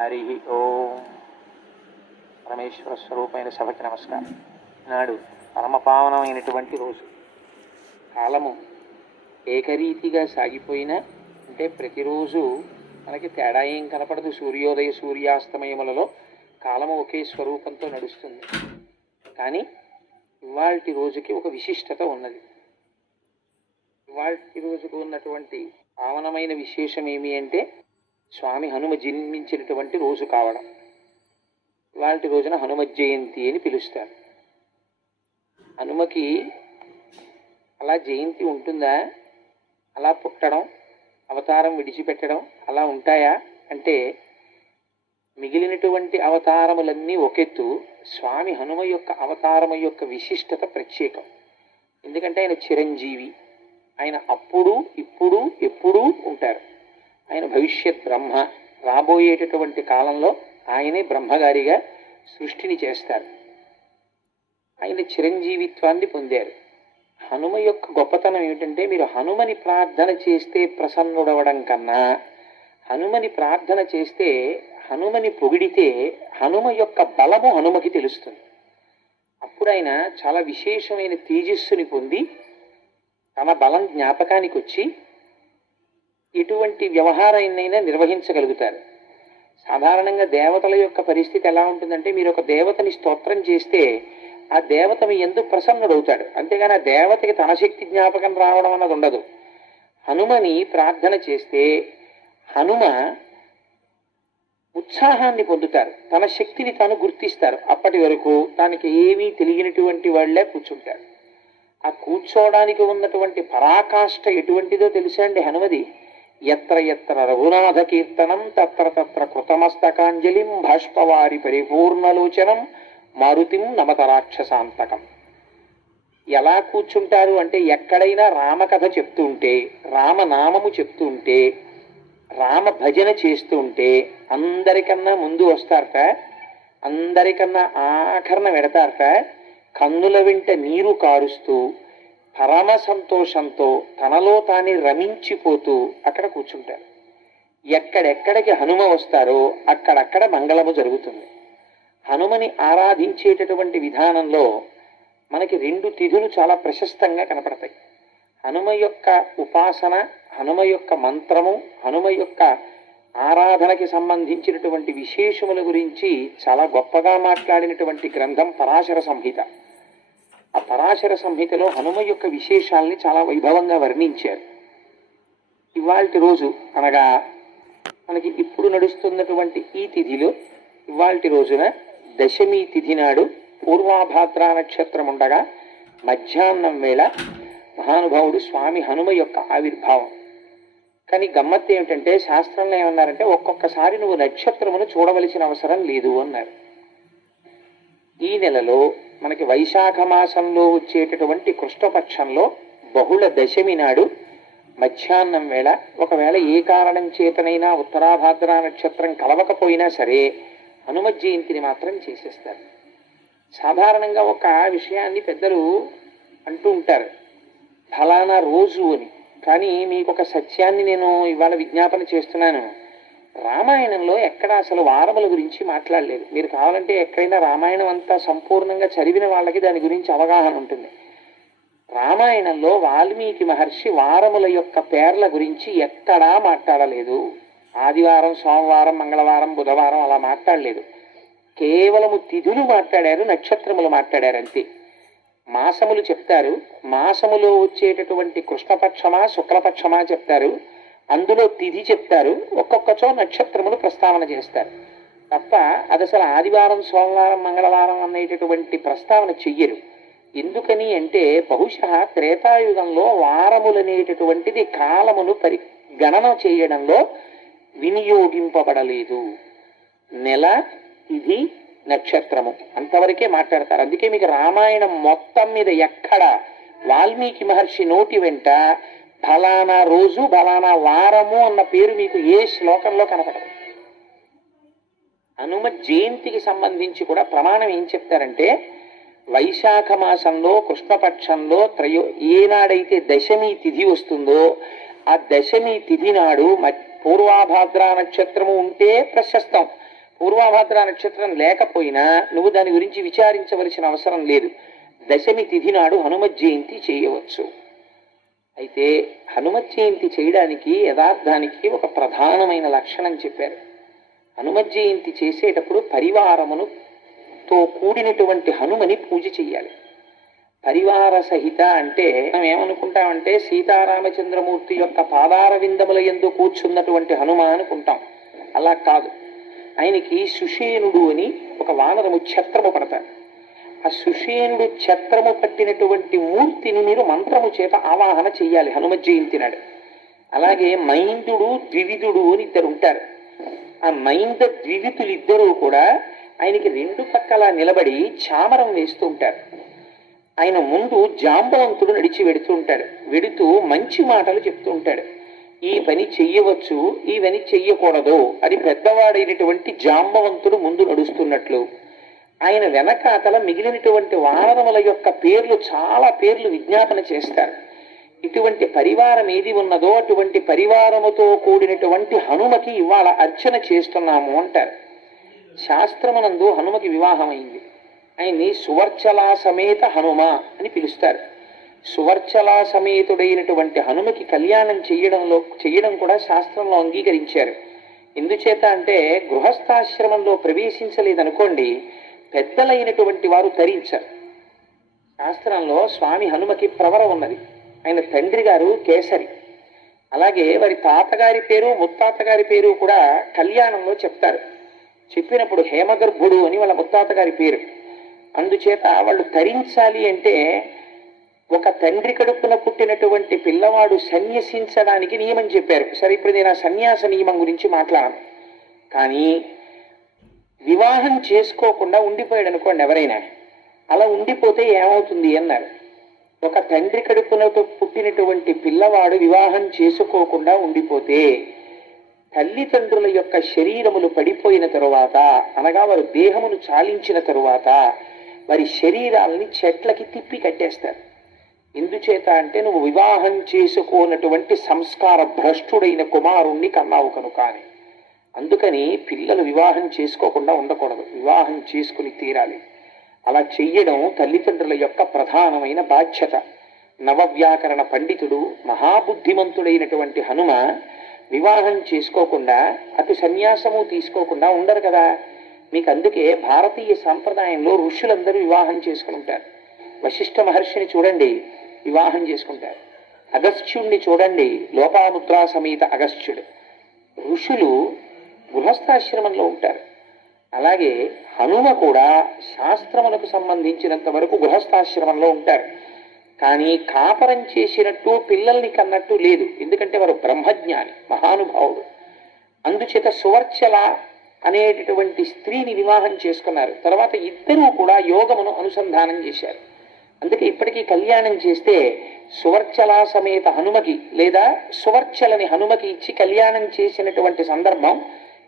హరి ఓం. పరమేశ్వర స్వరూపమైన సభకి నమస్కారం. నాడు పరమపావనమైనటువంటి రోజు. కాలము ఏకరీతిగా సాగిపోయినా అంటే ప్రతిరోజు మనకి తేడా ఏం కనపడదు. సూర్యోదయ సూర్యాస్తమయములలో కాలము ఒకే స్వరూపంతో నడుస్తుంది. కానీ ఇవాల్టి రోజుకి ఒక విశిష్టత ఉన్నది. ఇవాల్టి రోజుకు ఉన్నటువంటి పావనమైన విశేషం ఏమి అంటే స్వామి హనుమ జన్మించినటువంటి రోజు కావడం. ఇవాల్టి రోజున హనుమ జయంతి అని పిలుస్తారు. హనుమకి అలా జయంతి ఉంటుందా? అలా పుట్టడం, అవతారం విడిచిపెట్టడం అలా ఉంటాయా అంటే మిగిలినటువంటి అవతారములన్నీ ఒకెత్తు, స్వామి హనుమ యొక్క అవతారము యొక్క విశిష్టత ప్రత్యేకం. ఎందుకంటే ఆయన చిరంజీవి. ఆయన అప్పుడు ఇప్పుడు ఎప్పుడూ ఉంటారు. ఆయన భవిష్యత్ బ్రహ్మ. రాబోయేటటువంటి కాలంలో ఆయనే బ్రహ్మగారిగా సృష్టిని చేస్తారు. ఆయన చిరంజీవిత్వాన్ని పొందారు. హనుమ యొక్క గొప్పతనం ఏమిటంటే మీరు హనుమని ప్రార్థన చేస్తే ప్రసన్నుడవడం కన్నా హనుమని ప్రార్థన చేస్తే, హనుమని పొగిడితే హనుమ యొక్క బలము హనుమకి తెలుస్తుంది. అప్పుడు ఆయన చాలా విశేషమైన తేజస్సుని పొంది తన బలం జ్ఞాపకానికి వచ్చి ఎటువంటి వ్యవహారాన్నైనా నిర్వహించగలుగుతారు. సాధారణంగా దేవతల యొక్క పరిస్థితి ఎలా ఉంటుందంటే మీరు ఒక దేవతని స్తోత్రం చేస్తే ఆ దేవత మీ యందు ప్రసన్నుడవుతాడు. అంతేగాని ఆ దేవతకి తన శక్తి జ్ఞాపకం రావడం అన్నది ఉండదు. హనుమని ప్రార్థన చేస్తే హనుమ ఉత్సాహాన్ని పొందుతారు. తన శక్తిని తాను గుర్తిస్తారు. అప్పటి వరకు తనకి ఏమీ తెలియనటువంటి వాళ్లే కూర్చుంటారు. ఆ కూర్చోవడానికి ఉన్నటువంటి పరాకాష్ఠ ఎటువంటిదో తెలుసా అండి హనుమది? ఎత్ర ఎత్ర రఘునాథ కీర్తనం తత్ర తత్ర కృతమస్తకాంజలిం భాష్పవారి పరిపూర్ణలోచనం మారుతిం నమత రాక్షసాంతకం. ఎలా కూర్చుంటారు అంటే ఎక్కడైనా రామకథ చెప్తూ ఉంటే, రామనామము చెప్తూ ఉంటే, రామ భజన చేస్తూ ఉంటే అందరికన్నా ముందు వస్తారట, అందరికన్నా ఆఖరణ పెడతారట. కన్నుల వెంట నీరు కారుస్తూ పరమ సంతోషంతో తనలో తానే రమించిపోతూ అక్కడ కూర్చుంటారు. ఎక్కడెక్కడికి హనుమ వస్తారో అక్కడక్కడ మంగళము జరుగుతుంది. హనుమని ఆరాధించేటటువంటి విధానంలో మనకి 2 తిథులు చాలా ప్రశస్తంగా కనపడతాయి. హనుమ యొక్క ఉపాసన, హనుమ యొక్క మంత్రము, హనుమ యొక్క ఆరాధనకి సంబంధించినటువంటి విశేషముల గురించి చాలా గొప్పగా మాట్లాడినటువంటి గ్రంథం పరాశర సంహిత. ఆ పరాశర సంహితలో హనుమ యొక్క విశేషాల్ని చాలా వైభవంగా వర్ణించారు. ఇవాల్టి రోజు అనగా మనకి ఇప్పుడు నడుస్తున్నటువంటి ఈ తిథిలో ఇవాల్టి రోజున దశమి తిథి నాడు పూర్వాభాద్ర నక్షత్రం ఉండగా మధ్యాహ్నం వేళ మహానుభావుడు స్వామి హనుమ యొక్క ఆవిర్భావం. కానీ గమ్మత్తు ఏమిటంటే శాస్త్రంలో ఏమన్నారంటే ఒక్కొక్కసారి నువ్వు నక్షత్రమును చూడవలసిన అవసరం లేదు అన్నారు. ఈ నెలలో మనకి వైశాఖ మాసంలో వచ్చేటటువంటి కృష్ణపక్షంలో బహుళ దశమి నాడు మధ్యాహ్నం వేళ ఒకవేళ ఏ కారణం చేతనైనా ఉత్తరాభాద్ర నక్షత్రం కలవకపోయినా సరే హనుమ జయంతిని మాత్రం చేసేస్తారు. సాధారణంగా ఒక విషయాన్ని పెద్దలు అంటూ ఉంటారు ఫలానా రోజు అని. కానీ మీకు ఒక సత్యాన్ని నేను ఇవాళ విజ్ఞాపన చేస్తున్నాను. రామాయణంలో ఎక్కడ అసలు వారముల గురించి మాట్లాడలేదు. మీరు కావాలంటే ఎక్కడైనా రామాయణం అంతా సంపూర్ణంగా చదివిన వాళ్ళకి దాని గురించి అవగాహన ఉంటుంది. రామాయణంలో వాల్మీకి మహర్షి వారముల యొక్క పేర్ల గురించి ఎక్కడా మాట్లాడలేదు. ఆదివారం, సోమవారం, మంగళవారం, బుధవారం అలా మాట్లాడలేదు. కేవలము తిథులు మాట్లాడారు, నక్షత్రములు మాట్లాడారు అంతే. మాసములు చెప్తారు. మాసములో వచ్చేటటువంటి కృష్ణపక్షమా శుక్లపక్షమా చెప్తారు. అందులో తిథి చెప్తారు. ఒక్కొక్కచో నక్షత్రములు ప్రస్తావన చేస్తారు తప్ప అది అసలు ఆదివారం, సోమవారం, మంగళవారం అనేటటువంటి ప్రస్తావన చెయ్యరు. ఎందుకని అంటే బహుశా త్రేతాయుగంలో వారములనేటటువంటిది కాలమును గణన చేయడంలో వినియోగింపబడలేదు. నెల, తిథి, నక్షత్రము అంతవరకే మాట్లాడతారు. అందుకే మీకు రామాయణం మొత్తం మీద ఎక్కడ వాల్మీకి మహర్షి నోటి వెంట ఫలానా రోజు ఫలానా వారము అన్న పేరు మీకు ఏ శ్లోకంలో కనపడదు. హనుమ జయంతికి సంబంధించి కూడా ప్రమాణం ఏం చెప్తారంటే వైశాఖ మాసంలో కృష్ణపక్షంలో ఏనాడైతే దశమి తిథి వస్తుందో ఆ దశమి తిథి నాడు పూర్వాభాద్ర నక్షత్రము ఉంటే ప్రశస్తం. పూర్వాభాద్ర నక్షత్రం లేకపోయినా నువ్వు దాని గురించి విచారించవలసిన అవసరం లేదు. దశమి తిథి నాడు హనుమత్ జయంతి చేయవచ్చు. అయితే హనుమత్ జయంతి చేయడానికి యథార్థానికి ఒక ప్రధానమైన లక్షణం చెప్పారు. హనుమత్ జయంతి చేసేటప్పుడు పరివారముతో కూడినటువంటి హనుమని పూజ చెయ్యాలి. పరివార సహిత అంటే మనం ఏమనుకుంటామంటే సీతారామచంద్రమూర్తి యొక్క పాదార విందముల యందు కూర్చున్నటువంటి హనుమ అనుకుంటాం. అలా కాదు. ఆయనకి సుషేనుడు అని ఒక వానరము ఛత్రము పడతారు. ఆ సుషేనుడు ఛత్రము పట్టినటువంటి మూర్తిని మీరు మంత్రము చేత ఆవాహన చెయ్యాలి హనుమత్ జయంతి నాడు. అలాగే మైందుడు ద్వివిధుడు అని ఇద్దరు ఉంటారు. ఆ మైంద ద్వివిధులిద్దరూ కూడా ఆయనకి రెండు పక్కల నిలబడి చామరం వేస్తూ ఉంటారు. ఆయన ముందు జాంబవంతుడు నడిచి వెడుతూ ఉంటాడు. వెడుతూ మంచి మాటలు చెప్తూ ఉంటాడు. ఈ పని చెయ్యవచ్చు, ఈ పని చెయ్యకూడదు అది పెద్దవాడైనటువంటి జాంబవంతుడు ముందు నడుస్తున్నట్లు ఆయన వెనకాతల మిగిలినటువంటి వానరముల యొక్క పేర్లు చాలా పేర్లు విజ్ఞాపన చేస్తారు. ఇటువంటి పరివారం ఏది ఉన్నదో అటువంటి పరివారముతో కూడినటువంటి హనుమకి ఇవాళ అర్చన చేస్తున్నాము అంటారు. శాస్త్రమునందు హనుమకి వివాహం అయింది. ఆయన్ని సువర్చలా సమేత హనుమ అని పిలుస్తారు. సువర్చలా సమేతుడైనటువంటి హనుమకి కళ్యాణం చేయడం కూడా శాస్త్రంలో అంగీకరించారు. ఎందుచేత అంటే గృహస్థాశ్రమంలో ప్రవేశించలేదనుకోండి, పెద్దలైనటువంటి వారు తరించారు. శాస్త్రంలో స్వామి హనుమకి ప్రవర ఉన్నది. ఆయన తండ్రి గారు కేసరి. అలాగే వారి తాతగారి పేరు ముత్తాతగారి పేరు కూడా కళ్యాణంలో చెప్తారు. చెప్పినప్పుడు హేమగర్భుడు అని వాళ్ళ ముత్తాతగారి పేరు. అందుచేత వాళ్ళు తరించాలి అంటే ఒక తండ్రి కడుపున పుట్టినటువంటి పిల్లవాడు సన్యసించడానికి నియమం చెప్పారు. సరే, ఇప్పుడు నేను ఆ సన్యాస నియమం గురించి మాట్లాడను. కానీ వివాహం చేసుకోకుండా ఉండిపోయాడు అనుకోండి ఎవరైనా, అలా ఉండిపోతే ఏమవుతుంది అన్నారు. ఒక తండ్రి కడుపున పుట్టినటువంటి పిల్లవాడు వివాహం చేసుకోకుండా ఉండిపోతే తల్లిదండ్రుల యొక్క శరీరములు పడిపోయిన తరువాత, అనగా వారు దేహమును చాలించిన తరువాత వారి శరీరాలని చెట్లకి తిప్పి కట్టేస్తారు. ఎందుచేత అంటే నువ్వు వివాహం చేసుకోనటువంటి సంస్కార భ్రష్టుడైన కుమారుణ్ణి కన్నావు కనుక అని. అందుకని పిల్లలు వివాహం చేసుకోకుండా ఉండకూడదు, వివాహం చేసుకుని తీరాలి. అలా చెయ్యడం తల్లిదండ్రుల యొక్క ప్రధానమైన బాధ్యత. నవవ్యాకరణ పండితుడు మహాబుద్ధిమంతుడైనటువంటి హనుమ వివాహం చేసుకోకుండా అటు సన్యాసము తీసుకోకుండా ఉండరు కదా. మీకు అందుకే భారతీయ సంప్రదాయంలో ఋషులందరూ వివాహం చేసుకుంటారు. వశిష్ఠ మహర్షిని చూడండి, వివాహం చేసుకుంటారు. అగస్త్యుణ్ణి చూడండి, లోపాముద్రా సమేత అగస్త్యుడు. ఋషులు గృహస్థాశ్రమంలో ఉంటారు. అలాగే హనుమ కూడా శాస్త్రములకు సంబంధించినంత వరకు గృహస్థాశ్రమంలో ఉంటారు. కానీ కాపరం చేసినట్టు పిల్లల్ని కన్నట్టు లేదు. ఎందుకంటే వారు బ్రహ్మజ్ఞాని, మహానుభావుడు. అందుచేత సువర్చల అనేటటువంటి స్త్రీని వివాహం చేసుకున్నారు. తర్వాత ఇద్దరూ కూడా యోగమును అనుసంధానం చేశారు. అందుకే ఇప్పటికీ కళ్యాణం చేస్తే సువర్చల సమేత హనుమకి లేదా సువర్చలని హనుమకి ఇచ్చి కళ్యాణం చేసినటువంటి సందర్భం,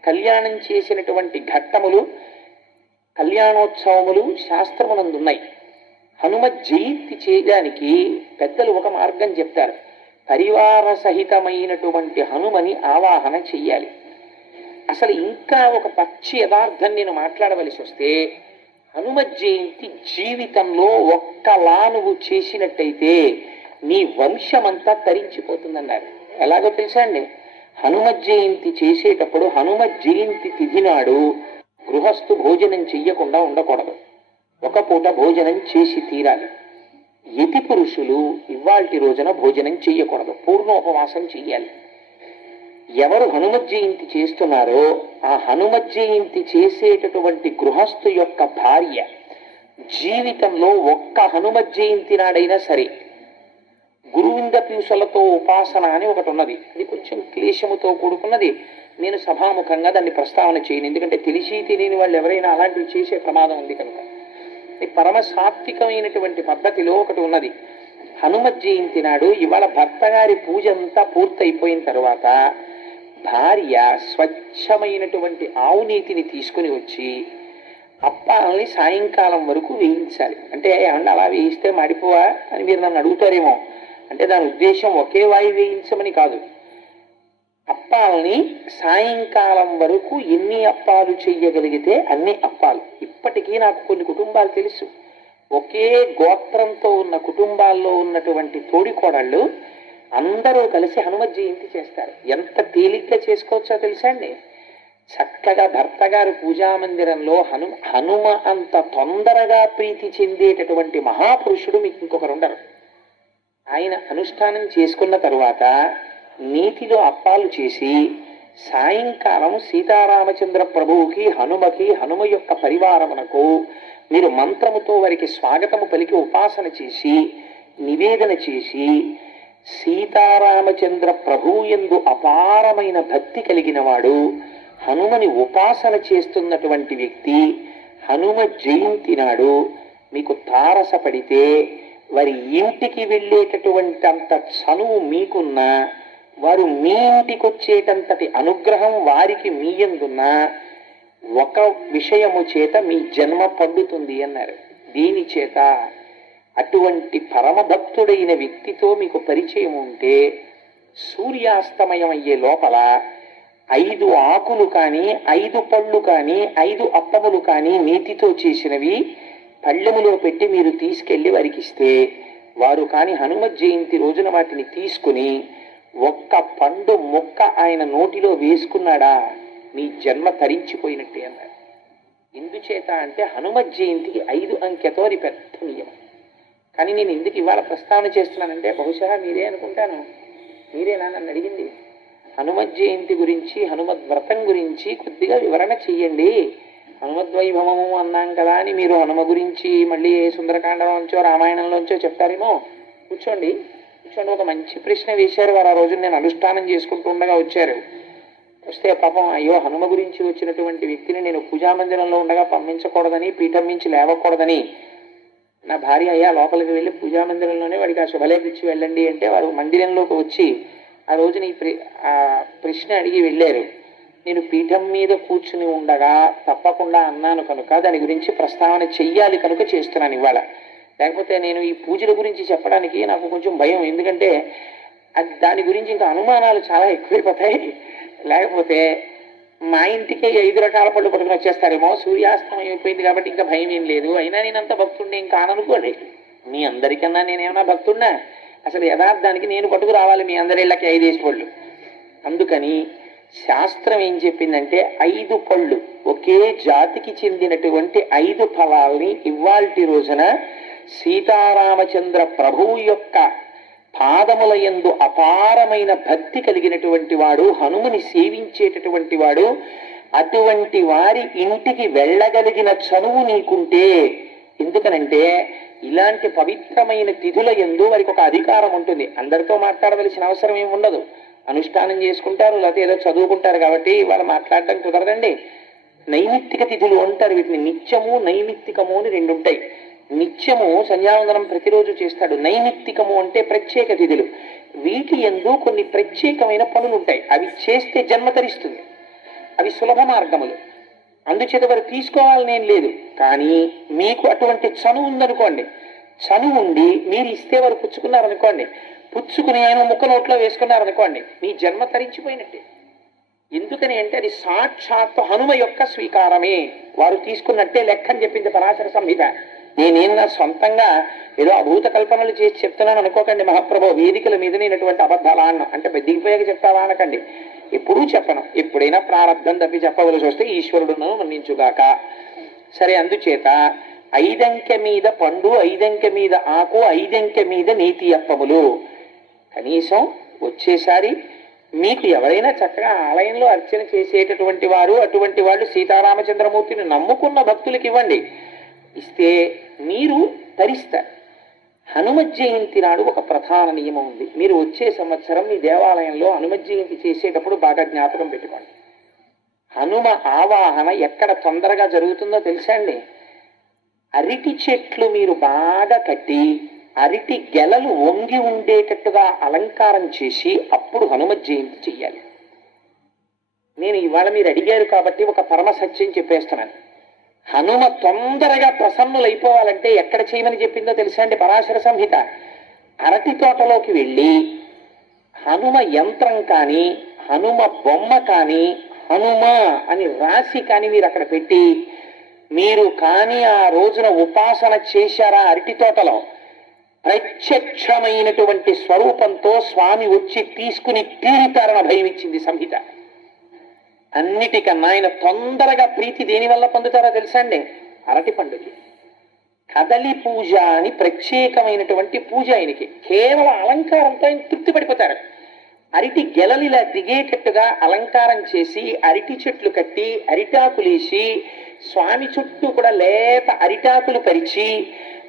కళ్యాణం చేసినటువంటి ఘట్టములు, కళ్యాణోత్సవములు శాస్త్రమునందున్నాయి. హనుమ జయంతి చేయడానికి పెద్దలు ఒక మార్గం చెప్తారు. పరివార సహితమైనటువంటి హనుమని ఆవాహన చెయ్యాలి. అసలు ఇంకా ఒక పచ్చి యథార్థం నేను మాట్లాడవలసి వస్తే, హనుమ జయంతి జీవితంలో ఒక్కలా నువ్వు చేసినట్టయితే నీ వంశమంతా తరించిపోతుందన్నారు. ఎలాగో తెలుసా అండి, హనుమ జయంతి చేసేటప్పుడు హనుమ జయంతి తిథి నాడు గృహస్థు భోజనం చెయ్యకుండా ఉండకూడదు. ఒక పూట భోజనం చేసి తీరాలి. యతి పురుషులు ఇవాల్టి రోజున భోజనం చెయ్యకూడదు, పూర్ణోపవాసం చెయ్యాలి. ఎవరు హనుమత్ జయంతి చేస్తున్నారో ఆ హనుమత్ జయంతి చేసేటటువంటి గృహస్థు యొక్క భార్య జీవితంలో ఒక్క హనుమత్ జయంతి నాడైనా సరే గురువింద పీసులతో ఉపాసన అని ఒకటి ఉన్నది. అది కొంచెం క్లేశముతో కూడుకున్నది. నేను సభాముఖంగా దాన్ని ప్రస్తావన చేయను, ఎందుకంటే తెలిసి తెలియని వాళ్ళు ఎవరైనా అలాంటివి చేసే ప్రమాదం ఉంది కనుక. పరమ సాత్వికమైనటువంటి పద్ధతిలో ఒకటి ఉన్నది. హనుమత్ జయంతి నాడు ఇవాళ భర్త గారి పూజ అంతా పూర్తయిపోయిన తర్వాత భార్య స్వచ్ఛమైనటువంటి ఆవు నీతిని తీసుకుని వచ్చి అప్పాలని సాయంకాలం వరకు వేయించాలి. అంటే ఏమన్నా అలా వేయిస్తే మాడిపోవా అని మీరు నన్ను అడుగుతారేమో. అంటే దాని ఉద్దేశం ఒకే వాయి వేయించమని కాదు. అప్పాలని సాయంకాలం వరకు ఎన్ని అప్పాలు చెయ్యగలిగితే అన్ని అప్పాలు. ఇప్పటికీ నాకు కొన్ని కుటుంబాలు తెలుసు, ఒకే గోత్రంతో ఉన్న కుటుంబాల్లో ఉన్నటువంటి తోడికోడళ్ళు అందరూ కలిసి హనుమత్ జయంతి చేస్తారు. ఎంత తేలిగ్గా చేసుకోవచ్చో తెలుసా అండి. చక్కగా భర్త గారు పూజామందిరంలో హనుమ అంత తొందరగా ప్రీతి చెందేటటువంటి మహాపురుషుడు మీకు ఇంకొకరు ఉండరు. ఆయన అనుష్ఠానం చేసుకున్న తరువాత నీతిలో అప్పాలు చేసి సాయంకాలం సీతారామచంద్ర ప్రభువుకి హనుమకి హనుమ యొక్క పరివారమునకు మీరు మంత్రముతో వారికి స్వాగతము పలికి ఉపాసన చేసి నివేదన చేసి సీతారామచంద్ర ప్రభువు యందు అపారమైన భక్తి కలిగిన వాడు హనుమని ఉపాసన చేస్తున్నటువంటి వ్యక్తి హనుమ జయంతి నాడు మీకు తారసపడితే వారి ఇంటికి వెళ్ళేటటువంటి అంత చనువు మీకున్నా వారు మీ ఇంటికి వచ్చేటంతటి అనుగ్రహం వారికి మీ యందున్నా ఒక విషయము చేత మీ జన్మ పండుతుంది అన్నారు. దీని చేత అటువంటి పరమభక్తుడైన వ్యక్తితో మీకు పరిచయం ఉంటే సూర్యాస్తమయం అయ్యే లోపల 5 ఆకులు కానీ 5 పళ్ళు కానీ 5 అప్పములు కానీ నేతితో చేసినవి పళ్ళెములో పెట్టి మీరు తీసుకెళ్లి వారికి ఇస్తే వారు కానీ హనుమత్ జయంతి రోజున వాటిని తీసుకుని ఒక్క పండు మొక్క ఆయన నోటిలో వేసుకున్నాడా మీ జన్మ తరించిపోయినట్టే అన్నారు. ఎందుచేత అంటే హనుమత్ జయంతికి 5 అంకెతో అది పెద్ద నియమం. కానీ నేను ఎందుకు ఇవాళ ప్రస్తావన చేస్తున్నానంటే బహుశా మీరే అనుకుంటాను, మీరేనా నన్ను అడిగింది. హనుమత్ జయంతి గురించి హనుమద్ వ్రతం గురించి కొద్దిగా వివరణ చెయ్యండి, హనుమద్వైభవము అన్నాం కదా అని మీరు హనుమ గురించి మళ్ళీ సుందరకాండలోంచో రామాయణంలోంచో చెప్తారేమో. కూర్చోండి ఒక మంచి ప్రశ్న వేశారు వారు. ఆ రోజు నేను అనుష్ఠానం చేసుకుంటుండగా వచ్చారు. వస్తే పాపం అయ్యో హనుమ గురించి వచ్చినటువంటి వ్యక్తిని నేను పూజామందిరంలో ఉండగా పంపించకూడదని పీఠం మించి లేవకూడదని నా భార్య అయ్యా లోపలికి వెళ్ళి పూజామందిరంలోనే వాడికి ఆ శుభలేఖ ఇచ్చి వెళ్ళండి అంటే వారు మందిరంలోకి వచ్చి ఆ రోజున ఆ ప్రశ్న అడిగి వెళ్ళారు. నేను పీఠం మీద కూర్చుని ఉండగా తప్పకుండా అన్నాను కనుక దాని గురించి ప్రస్తావన చెయ్యాలి కనుక చేస్తున్నాను ఇవాళ. లేకపోతే నేను ఈ పూజల గురించి చెప్పడానికి నాకు కొంచెం భయం, ఎందుకంటే దాని గురించి ఇంకా అనుమానాలు చాలా ఎక్కువైపోతాయి. లేకపోతే మా ఇంటికే 5 రకాల పళ్ళు పట్టుకుని వచ్చేస్తారేమో, సూర్యాస్తమయం అయిపోయింది కాబట్టి ఇంకా భయం ఏం లేదు, అయినా నేనంత భక్తుడిని ఇంకా కాననుకోండి. మీ అందరికన్నా నేనేమన్నా భక్తుడినా? అసలు యథార్థానికి నేను పట్టుకు రావాలి మీ అందరిళ్ళకి 5 పళ్ళు. అందుకని శాస్త్రం ఏం చెప్పిందంటే 5 పళ్ళు ఒకే జాతికి చెందినటువంటి 5 ఫలాల్ని ఇవాల్టి రోజున సీతారామచంద్ర ప్రభువు యొక్క పాదముల యందు అపారమైన భక్తి కలిగినటువంటి వాడు హనుమని సేవించేటటువంటి వాడు అటువంటి వారి ఇంటికి వెళ్ళగలిగిన చనువు నీకుంటే, ఎందుకనంటే ఇలాంటి పవిత్రమైన తిథుల యందు వారికి ఒక అధికారం ఉంటుంది. అందరితో మాట్లాడవలసిన అవసరం ఏమి ఉండదు, అనుష్ఠానం చేసుకుంటారు లేకపోతే ఏదో చదువుకుంటారు కాబట్టి ఇవాళ మాట్లాడటం కుదరదండి. నైమిత్తిక తిథులు అంటారు వీటిని. నిత్యము నైమిత్తికము అని 2 ఉంటాయి. నిత్యము సంధ్యావందనం ప్రతిరోజు చేస్తాడు, నైమిత్తికము అంటే ప్రత్యేక తిథులు. వీటి యందు కొన్ని ప్రత్యేకమైన పనులు ఉంటాయి, అవి చేస్తే జన్మ తరిస్తుంది, అవి సులభ మార్గములు. అందుచేత వారు తీసుకోవాలని ఏం లేదు. కానీ మీకు అటువంటి చనువు ఉందనుకోండి, చనువు ఉండి మీరు ఇస్తే వారు పుచ్చుకున్నారనుకోండి, పుచ్చుకుని ఆయన ముక్క నోట్లో వేసుకున్నారనుకోండి, మీ జన్మ తరించిపోయినట్టే. ఎందుకని అంటే అది సాక్షాత్తు హనుమ యొక్క స్వీకారమే, వారు తీసుకున్నట్టే లెక్క అని చెప్పింది పరాశర సంహిత. నేనేం నా సొంతంగా ఏదో అభూత కల్పనలు చేసి చెప్తున్నాను అనుకోకండి. మహాప్రభు వేదికల మీద నేనటువంటి అబద్ధాలా అన్న అంటే దిగిపోయాక చెప్తావా అనకండి. ఎప్పుడూ చెప్పను, ఎప్పుడైనా ప్రారంభం తప్పి చెప్పవలసి వస్తే ఈశ్వరుడును మన్నించుగాక. సరే, అందుచేత 5 అంకె మీద పండు, 5 అంకె మీద ఆకు, 5 అంకె మీద నీతి అప్పములు. కనీసం వచ్చేసారి మీకు ఎవరైనా చక్కగా ఆలయంలో అర్చన చేసేటటువంటి వారు అటువంటి వాళ్ళు సీతారామచంద్రమూర్తిని నమ్ముకున్న భక్తులకి ఇవ్వండి. ఇస్తే మీరు తరిస్తారు. హనుమత్ జయంతి నాడు ఒక ప్రధాన నియమం ఉంది. మీరు వచ్చే సంవత్సరం మీ దేవాలయంలో హనుమత్ జయంతి చేసేటప్పుడు బాగా జ్ఞాపకం పెట్టుకోండి. హనుమ ఆవాహన ఎక్కడ తొందరగా జరుగుతుందో తెలుసా అండి? అరటి చెట్లు మీరు బాగా కట్టి అరటి గెలలు వంగి ఉండేటట్టుగా అలంకారం చేసి అప్పుడు హనుమత్ జయంతి చెయ్యాలి. నేను ఇవాళ మీరు అడిగారు కాబట్టి ఒక పరమ సత్యం చెప్పేస్తున్నాను. హనుమ తొందరగా ప్రసన్నులైపోవాలంటే ఎక్కడ చేయమని చెప్పిందో తెలుసా అండి పరాశర సంహిత? అరటి తోటలోకి వెళ్ళి హనుమ యంత్రం కానీ హనుమ బొమ్మ కానీ హనుమ అని రాసి కానీ మీరు అక్కడ పెట్టి మీరు కానీ ఆ రోజున ఉపాసన చేశారా అరటి తోటలో, ప్రత్యక్షమైనటువంటి స్వరూపంతో స్వామి వచ్చి తీసుకుని తీరుతారని భయం ఇచ్చింది సంహిత. అన్నిటికన్నా ఆయన తొందరగా ప్రీతి దేనివల్ల పొందుతారో తెలుసా అండి? అరటి పండుగ. కదలి పూజ అని ప్రత్యేకమైనటువంటి పూజ ఆయనకి. కేవలం అలంకారంతో ఆయన తృప్తి పడిపోతారు. అరటి గెలలు ఇలా దిగేటట్టుగా అలంకారం చేసి అరటి చెట్లు కట్టి అరిటాకులేసి స్వామి చుట్టూ కూడా లేత అరిటాకులు పరిచి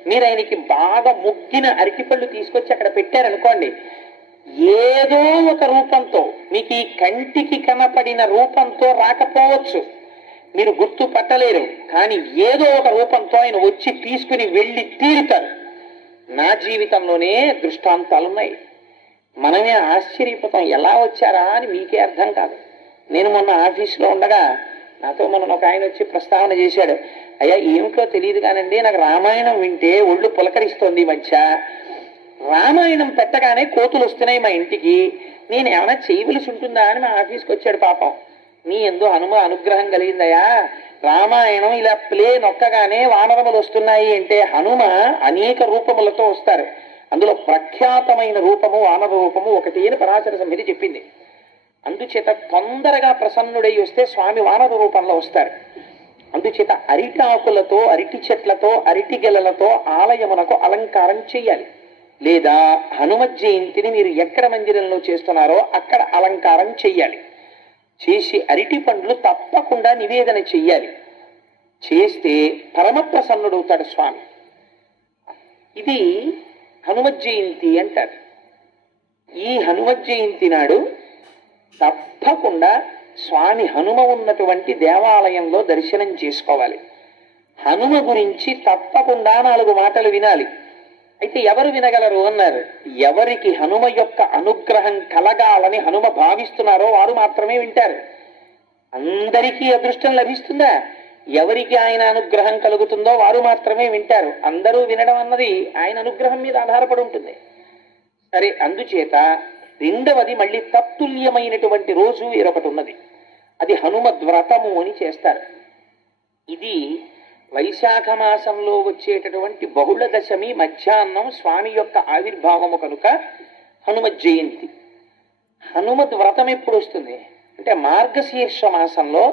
మీరు ఆయనకి బాగా ముగ్గిన అరటిపళ్ళు తీసుకొచ్చి అక్కడ పెట్టారనుకోండి, ఏదో ఒక రూపంతో మీకు ఈ కంటికి కనపడిన రూపంతో రాకపోవచ్చు, మీరు గుర్తు పట్టలేరు, కానీ ఏదో ఒక రూపంతో ఆయన వచ్చి తీసుకుని వెళ్ళి తీరుతారు. నా జీవితంలోనే దృష్టాంతాలున్నాయి. మనమే ఆశ్చర్యపోతాం, ఎలా వచ్చారా అని మీకే అర్థం కాదు. నేను మొన్న ఆఫీసులో ఉండగా నాతో మొన్న ఒక ఆయన వచ్చి ప్రస్తావన చేశాడు, అయ్యా ఏమిటో తెలియదు కానండి నాకు రామాయణం వింటే ఒళ్ళు పులకరిస్తోంది ఈ మధ్య, రామాయణం పెట్టగానే కోతులు వస్తున్నాయి మా ఇంటికి, నేను ఏమైనా చేయవలసి ఉంటుందా అని మా ఆఫీస్కి వచ్చాడు. పాపం, నీ ఎందు హనుమ అనుగ్రహం కలిగిందయా, రామాయణం ఇలా ప్లే నొక్కగానే వానరములు వస్తున్నాయి అంటే హనుమ అనేక రూపములతో వస్తారు, అందులో ప్రఖ్యాతమైన రూపము వానర రూపము ఒకటి అని పరాశర సంహిత చెప్పింది. అందుచేత తొందరగా ప్రసన్నుడై వస్తే స్వామి వానర రూపంలో వస్తారు. అందుచేత అరిటాకులతో అరటి చెట్లతో అరటి గెలలతో ఆలయమునకు అలంకారం చెయ్యాలి. లేదా హనుమ జయంతిని మీరు ఎక్కడ మందిరంలో చేస్తున్నారో అక్కడ అలంకారం చెయ్యాలి. చేసి అరటి పండ్లు తప్పకుండా నివేదన చెయ్యాలి. చేస్తే పరమ ప్రసన్నుడవుతాడు స్వామి. ఇది హనుమ జయంతి అంటారు. ఈ హనుమ జయంతి నాడు తప్పకుండా స్వామి హనుమ ఉన్నటువంటి దేవాలయంలో దర్శనం చేసుకోవాలి. హనుమ గురించి తప్పకుండా 4 మాటలు వినాలి. అయితే ఎవరు వినగలరు అన్నారు? ఎవరికి హనుమ యొక్క అనుగ్రహం కలగాలని హనుమ భావిస్తున్నారో వారు మాత్రమే వింటారు. అందరికీ అదృష్టం లభిస్తుందా? ఎవరికి ఆయన అనుగ్రహం కలుగుతుందో వారు మాత్రమే వింటారు. అందరూ వినడం అన్నది ఆయన అనుగ్రహం మీద ఆధారపడి ఉంటుంది. సరే, అందుచేత రెండవది మళ్ళీ తత్తుల్యమైనటువంటి రోజు వేరొకటి ఉన్నది, అది హనుమద్వ్రతము అని చేస్తారు. ఇది వైశాఖ మాసంలో వచ్చేటటువంటి బహుళ దశమి మధ్యాహ్నం స్వామి యొక్క ఆవిర్భావము కనుక హనుమత్ జయంతి. హనుమద్ వ్రతం ఎప్పుడు వస్తుంది అంటే మార్గశీర్ష మాసంలో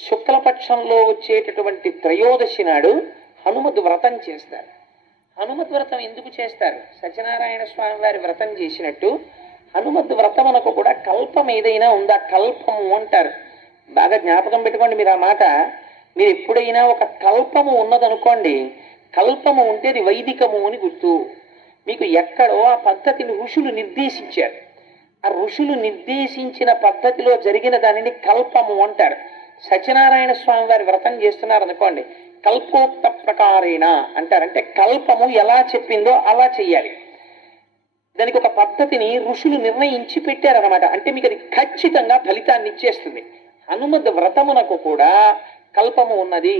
శుక్లపక్షంలో వచ్చేటటువంటి త్రయోదశి నాడు హనుమద్ వ్రతం చేస్తారు. హనుమద్ వ్రతం ఎందుకు చేస్తారు? సత్యనారాయణ స్వామి వారి వ్రతం చేసినట్టు హనుమద్ వ్రతమునకు కూడా కల్పం ఏదైనా ఉందా? కల్పము అంటారు. బాగా జ్ఞాపకం పెట్టుకోండి మీరు ఆ మాట. మీరు ఎప్పుడైనా ఒక కల్పము ఉన్నదనుకోండి, కల్పము ఉంటే అది వైదికము అని గుర్తు. మీకు ఎక్కడో ఆ పద్ధతిని ఋషులు నిర్దేశించారు. ఆ ఋషులు నిర్దేశించిన పద్ధతిలో జరిగిన దానిని కల్పము అంటారు. సత్యనారాయణ స్వామి వారి వ్రతం చేస్తున్నారు అనుకోండి, కల్పోక్త ప్రకారేణ అంటారంటే కల్పము ఎలా చెప్పిందో అలా చెయ్యాలి. దానికి ఒక పద్ధతిని ఋషులు నిర్ణయించి పెట్టారనమాట. అంటే మీకు అది ఖచ్చితంగా ఫలితాన్ని ఇచ్చేస్తుంది. హనుమద్ వ్రతమునకు కూడా కల్పము ఉన్నది.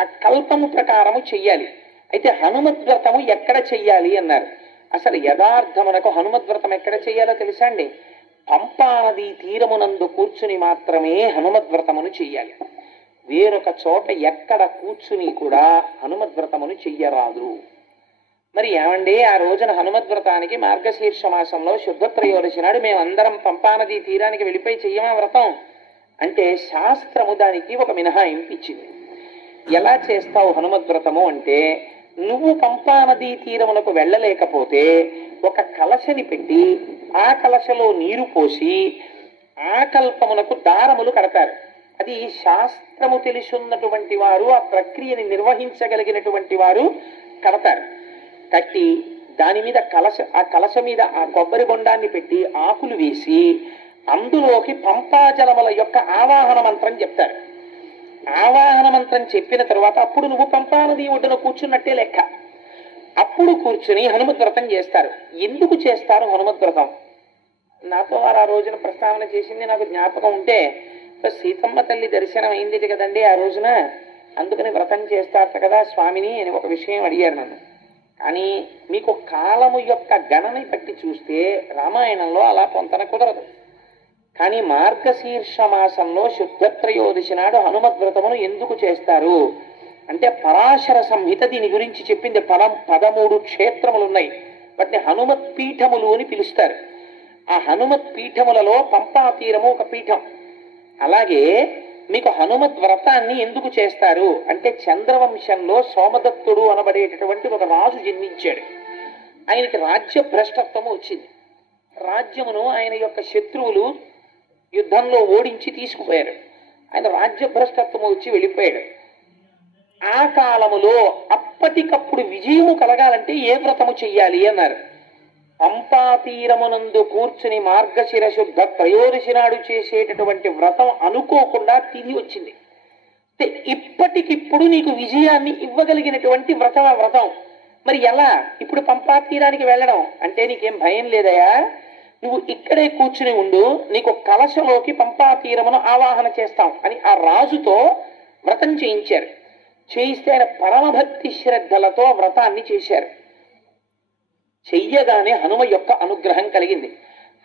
ఆ కల్పము ప్రకారము చెయ్యాలి. అయితే హనుమద్ వ్రతము ఎక్కడ చెయ్యాలి అన్నారు. అసలు యథార్థమునకు హనుమద్ వ్రతం ఎక్కడ చెయ్యాలో తెలుసా అండి? పంపా నదీ తీరమునందు కూర్చుని మాత్రమే హనుమద్ వ్రతమును చెయ్యాలి. వేరొక చోట ఎక్కడ కూర్చుని కూడా హనుమద్ వ్రతమును చెయ్యరాదు. మరి ఏమండి, ఆ రోజున హనుమద్ వ్రతానికి మార్గశీర్ష మాసంలో శుద్ధ త్రయోదశి నాడు మేమందరం పంపానదీ తీరానికి వెళ్ళిపోయి చెయ్యమా వ్రతం అంటే శాస్త్రము దానికి ఒక మినహాయింపు ఇచ్చింది. ఎలా చేస్తావు హనుమద్ వ్రతము అంటే, నువ్వు పంపానదీ తీరమునకు వెళ్ళలేకపోతే ఒక కలశని పెట్టి ఆ కలశలో నీరు పోసి ఆ కల్పమునకు దారములు కడతారు. అది శాస్త్రము తెలుసున్నటువంటి వారు, ఆ ప్రక్రియని నిర్వహించగలిగినటువంటి వారు కడతారు. కట్టి దాని మీద ఆ కలశ మీద ఆ కొబ్బరి బొండాన్ని పెట్టి ఆకులు వేసి అందులోకి పంపాజలముల యొక్క ఆవాహన మంత్రం చెప్తారు. ఆవాహన మంత్రం చెప్పిన తర్వాత అప్పుడు నువ్వు పంపానది ఒడ్డున కూర్చున్నట్టే లెక్క. అప్పుడు కూర్చుని హనుమద్ వ్రతం చేస్తారు. ఎందుకు చేస్తారు హనుమద్ వ్రతం? నాతో వారు ఆ రోజున ప్రస్తావన చేసింది నాకు జ్ఞాపకం ఉంటే, సీతమ్మ తల్లి దర్శనం అయింది కదండి ఆ రోజున, అందుకని వ్రతం చేస్తారట కదా స్వామిని అని ఒక విషయం అడిగారు నన్ను. కానీ మీకు కాలము యొక్క గణని బట్టి చూస్తే రామాయణంలో అలా పొంతన కుదరదు. కానీ మార్గశీర్ష మాసంలో శుద్ధ త్రయోదశి నాడు హనుమద్వ్రతమును ఎందుకు చేస్తారు అంటే పరాశర సంహిత దీని గురించి చెప్పింది. 13 క్షేత్రములు ఉన్నాయి, వాటిని హనుమత్ పీఠములు అని పిలుస్తారు. ఆ హనుమత్ పీఠములలో పంపా తీరము ఒక పీఠం. అలాగే మీకు హనుమద్ వ్రతాన్ని ఎందుకు చేస్తారు అంటే చంద్రవంశంలో సోమదత్తుడు అనబడేటటువంటి ఒక రాజు జన్మించాడు. ఆయనకి రాజ్య భ్రష్టత్వము వచ్చింది. రాజ్యమును ఆయన యొక్క శత్రువులు యుద్ధంలో ఓడించి తీసుకుపోయారు. ఆయన రాజ్య భ్రష్టత్వము వచ్చి వెళ్ళిపోయాడు. ఆ కాలములో అప్పటికప్పుడు విజయము కలగాలంటే ఏ వ్రతము చెయ్యాలి అన్నారు. పంపా తీరమునందు కూర్చుని మార్గశిర శుద్ధ త్రయోదశి నాడు చేసేటటువంటి వ్రతం అనుకోకుండా తిరిగి వచ్చింది. ఇప్పటికిప్పుడు నీకు విజయాన్ని ఇవ్వగలిగినటువంటి వ్రతం ఆ వ్రతం. మరి ఎలా ఇప్పుడు పంపా తీరానికి వెళ్ళడం అంటే నీకేం భయం లేదయా, నువ్వు ఇక్కడే కూర్చుని ఉండు, నీకు కలశలోకి పంపా తీరమును ఆవాహన చేస్తాం అని ఆ రాజుతో వ్రతం చేయించారు. చేయిస్తే ఆయన పరమభక్తి శ్రద్ధలతో వ్రతాన్ని చేశారు. చెయ్యగానే హనుమ యొక్క అనుగ్రహం కలిగింది.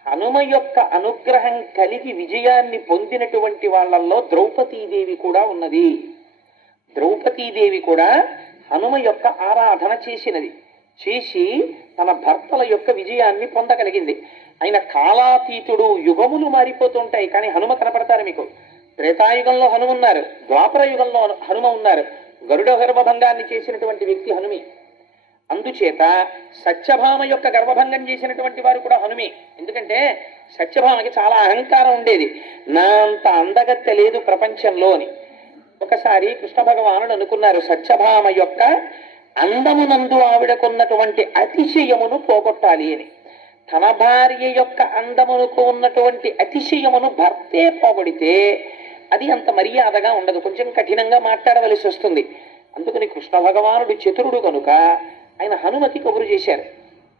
హనుమ యొక్క అనుగ్రహం కలిగి విజయాన్ని పొందినటువంటి వాళ్ళల్లో ద్రౌపదీదేవి కూడా ఉన్నది. ద్రౌపదీదేవి కూడా హనుమ యొక్క ఆరాధన చేసినది. చేసి తన భర్తల యొక్క విజయాన్ని పొందగలిగింది. ఆయన కాలాతీతుడు, యుగములు మారిపోతుంటాయి కానీ హనుమ కనపడతారు మీకు. త్రేతాయుగంలో హనుమ ఉన్నారు, ద్వాపర యుగంలో హనుమ ఉన్నారు. గరుడ గర్భభంగాన్ని చేసినటువంటి వ్యక్తి హనుమి. అందుచేత సత్యభామ యొక్క గర్భభంగం చేసినటువంటి వారు కూడా హనుమే. ఎందుకంటే సత్యభామకి చాలా అహంకారం ఉండేది, నా అంత అందగత్తె లేదు ప్రపంచంలో అని. ఒకసారి కృష్ణ భగవానుడు అనుకున్నారు సత్యభామ యొక్క అందమునందు ఆవిడకున్నటువంటి అతిశయమును పోగొట్టాలి అని. తన భార్య యొక్క అందమునకు ఉన్నటువంటి అతిశయమును భర్తే పోగొడితే అది అంత మర్యాదగా ఉండదు, కొంచెం కఠినంగా మాట్లాడవలసి వస్తుంది. అందుకని కృష్ణ భగవానుడు చతురుడు కనుక ఆయన హనుమకి కబురు చేశారు,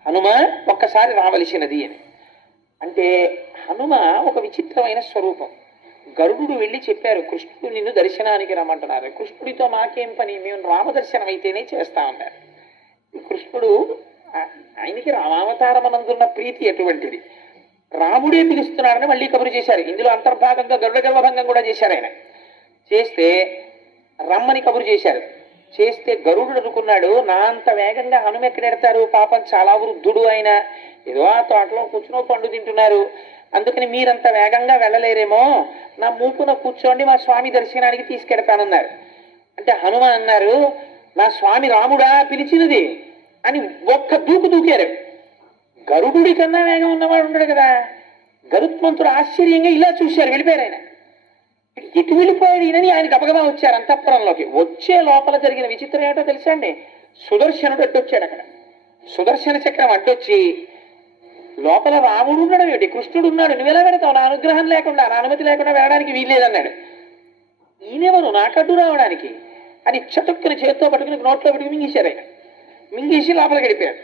హనుమ ఒక్కసారి రావలసినది అని. అంటే హనుమ ఒక విచిత్రమైన స్వరూపం. గరుడు వెళ్ళి చెప్పారు కృష్ణుడు నిన్ను దర్శనానికి రమ్మంటున్నారు. కృష్ణుడితో మాకేం పని, మేము రామదర్శనం అయితేనే చేస్తామన్నారు. కృష్ణుడు ఆయనకి రామావతారమనందున్న ప్రీతి ఎటువంటిది, రాముడే పిలుస్తున్నాడని మళ్ళీ కబురు చేశారు. ఇందులో అంతర్భాగంగా గరుడ గర్భభంగం కూడా చేశారు. ఆయన చేస్తే రమ్మని కబురు చేశారు. చేస్తే గరుడు అనుకున్నాడు నా అంత వేగంగా హనుమ ఎక్కడెడతారు, పాపం చాలా వృద్ధుడు ఆయన, ఏదో ఆ తోటలో కూర్చునో పండు తింటున్నారు, అందుకని మీరంత వేగంగా వెళ్ళలేరేమో, నా మూపున కూర్చోండి మా స్వామి దర్శనానికి తీసుకెడతానన్నారు. అంటే హనుమ అన్నారు నా స్వామి రాముడా పిలిచినది అని ఒక్క దూకు దూకారు. గరుడుడి కన్నా వేగం ఉన్నవాడు ఉన్నాడు కదా. గరుత్మంతుడు ఆశ్చర్యంగా ఇలా చూశారు, వెళ్ళిపోయారు. ఆయన ఎటు వెళ్ళిపోయాడు ఈయనని ఆయన గబగబా వచ్చారు అంతఃపురంలోకి. వచ్చే లోపల జరిగిన విచిత్రం ఏమిటో తెలుసా అండి, సుదర్శనుడు అడ్డొచ్చాడు. అక్కడ సుదర్శన చక్రం అడ్డొచ్చి లోపల రాముడు ఉన్నాడు ఏమిటి, కృష్ణుడు ఉన్నాడు, నువ్వెలా వెళతావు, నా అనుగ్రహం లేకుండా నా అనుమతి లేకుండా వెళ్ళడానికి వీల్లేదన్నాడు. ఈయనెవరు నాకడ్డు రావడానికి అని చటుక్కుని చేత్తో పట్టుకుని నోట్లో పెట్టుకుని మింగేశారు. ఆయన మింగేసి లోపలికి వెళ్ళిపోయాడు.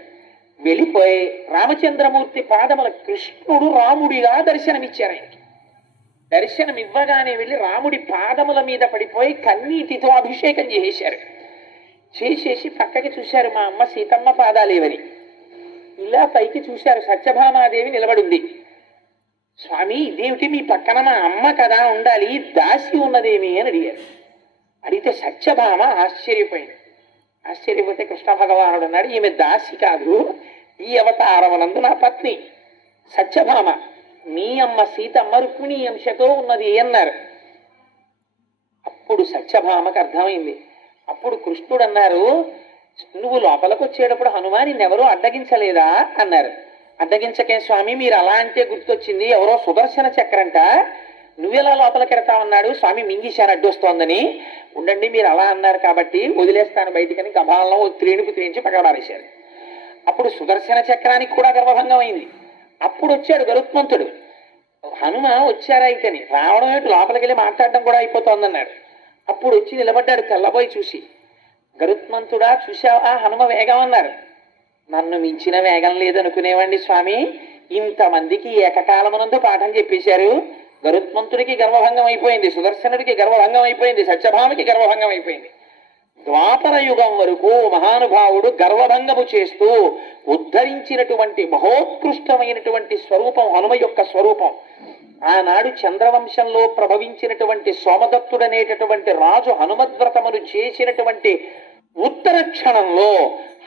వెళ్ళిపోయి రామచంద్రమూర్తి పాదముల కృష్ణుడు రాముడిగా దర్శనమిచ్చారు. ఆయనకి దర్శనం ఇవ్వగానే వెళ్ళి రాముడి పాదముల మీద పడిపోయి కన్నీటితో అభిషేకం చేసేశారు. చేసేసి పక్కకి చూశారు, మా అమ్మ సీతమ్మ పాదాలేవని. ఇలా పైకి చూశారు, సత్యభామాదేవి నిలబడింది. స్వామి ఇదేమిటి మీ పక్కన మా అమ్మ కదా ఉండాలి, దాసి ఉన్నదేమి అని అడిగారు. అడిగితే సత్యభామ ఆశ్చర్యపోయింది. ఆశ్చర్యపోతే కృష్ణ భగవానుడు అన్నాడు ఈమె దాసి కాదు, ఈ అవతారమునందు నా పత్ని సత్యభామ, మీ అమ్మ సీతమ్మ రుక్మిణీ అంశతో ఉన్నది అన్నారు. అప్పుడు సత్యభామకు అర్థమైంది. అప్పుడు కృష్ణుడు అన్నారు నువ్వు లోపలికి వచ్చేటప్పుడు హనుమా నిన్నెవరో అడ్డగించలేదా అన్నారు. అడ్డగించకే స్వామి, మీరు అలా అంటే గుర్తొచ్చింది, ఎవరో సుదర్శన చక్రంట, నువ్వెలా లోపలికి ఎడతామన్నాడు, స్వామి మింగిశాను అడ్డొస్తోందని. ఉండండి మీరు అలా అన్నారు కాబట్టి వదిలేస్తాను బయటికని గభాలను త్రేణుకు త్రేయించి పక్కన పారేశారు. అప్పుడు సుదర్శన చక్రానికి కూడా గర్భభంగం అయింది. అప్పుడు వచ్చాడు గరుత్మంతుడు. హనుమ వచ్చారైతేని రావడం ఏంటి, లోపలికి వెళ్ళి మాట్లాడడం కూడా అయిపోతోందన్నాడు. అప్పుడు వచ్చి నిలబడ్డాడు తెల్లబోయి చూసి, గరుత్మంతుడా చూశావా హనుమ వేగం అన్నారు. నన్ను మించిన వేగం లేదనుకునేవండి స్వామి, ఇంతమందికి ఏకకాలమునందు పాఠం చెప్పేశారు. గరుత్మంతుడికి గర్భభంగం అయిపోయింది, సుదర్శనుడికి గర్భభంగం అయిపోయింది, సత్యభామకి గర్భభంగం అయిపోయింది. ద్వాపర యుగం వరకు మహానుభావుడు గర్వభంగము చేస్తూ ఉద్ధరించినటువంటి మహోత్కృష్టమైనటువంటి స్వరూపం హనుమ యొక్క స్వరూపం. ఆనాడు చంద్రవంశంలో ప్రభవించినటువంటి సోమదత్తుడనేటటువంటి రాజు హనుమద్వ్రతమును చేసినటువంటి ఉత్తర క్షణంలో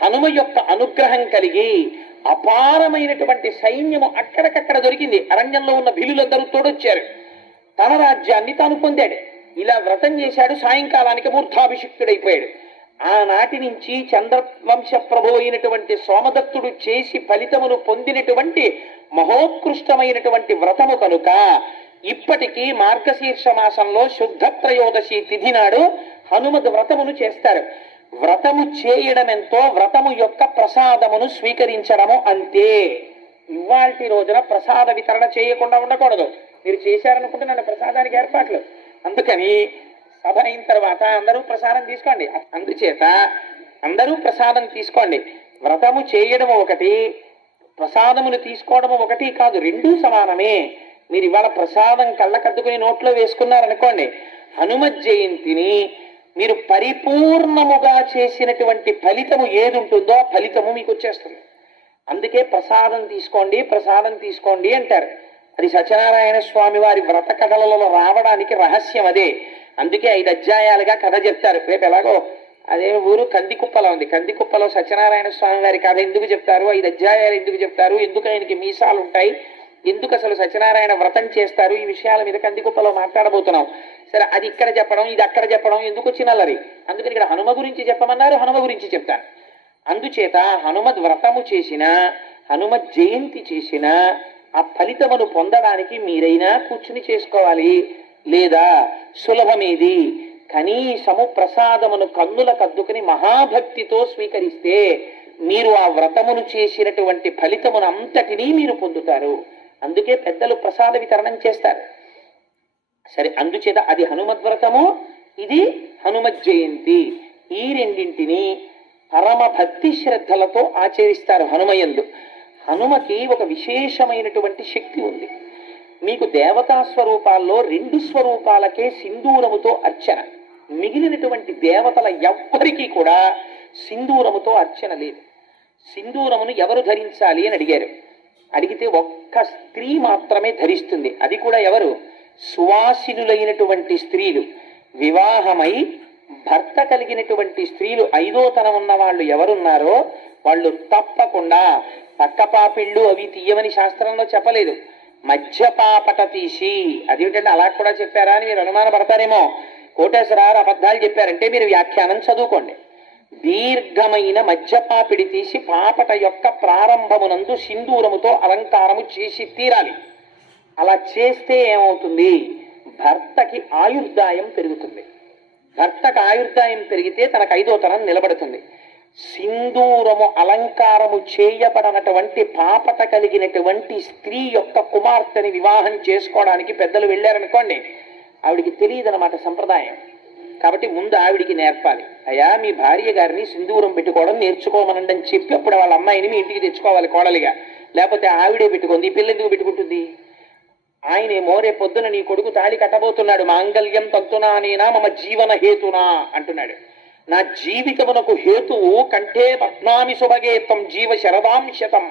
హనుమ యొక్క అనుగ్రహం కలిగి అపారమైనటువంటి సైన్యము అక్కడికక్కడ దొరికింది. అరణ్యంలో ఉన్న భీలులందరూ తోడొచ్చారు. తన రాజ్యాన్ని తాను పొందాడు. ఇలా వ్రతం చేశాడు. సాయంకాలానికి మూర్ధాభిషిక్తుడైపోయాడు. ఆనాటి నుంచి చంద్రవంశ ప్రభు అయినటువంటి సోమదత్తుడు చేసి ఫలితమును పొందినటువంటి మహోత్కృష్టమైనటువంటి వ్రతము కనుక ఇప్పటికీ మార్గశీర్ష మాసంలో శుద్ధ త్రయోదశి తిథి నాడు హనుమద్ వ్రతమును చేస్తారు. వ్రతము చేయడం ఎంతో, వ్రతము యొక్క ప్రసాదమును స్వీకరించడము అంతే. ఇవాల్టి రోజున ప్రసాద వితరణ చేయకుండా ఉండకూడదు. మీరు చేశారనుకుంటే నన్ను ప్రసాదానికి ఏర్పాట్లు. అందుకని సభ అయిన తర్వాత అందరూ ప్రసాదం తీసుకోండి. అందుచేత అందరూ ప్రసాదం తీసుకోండి. వ్రతము చేయడము ఒకటి, ప్రసాదమును తీసుకోవడము ఒకటి కాదు, రెండూ సమానమే. మీరు ఇవాళ ప్రసాదం కళ్ళకద్దుకుని నోట్లో వేసుకున్నారనుకోండి, హనుమత్ జయంతిని మీరు పరిపూర్ణముగా చేసినటువంటి ఫలితము ఏది ఉంటుందో ఆ ఫలితము మీకు వచ్చేస్తుంది. అందుకే ప్రసాదం తీసుకోండి, ప్రసాదం తీసుకోండి అంటారు. అది సత్యనారాయణ స్వామి వారి వ్రత కథలలో రావడానికి రహస్యం అదే. అందుకే 5 అధ్యాయాలుగా కథ చెప్తారు. రేపు ఎలాగో అదే ఊరు కందికుప్పలో ఉంది. కందికుప్పలో సత్యనారాయణ స్వామి వారి కథ ఎందుకు చెప్తారు, 5 అధ్యాయాలు ఎందుకు చెప్తారు, ఎందుకు ఆయనకి మీసాలు ఉంటాయి, ఎందుకు అసలు సత్యనారాయణ వ్రతం చేస్తారు, ఈ విషయాల మీద కందికుప్పలో మాట్లాడబోతున్నాం. సరే, అది ఇక్కడ చెప్పడం, ఇది అక్కడ చెప్పడం ఎందుకు వచ్చినల్లరి. అందుకని ఇక్కడ హనుమ గురించి చెప్పమన్నారు, హనుమ గురించి చెప్తాను. అందుచేత హనుమద్ వ్రతము చేసిన, హనుమత్ జయంతి చేసిన ఆ ఫలితమును పొందడానికి మీరైనా కూర్చుని చేసుకోవాలి. లేదా సులభమేది, కనీసము ప్రసాదమును కన్నుల కద్దుకుని మహాభక్తితో స్వీకరిస్తే మీరు ఆ వ్రతమును చేసినటువంటి ఫలితమును అంతటినీ మీరు పొందుతారు. అందుకే పెద్దలు ప్రసాద వితరణం చేస్తారు. సరే, అందుచేత అది హనుమద్వ్రతము, ఇది హనుమత్ జయంతి. ఈ రెండింటిని పరమ భక్తి శ్రద్ధలతో ఆచరిస్తారు హనుమయందు. హనుమకి ఒక విశేషమైనటువంటి శక్తి ఉంది. మీకు దేవతా స్వరూపాల్లో 2 స్వరూపాలకే సింధూరముతో అర్చన. మిగిలినటువంటి దేవతల ఎవ్వరికీ కూడా సింధూరముతో అర్చన లేదు. సింధూరమును ఎవరు ధరించాలి అని అడిగారు. అడిగితే ఒక్క స్త్రీ మాత్రమే ధరిస్తుంది. అది కూడా ఎవరు? సువాసినులైనటువంటి స్త్రీలు. వివాహమై భర్త కలిగినటువంటి స్త్రీలు, 5వ తనం ఉన్న వాళ్ళు ఎవరున్నారో వాళ్ళు తప్పకుండా పక్కపాపిళ్ళు అవి తీయమని శాస్త్రంలో చెప్పలేదు. మధ్యపాపట తీసి, అదేమిటంటే అలా కూడా చెప్పారా అని మీరు అనుమానపడతారేమో. కోటేశ్వరారు అబద్ధాలు చెప్పారంటే మీరు వ్యాఖ్యానం చదువుకోండి. దీర్ఘమైన మధ్యపాపిడి తీసి పాపట యొక్క ప్రారంభమునందు సింధూరముతో అలంకారము చేసి తీరాలి. అలా చేస్తే ఏమవుతుంది? భర్తకి ఆయుర్దాయం పెరుగుతుంది. భర్తకు ఆయుర్దాయం పెరిగితే తనకు 5వ తనం నిలబడుతుంది. సింధూరము అలంకారము చేయబడినటువంటి పాపట కలిగినటువంటి స్త్రీ యొక్క కుమార్తెని వివాహం చేసుకోవడానికి పెద్దలు వెళ్ళారనుకోండి, ఆవిడికి తెలియదన్నమాట సంప్రదాయం. కాబట్టి ముందు ఆవిడికి నేర్పాలి. అయ్యా, మీ భార్య గారిని సింధూరం పెట్టుకోవడం నేర్చుకోమనండి అని చెప్పి అప్పుడు వాళ్ళ అమ్మాయిని మీ ఇంటికి తెచ్చుకోవాలి కోడలిగా. లేకపోతే ఆవిడే పెట్టుకుంది, ఈ పిల్ల ఎందుకు పెట్టుకుంటుంది? ఆయనేమో రేపు పొద్దున నీ కొడుకు తాళి కట్టబోతున్నాడు. మాంగళ్యం తంతునానేనా మమ జీవన హేతునా అంటున్నాడు. నా జీవితమునకు హేతువు కంఠే పద్మామి శుభగేతం జీవ శరదాంశతం.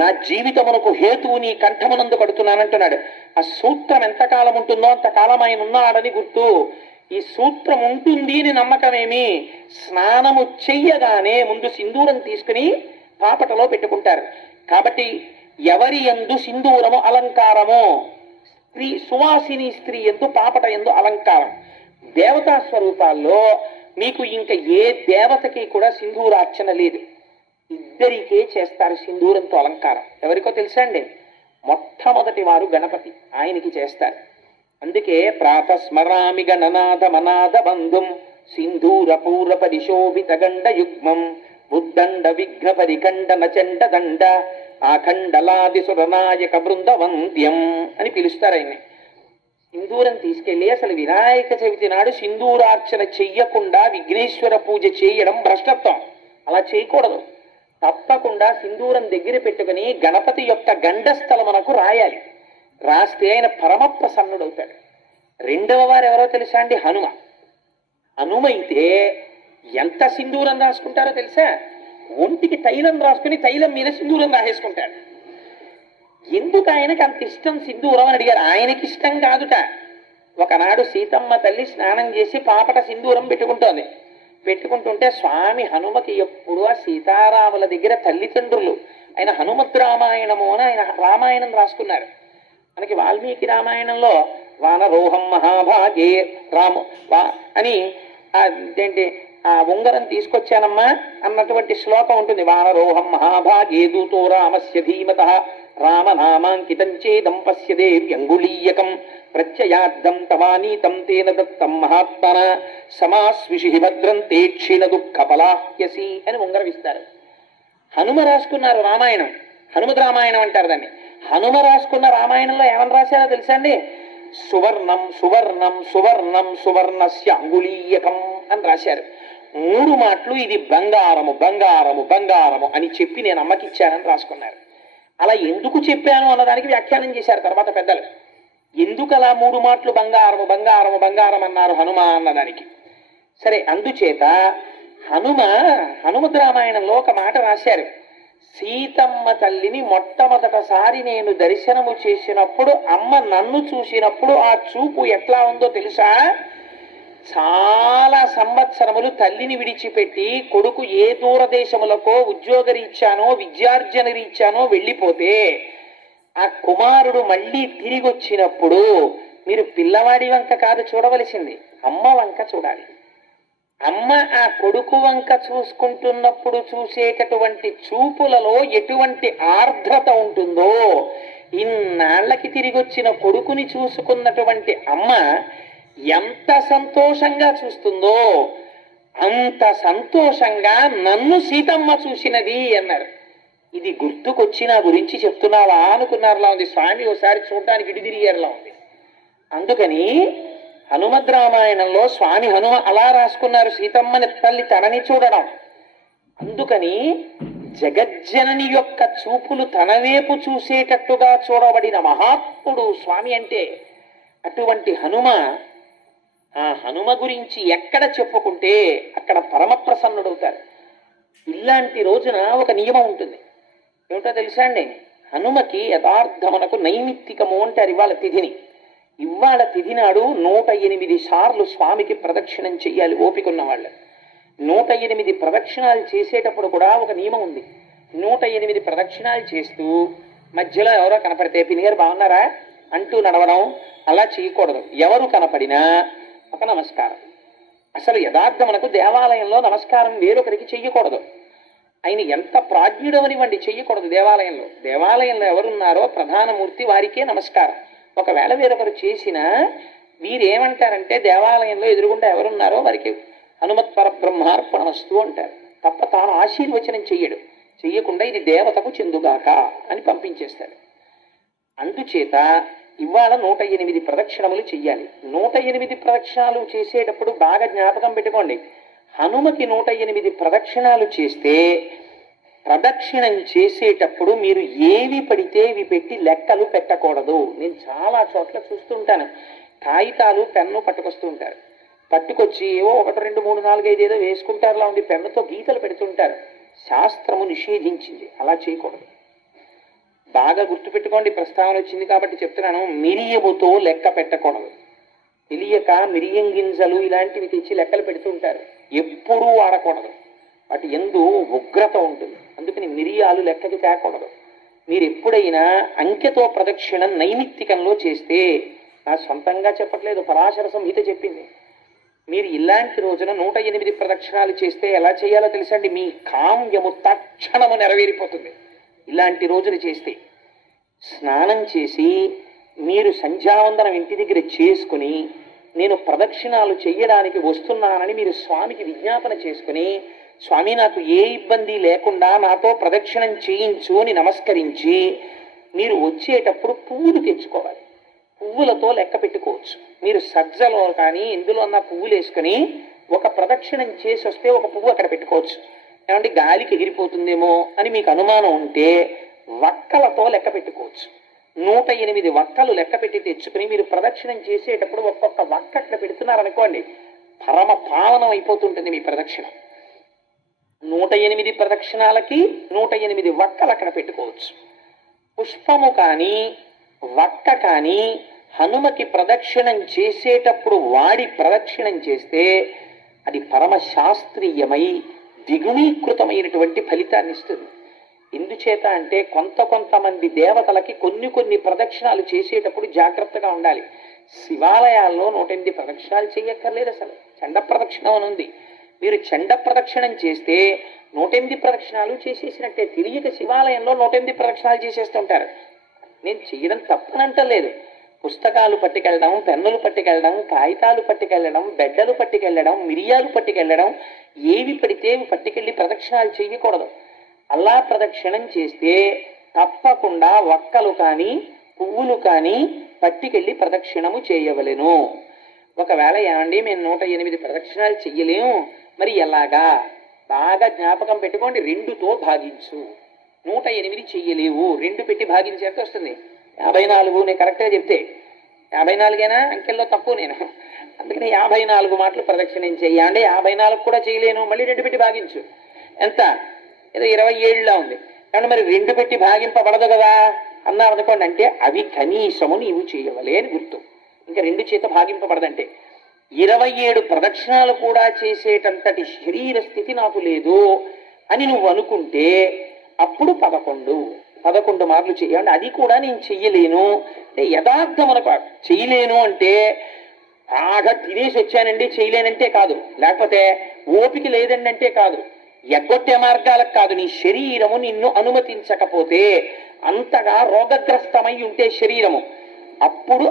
నా జీవితమునకు హేతువు నీ కంఠమునందు కడుతున్నానంటున్నాడు. ఆ సూత్రం ఎంతకాలం ఉంటుందో అంతకాలం ఆయన ఉన్నాడని గుర్తు. ఈ సూత్రం ఉంటుంది అని నమ్మకమేమి? స్నానము చెయ్యగానే ముందు సింధూరం తీసుకుని పాపటలో పెట్టుకుంటారు. కాబట్టి ఎవరి యందు సింధూరము అలంకారము? స్త్రీ, సువాసిని స్త్రీ యందు పాపట యందు అలంకారం. దేవతా స్వరూపాల్లో మీకు ఇంకా ఏ దేవతకి కూడా సింధూరార్చన లేదు. ఇద్దరికే చేస్తారు సింధూరంతో అలంకారం. ఎవరికో తెలుసా అండి? మొట్టమొదటి వారు గణపతి, ఆయనకి చేస్తారు. అందుకే ప్రాతస్మరామి గణనాథ మనాథ బంధుం సింధూర పూర పరిశోభిత గండ యుగ్మం బుద్దండ విఘ్న పరిఖండన చండ దండ ఆఖండలాది సురనాయక బృందవంద్యం అని పిలుస్తారు ఆయన్ని. సింధూరం తీసుకెళ్లి అసలు వినాయక చవితి నాడు సింధూరార్చన చెయ్యకుండా విఘ్నేశ్వర పూజ చేయడం భ్రష్టత్వం. అలా చేయకూడదు. తప్పకుండా సింధూరం దగ్గర పెట్టుకుని గణపతి యొక్క గండస్థలమునకు రాయాలి. రాస్తే ఆయన పరమ ప్రసన్నుడవుతాడు. 2వ వారు ఎవరో తెలుసా అండి? హనుమ. హనుమైతే ఎంత సింధూరం రాసుకుంటారో తెలుసా? ఒంటికి తైలం రాసుకుని తైలం మీద సింధూరం రాసేసుకుంటాడు. ఎందుకు ఆయనకి అంత ఇష్టం సింధూరం అని అడిగారు. ఆయనకి ఇష్టం కాదుట. ఒకనాడు సీతమ్మ తల్లి స్నానం చేసి పాపట సింధూరం పెట్టుకుంటుంటే స్వామి హనుమకి ఎప్పుడు ఆ సీతారాముల దగ్గర తల్లిదండ్రులు ఆయన హనుమద్ రామాయణము అని ఆయన రామాయణం రాసుకున్నారు. మనకి వాల్మీకి రామాయణంలో వానరోహం మహాభాగే రాము అని ఏంటి ఆ ఉంగరం తీసుకొచ్చానమ్మా అన్నటువంటి శ్లోకం ఉంటుంది. వానరోహం మహాభాగే దూతో రామస్య ధీమత రామనామాంకితం చేదం పశ్యదే వ్యంగుళీయకం ప్రత్యయార్థం తవానీతం తేన దత్తం మహాత్మన సమాస్విషి భద్రం తే క్షీణ దుఃఖ పలాహ్యసి అని ఉంగరం ఇస్తారు. హనుమ రాసుకున్నారు రామాయణం, హనుమద్ రామాయణం అంటారు దాన్ని. హనుమ రాసుకున్న రామాయణంలో ఏమని రాశారో తెలుసా అండి? సువర్ణం సువర్ణం సువర్ణం సువర్ణస్య అంగుళీయకం అని రాశారు. 3 మాటలు ఇది బంగారము బంగారము బంగారము అని చెప్పి నేను అమ్మకిచ్చానని రాసుకున్నారు. అలా ఎందుకు చెప్పాను అన్నదానికి వ్యాఖ్యానం చేశారు తర్వాత పెద్దలు. ఎందుకు అలా 3 మాటలు బంగారము బంగారము బంగారం అన్నారు హనుమ అన్నదానికి. సరే, అందుచేత హనుమద్ రామాయణంలో ఒక మాట రాశారు. సీతమ్మ తల్లిని మొట్టమొదటిసారి నేను దర్శనము చేసినప్పుడు అమ్మ నన్ను చూసినప్పుడు ఆ చూపు ఎట్లా ఉందో తెలుసా? చాలా సంవత్సరములు తల్లిని విడిచిపెట్టి కొడుకు ఏ దూరదేశములకో ఉద్యోగరీత్యానో విద్యార్జన రీత్యానో వెళ్ళిపోతే ఆ కుమారుడు మళ్ళీ తిరిగి వచ్చినప్పుడు మీరు పిల్లవాడి వంక కాదు చూడవలసింది, అమ్మ వంక చూడాలి. అమ్మ ఆ కొడుకు వంక చూసుకుంటున్నప్పుడు చూసేటటువంటి చూపులలో ఎటువంటి ఆర్ద్రత ఉంటుందో, ఇన్నాళ్లకి తిరిగి వచ్చిన కొడుకుని చూసుకున్నటువంటి అమ్మ ఎంత సంతోషంగా చూస్తుందో అంత సంతోషంగా నన్ను సీతమ్మ చూసినది అన్నారు. ఇది గుర్తుకొచ్చి నా గురించి చెప్తున్నావా అనుకున్నారులా ఉంది. స్వామి ఒకసారి చూడడానికి ఇటు తిరిగేలా ఉంది. అందుకని హనుమద్ రామాయణంలో స్వామి హనుమ అలా రాసుకున్నారు, సీతమ్మని తల్లి తనని చూడడం. అందుకని జగజ్జనని యొక్క చూపులు తన వైపు చూసేటట్టుగా చూడబడిన మహాత్ముడు స్వామి అంటే. అటువంటి ఆ హనుమ గురించి ఎక్కడ చెప్పుకుంటే అక్కడ పరమ ప్రసన్నుడవుతారు. ఇలాంటి రోజున ఒక నియమం ఉంటుంది. ఏమిటో తెలుసా అండి? హనుమకి యథార్థమునకు నైమిత్తికము అంటారు ఇవాళ తిథి నాడు 108 సార్లు స్వామికి ప్రదక్షిణం చెయ్యాలి ఓపికన్న వాళ్ళు. 108 ప్రదక్షిణాలు చేసేటప్పుడు కూడా ఒక నియమం ఉంది. 108 ప్రదక్షిణాలు చేస్తూ మధ్యలో ఎవరో కనపడితే పినిగారు బాగున్నారా అంటూ నడవడం అలా చేయకూడదు. ఎవరు కనపడినా ఒక నమస్కారం. అసలు యథార్థమునకు దేవాలయంలో నమస్కారం వేరొకరికి చెయ్యకూడదు. ఆయన ఎంత ప్రాజ్ఞుడు అనివ్వండి, చెయ్యకూడదు. దేవాలయంలో ఎవరున్నారో ప్రధానమూర్తి వారికే నమస్కారం. ఒకవేళ వేరొకరు చేసినా వీరేమంటారంటే దేవాలయంలో ఎదురుగుండా ఎవరున్నారో వారికి హనుమత్ పరబ్రహ్మార్పణమస్తు అంటారు. తప్ప తాను ఆశీర్వచనం చెయ్యకుండా ఇది దేవతకు చెందుగాక అని పంపించేస్తాడు. అందుచేత ఇవాళ 108 ప్రదక్షిణములు చెయ్యాలి. 108 ప్రదక్షిణాలు చేసేటప్పుడు బాగా జ్ఞాపకం పెట్టుకోండి. హనుమకి 108 ప్రదక్షిణాలు చేస్తే ప్రదక్షిణం చేసేటప్పుడు మీరు ఏవి పడితే ఇవి పెట్టి లెక్కలు పెట్టకూడదు. నేను చాలా చోట్ల చూస్తుంటాను, కాగితాలు పెన్ను పట్టుకొస్తూ ఉంటారు. పట్టుకొచ్చి ఏవో 1 2 3 4 5 ఏదో వేసుకుంటారులా ఉంది, పెన్నుతో గీతలు పెడుతుంటారు. శాస్త్రము నిషేధించింది, అలా చేయకూడదు. బాగా గుర్తుపెట్టుకోండి, ప్రస్తావన వచ్చింది కాబట్టి చెప్తున్నాను. మిరియముతో లెక్క పెట్టకూడదు. తెలియక మిరియం గింజలు ఇలాంటివి తెచ్చి లెక్కలు పెడుతుంటారు. ఎప్పుడూ వాడకూడదు, వాటి యందు ఉగ్రత ఉంటుంది. అందుకని మిరియాలు లెక్కకి తేకూడదు. మీరు ఎప్పుడైనా అంకెతో ప్రదక్షిణం నైమిత్తికంలో చేస్తే, నా సొంతంగా చెప్పట్లేదు, పరాశర సంహిత చెప్పింది. మీరు ఇలాంటి రోజున 108 ప్రదక్షిణాలు చేస్తే ఎలా చేయాలో తెలుసండి? మీ కామ్యము తక్షణము నెరవేరిపోతుంది. ఇలాంటి రోజులు చేస్తే స్నానం చేసి మీరు సంధ్యావందనం ఇంటి దగ్గర చేసుకుని నేను ప్రదక్షిణాలు చెయ్యడానికి వస్తున్నానని మీరు స్వామికి విజ్ఞాపన చేసుకుని, స్వామి నాకు ఏ ఇబ్బంది లేకుండా నాతో ప్రదక్షిణం చేయించు అని నమస్కరించి మీరు వచ్చేటప్పుడు పువ్వులు తెచ్చుకోవాలి. పువ్వులతో లెక్క పెట్టుకోవచ్చు. మీరు సజ్జలో కానీ ఇందులో ఉన్న పువ్వులు వేసుకుని ఒక ప్రదక్షిణం చేసి వస్తే ఒక పువ్వు అక్కడ పెట్టుకోవచ్చు. ఏమంటే గాలికి ఎగిరిపోతుందేమో అని మీకు అనుమానం ఉంటే వక్కలతో లెక్క పెట్టుకోవచ్చు. 108 వక్కలు లెక్క పెట్టి తెచ్చుకుని మీరు ప్రదక్షిణం చేసేటప్పుడు ఒక్కొక్క వక్క అక్కడ పెడుతున్నారనుకోండి, పరమ పావనం అయిపోతుంటుంది మీ ప్రదక్షిణం. 108 ప్రదక్షిణాలకి 108 వక్కలు అక్కడ పెట్టుకోవచ్చు. పుష్పము కానీ వక్క కానీ హనుమకి ప్రదక్షిణం చేసేటప్పుడు వాడి ప్రదక్షిణం చేస్తే అది పరమ శాస్త్రీయమై ద్విగుణీకృతమైనటువంటి ఫలితాన్ని ఇస్తుంది. ఎందుచేత అంటే కొంతమంది దేవతలకి కొన్ని ప్రదక్షిణాలు చేసేటప్పుడు జాగ్రత్తగా ఉండాలి. శివాలయాల్లో 108 ప్రదక్షిణాలు చేయక్కర్లేదు. అసలు చండ ప్రదక్షిణం అని ఉంది. మీరు చండ ప్రదక్షిణం చేస్తే 108 ప్రదక్షిణాలు చేసేసినట్టే. తెలియక శివాలయంలో 108 ప్రదక్షిణాలు చేసేస్తుంటారు. నేను చేయడం తప్పనంటలేదు. పుస్తకాలు పట్టుకెళ్ళడం, పెన్నులు పట్టుకెళ్ళడం, కాగితాలు పట్టుకెళ్ళడం, బెడ్డలు పట్టుకెళ్ళడం, మిరియాలు పట్టుకెళ్ళడం, ఏవి పడితే పట్టుకెళ్ళి ప్రదక్షిణాలు చేయకూడదు. అలా ప్రదక్షిణం చేస్తే తప్పకుండా వక్కలు కానీ పువ్వులు కానీ పట్టుకెళ్ళి ప్రదక్షిణము చేయవలెను. ఒకవేళ ఏమండి మేము 108 ప్రదక్షిణాలు చెయ్యలేము, మరి ఎలాగా? బాగా జ్ఞాపకం పెట్టుకోండి. 2తో భాగించు. 108 చెయ్యలేవు, 2 పెట్టి భాగించి ఎంత వస్తుంది? 54. నేను కరెక్ట్గా చెప్తే 54ఏనా? అంకెల్లో తప్పు నేను. అందుకని 54 మాటలు ప్రదక్షిణం చెయ్యండి. 54 కూడా చేయలేను, మళ్ళీ 2 పెట్టి భాగించు. ఎంత? ఏదో 27లా ఉంది. కాబట్టి మరి 2 పెట్టి భాగింపబడదు కదా అన్నారు అనుకోండి. అంటే అవి కనీసము నీవు చేయవలే అని గుర్తు. ఇంకా 2 చేత భాగింపబడదంటే 27 ప్రదక్షిణాలు కూడా చేసేటంతటి శరీర స్థితి నాకు లేదు అని నువ్వు అనుకుంటే అప్పుడు 11 మార్లు చేయండి. అది కూడా నేను చెయ్యలేను అంటే యథార్థం అనకు. చెయ్యలేను అంటే బాగా తినేసి వచ్చానండి చేయలేనంటే కాదు, లేకపోతే ఓపిక లేదండి అంటే కాదు, ఎగ్గొట్టే మార్గాలకు కాదు. నీ శరీరము నిన్ను అనుమతించకపోతే, అంతగా రోగగ్రస్తమై ఉంటే శరీరము, అప్పుడు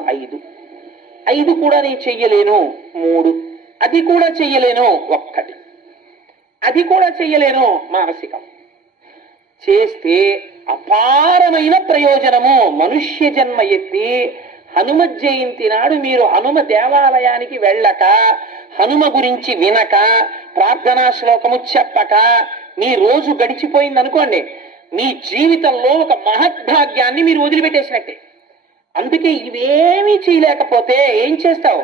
5 కూడా నేను చెయ్యలేను. 3 అది కూడా చెయ్యలేను. 1 అది కూడా చెయ్యలేను. మానసికం చేస్తే అపారమైన ప్రయోజనము. మనుష్య జన్మ ఎత్తి హనుమ జయంతి నాడు మీరు హనుమ దేవాలయానికి వెళ్ళక, హనుమ గురించి వినక, ప్రార్థనా శ్లోకము చెప్పక మీ రోజు గడిచిపోయింది అనుకోండి, మీ జీవితంలో ఒక మహద్భాగ్యాన్ని మీరు వదిలిపెట్టేసినట్టే. అందుకే ఇవేమీ చేయలేకపోతే ఏం చేస్తావు?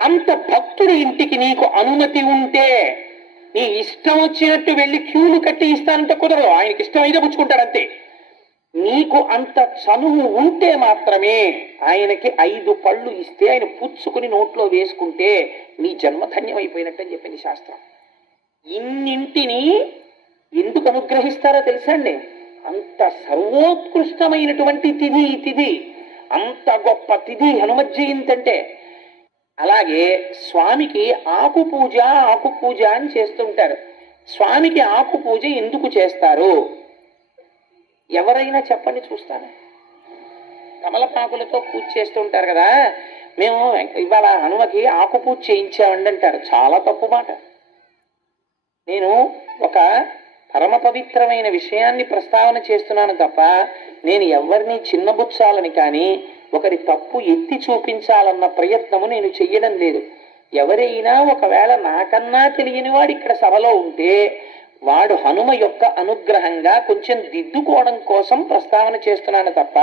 అంత భక్తుడి ఇంటికి నీకు అనుమతి ఉంటే నీ ఇష్టం వచ్చినట్టు వెళ్ళి క్యూలు కట్టి ఇస్తానంటే కుదరదు. ఆయనకి ఇష్టం అయితే పుచ్చుకుంటాడు అంతే. నీకు అంత చనువు ఉంటే మాత్రమే ఆయనకి 5 పళ్ళు ఇస్తే ఆయన పుచ్చుకుని నోట్లో వేసుకుంటే నీ జన్మ ధన్యమైపోయినట్టు అని చెప్పింది శాస్త్రం. ఇన్నింటిని ఎందుకు అనుగ్రహిస్తారో తెలుసా అండి? అంత సర్వోత్కృష్టమైనటువంటి తిథి, అంత గొప్ప తిథి హనుమ జయంతి అంటే. అలాగే స్వామికి ఆకు పూజ అని చేస్తుంటారు. స్వామికి ఆకు పూజ ఎందుకు చేస్తారు? ఎవరైనా చెప్పండి చూస్తాను. కమలపాకులతో పూజ చేస్తూ ఉంటారు కదా, మేము ఇవాళ హనుమకి ఆకు పూజ చేయించామండి అంటారు. చాలా తప్పు మాట. నేను ఒక పరమ పవిత్రమైన విషయాన్ని ప్రస్తావన చేస్తున్నాను తప్ప నేను ఎవరిని చిన్నబుచ్చాలని కానీ ఒకరి తప్పు ఎత్తి చూపించాలన్న ప్రయత్నము నేను చెయ్యడం లేదు. ఎవరైనా ఒకవేళ నాకన్నా తెలియని వాడు ఇక్కడ సభలో ఉంటే వాడు హనుమ యొక్క అనుగ్రహంగా కొంచెం దిద్దుకోవడం కోసం ప్రస్తావన చేస్తున్నాను తప్ప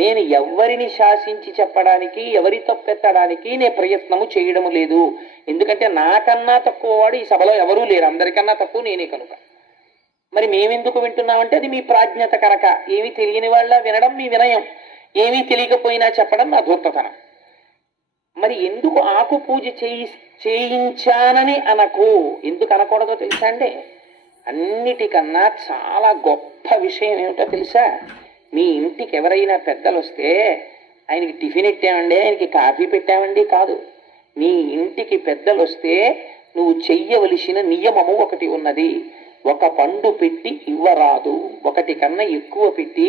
నేను ఎవరిని శాసించి చెప్పడానికి, ఎవరి తప్పెత్తడానికి నేను ప్రయత్నము చేయడము లేదు. ఎందుకంటే నాకన్నా తక్కువ వాడు ఈ సభలో ఎవరూ లేరు, అందరికన్నా తక్కువ నేనే కనుక. మరి మేమెందుకు వింటున్నామంటే అది మీ ప్రాజ్ఞత కనుక. ఏమీ తెలియని వాళ్ళ వినడం మీ వినయం, ఏమీ తెలియకపోయినా చెప్పడం నా ధూర్తతనం. మరి ఎందుకు ఆకు పూజ చేయించానని అనకు? ఎందుకు అనకూడదో తెలుసా అండి? అన్నిటికన్నా చాలా గొప్ప విషయం ఏమిటో తెలుసా? మీ ఇంటికి ఎవరైనా పెద్దలు వస్తే ఆయనకి టిఫిన్ పెట్టామండి, ఆయనకి కాఫీ పెట్టామండి కాదు. నీ ఇంటికి పెద్దలు వస్తే నువ్వు చెయ్యవలసిన నియమము ఒకటి ఉన్నది. 1 పండు పెట్టి ఇవ్వరాదు. 1 కన్నా ఎక్కువ పెట్టి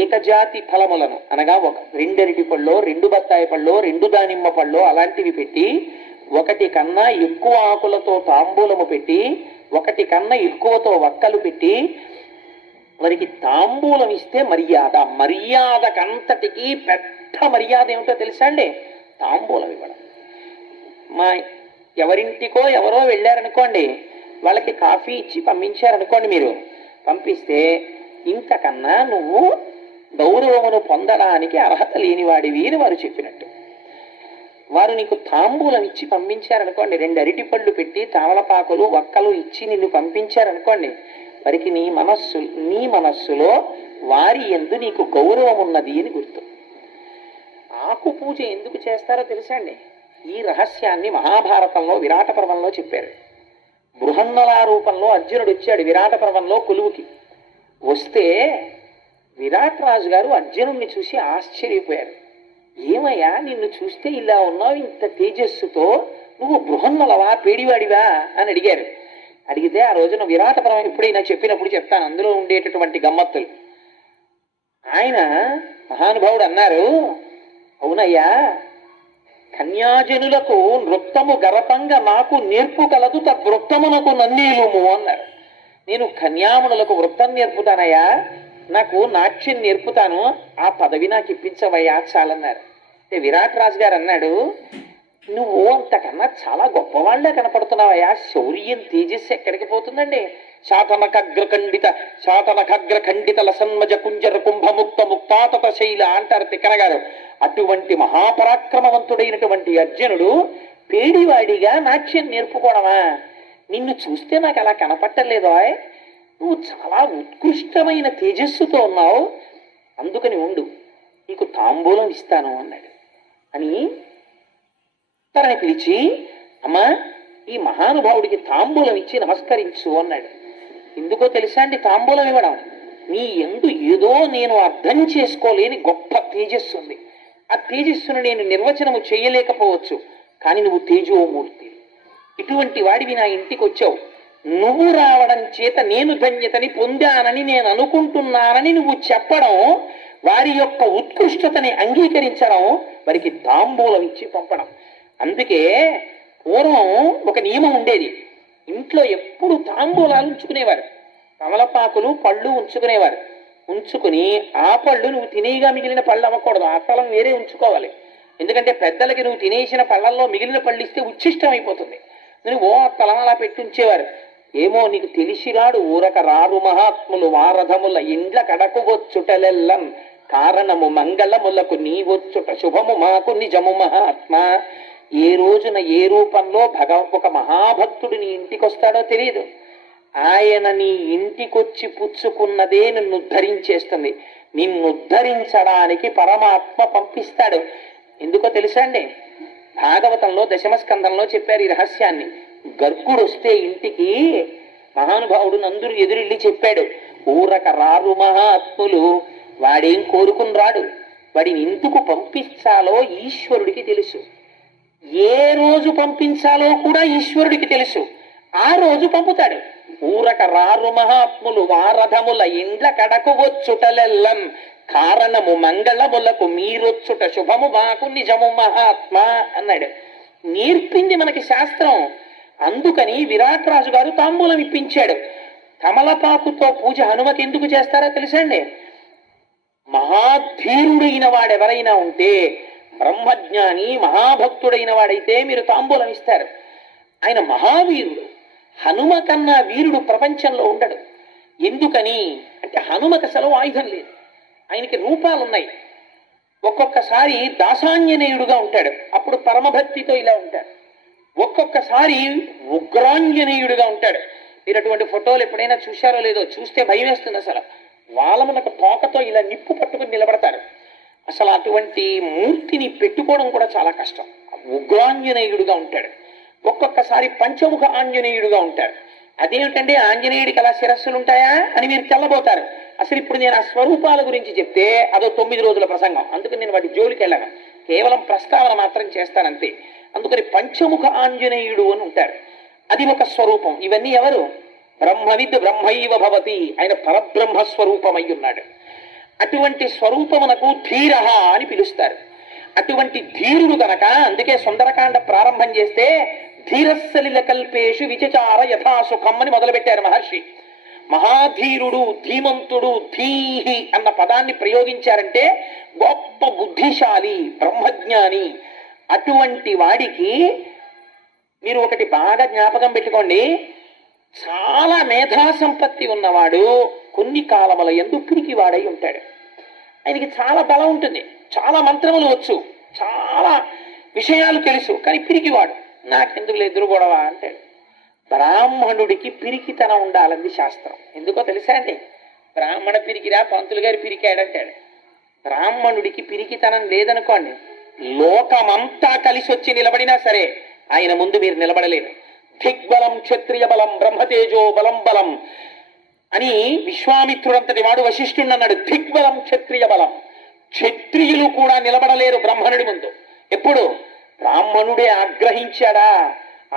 ఏకజాతి ఫలములను అనగా 2 అరటి పళ్ళో, 2 బత్తాయి పళ్ళో, 2 దానిమ్మ పళ్ళో అలాంటివి పెట్టి 1 కన్నా ఎక్కువ ఆకులతో తాంబూలము పెట్టి 1 కన్నా ఎక్కువతో వక్కలు పెట్టి వారికి తాంబూలం ఇస్తే మర్యాదకంతటికి పెద్ద మర్యాద ఏమిటో తెలుసా అండి? తాంబూలం ఇవ్వడం. మా ఎవరింటికో ఎవరో వెళ్ళారనుకోండి, వాళ్ళకి కాఫీ ఇచ్చి పంపించారనుకోండి, మీరు పంపిస్తే ఇంతకన్నా నువ్వు గౌరవమును పొందడానికి అర్హత లేనివాడివి అని వారు చెప్పినట్టు. వారు నీకు తాంబూలం ఇచ్చి పంపించారనుకోండి, 2 అరటి పళ్ళు పెట్టి తామలపాకులు వక్కలు ఇచ్చి నిన్ను పంపించారనుకోండి, వారికి నీ మనస్సులో వారి యందు నీకు గౌరవం ఉన్నది అని గుర్తు. ఆకు పూజ ఎందుకు చేస్తారో తెలుసా అండి? ఈ రహస్యాన్ని మహాభారతంలో విరాట పర్వంలో చెప్పారు. బృహన్నల రూపంలో అర్జునుడు వచ్చాడు విరాట పర్వంలో కొలువుకి. వస్తే విరాట్ రాజు గారు అర్జునుడిని చూసి ఆశ్చర్యపోయారు. ఏమయ్యా, నిన్ను చూస్తే ఇలా ఉన్నావు, ఇంత తేజస్సుతో, నువ్వు బృహన్నలవా, పేడివాడివా అని అడిగారు. అడిగితే ఆ రోజున విరాట పర్వం ఎప్పుడైనా చెప్పినప్పుడు చెప్తాను, అందులో ఉండేటటువంటి గమ్మత్తులు. ఆయన మహానుభావుడు అన్నారు, అవునయ్యా, కన్యాజనులకు నృత్తము గరపంగా నాకు నేర్పు కలదు తృత్తమునకు నన్నీలుము అన్నారు. నేను కన్యామునులకు వృత్తం నేర్పుతానయ్యా, నాకు నాట్యం నేర్పుతాను, ఆ పదవి నాకు ఇప్పించవయ్యా చాలన్నారు. అంటే విరాట్ రాజు గారు అన్నాడు, నువ్వు అంతకన్నా చాలా గొప్పవాళ్లే కనపడుతున్నావయ్యా, శౌర్యం తేజస్సు ఎక్కడికి పోతుందండి? శాతనఖగ్రఖండిత లసన్మజ కుంజర కుంభముక్త ముక్తాతత శైల అంటారు తిక్కన గారు. అటువంటి మహాపరాక్రమవంతుడైనటువంటి అర్జునుడు పేడివాడిగా నాట్యం నేర్పుకోవడమా? నిన్ను చూస్తే నాకు అలా కనపట్టలేదో, నువ్వు చాలా ఉత్కృష్టమైన తేజస్సుతో ఉన్నావు, అందుకని ఉండు, నీకు తాంబూలం ఇస్తాను అన్నాడు. అని తనని పిలిచి, అమ్మా, ఈ మహానుభావుడికి తాంబూలం ఇచ్చి నమస్కరించు అన్నాడు. ఎందుకో తెలుసా అండి తాంబూలం ఇవ్వడం? నీ ఎందు ఏదో నేను అర్థం చేసుకోలేని గొప్ప తేజస్సు ఉంది. ఆ తేజస్సును నేను నిర్వచనము చేయలేకపోవచ్చు, కానీ నువ్వు తేజోమూర్తి, ఇటువంటి వాడివి నా ఇంటికి వచ్చావు, నువ్వు రావడం చేత నేను ధన్యతని పొందానని నేను అనుకుంటున్నానని నువ్వు చెప్పడం, వారి యొక్క ఉత్కృష్టతని అంగీకరించడం, వారికి తాంబూలం ఇచ్చి పంపడం. అందుకే పూర్వం ఒక నియమం ఉండేది, ఇంట్లో ఎప్పుడు తాంబూలాలు ఉంచుకునేవారు, తమలపాకులు పళ్ళు ఉంచుకునేవారు. ఉంచుకుని ఆ పళ్ళు నువ్వు తినేగా మిగిలిన పళ్ళు అవ్వకూడదు, ఆ తలం వేరే ఉంచుకోవాలి. ఎందుకంటే పెద్దలకి నువ్వు తినేసిన పళ్ళల్లో మిగిలిన పళ్ళు ఇస్తే ఉచ్ఛిష్టం అయిపోతుంది. నువ్వు ఓ తలం అలా పెట్టి ఉంచేవారు. ఏమో నీకు తెలిసిరాడు ఊరక రారు మహాత్ములు వారధముల ఇండ్ల కడకువచ్చుటలెల్లం కారణము మంగళములకు నీవొచ్చుట శుభము మాకు నిజము మహాత్మ. ఏ రోజున ఏ రూపంలో ఒక మహాభక్తుడు నీ ఇంటికి వస్తాడో తెలియదు. ఆయన నీ ఇంటికొచ్చి పుచ్చుకున్నదే నిన్ను ఉద్ధరించేస్తుంది. నిన్ను ఉద్ధరించడానికి పరమాత్మ పంపిస్తాడు. ఎందుకో తెలుసా అండి? భాగవతంలో దశమస్కంధంలో చెప్పారు ఈ రహస్యాన్ని. గర్గుడు వస్తే ఇంటికి మహానుభావుడు నందుడు ఎదురెళ్ళి చెప్పాడు, ఊరక రారు మహాత్ములు, వాడేం కోరుకుని రాడు, వాడిని ఎందుకు పంపించాలో ఈశ్వరుడికి తెలుసు. ఏ రోజు పంపించాలో కూడా ఈశ్వరుడికి తెలుసు, ఆ రోజు పంపుతాడు. ఊరక రారు మహాత్ములు వారధముల ఇండ్ల కడకు వచ్చుటలెల్లం కారణము మంగళములకు మీరొచ్చుట శుభము మాకు నిజము మహాత్మ అన్నాడు. నేర్పింది మనకి శాస్త్రం. అందుకని విరాట్ రాజు గారు తాంబూలం ఇప్పించాడు. కమలపాకుతో పూజ హనుమకి ఎందుకు చేస్తారో తెలుసండి? మహాధీరుడైన వాడెవరైనా ఉంటే, బ్రహ్మజ్ఞాని మహాభక్తుడైన వాడైతే మీరు తాంబూలం ఇస్తారు. ఆయన మహావీరుడు. హనుమ కన్నా వీరుడు ప్రపంచంలో ఉండడు. ఎందుకని అంటే హనుమకి అసలు ఆయుధం లేదు, ఆయనకి రూపాలు ఉన్నాయి. ఒక్కొక్కసారి దాసాంజనేయుడుగా ఉంటాడు, అప్పుడు పరమభక్తితో ఇలా ఉంటాడు. ఒక్కొక్కసారి ఉగ్రాంజనేయుడుగా ఉంటాడు. మీరు అటువంటి ఫోటోలు ఎప్పుడైనా చూశారో లేదో, చూస్తే భయం వేస్తుంది. అసలు వాళ్ళమునకు తోకతో ఇలా నిప్పు పట్టుకుని నిలబడతారు. అసలు అటువంటి మూర్తిని పెట్టుకోవడం కూడా చాలా కష్టం. ఉగ్రాంజనేయుడుగా ఉంటాడు. ఒక్కొక్కసారి పంచముఖ ఆంజనేయుడుగా ఉంటాడు. అదేమిటంటే ఆంజనేయుడికి అలా శిరస్సులు ఉంటాయా అని మీరు తెల్లబోతారు. అసలు ఇప్పుడు నేను ఆ స్వరూపాల గురించి చెప్తే అదో 9 రోజుల ప్రసంగం, అందుకని నేను వాటి జోలికి వెళ్ళను, కేవలం ప్రస్తావన మాత్రం చేస్తానంతే. అందుకని పంచముఖ ఆంజనేయుడు అని ఉంటారు, అది ఒక స్వరూపం. ఇవన్నీ ఎవరు? బ్రహ్మవిద్ బ్రహ్మైవ భవతి, ఆయన పరబ్రహ్మ స్వరూపమై ఉన్నాడు. అటువంటి స్వరూపమునకు ధీర అని పిలుస్తారు. అటువంటి ధీరుడు కనుక అందుకే సుందరకాండ ప్రారంభం చేస్తే ధీరస్సలిల కల్పేషు విచచార యథాసుఖం అని మొదలుపెట్టారు మహర్షి. మహాధీరుడు, ధీమంతుడు, ధీహి అన్న పదాన్ని ప్రయోగించారంటే గొప్ప బుద్ధిశాలి, బ్రహ్మజ్ఞాని. అటువంటి వాడికి మీరు ఒకటి బాగా జ్ఞాపకం పెట్టుకోండి, చాలా మేధా సంపత్తి ఉన్నవాడు కొన్ని కాలముల యందు పిరికి వాడై ఉంటాడు. ఆయనకి చాలా బలం ఉంటుంది, చాలా మంత్రములు వచ్చు, చాలా విషయాలు తెలుసు, కానీ పిరికివాడు. నాకెందుకు ఎదురు గొడవ అంటాడు. బ్రాహ్మణుడికి పిరికితనం ఉండాలంది శాస్త్రం. ఎందుకో తెలుసా అండి? బ్రాహ్మణ పిరికిరా పంతులు గారి పిరికాడంటాడు. బ్రాహ్మణుడికి పిరికితనం లేదనుకోండి, లోకమంతా కలిసి వచ్చి నిలబడినా సరే ఆయన ముందు మీరు నిలబడలేరు. దిగ్బలం క్షత్రియ బలం బ్రహ్మతేజో బలం బలం అని విశ్వామిత్రుడంతటి వాడు వశిష్ఠుడు అన్నాడు. దిగ్బలం క్షత్రియ బలం, క్షత్రియులు కూడా నిలబడలేరు బ్రహ్మణుడి ముందు. ఎప్పుడు బ్రాహ్మణుడే ఆగ్రహించాడా,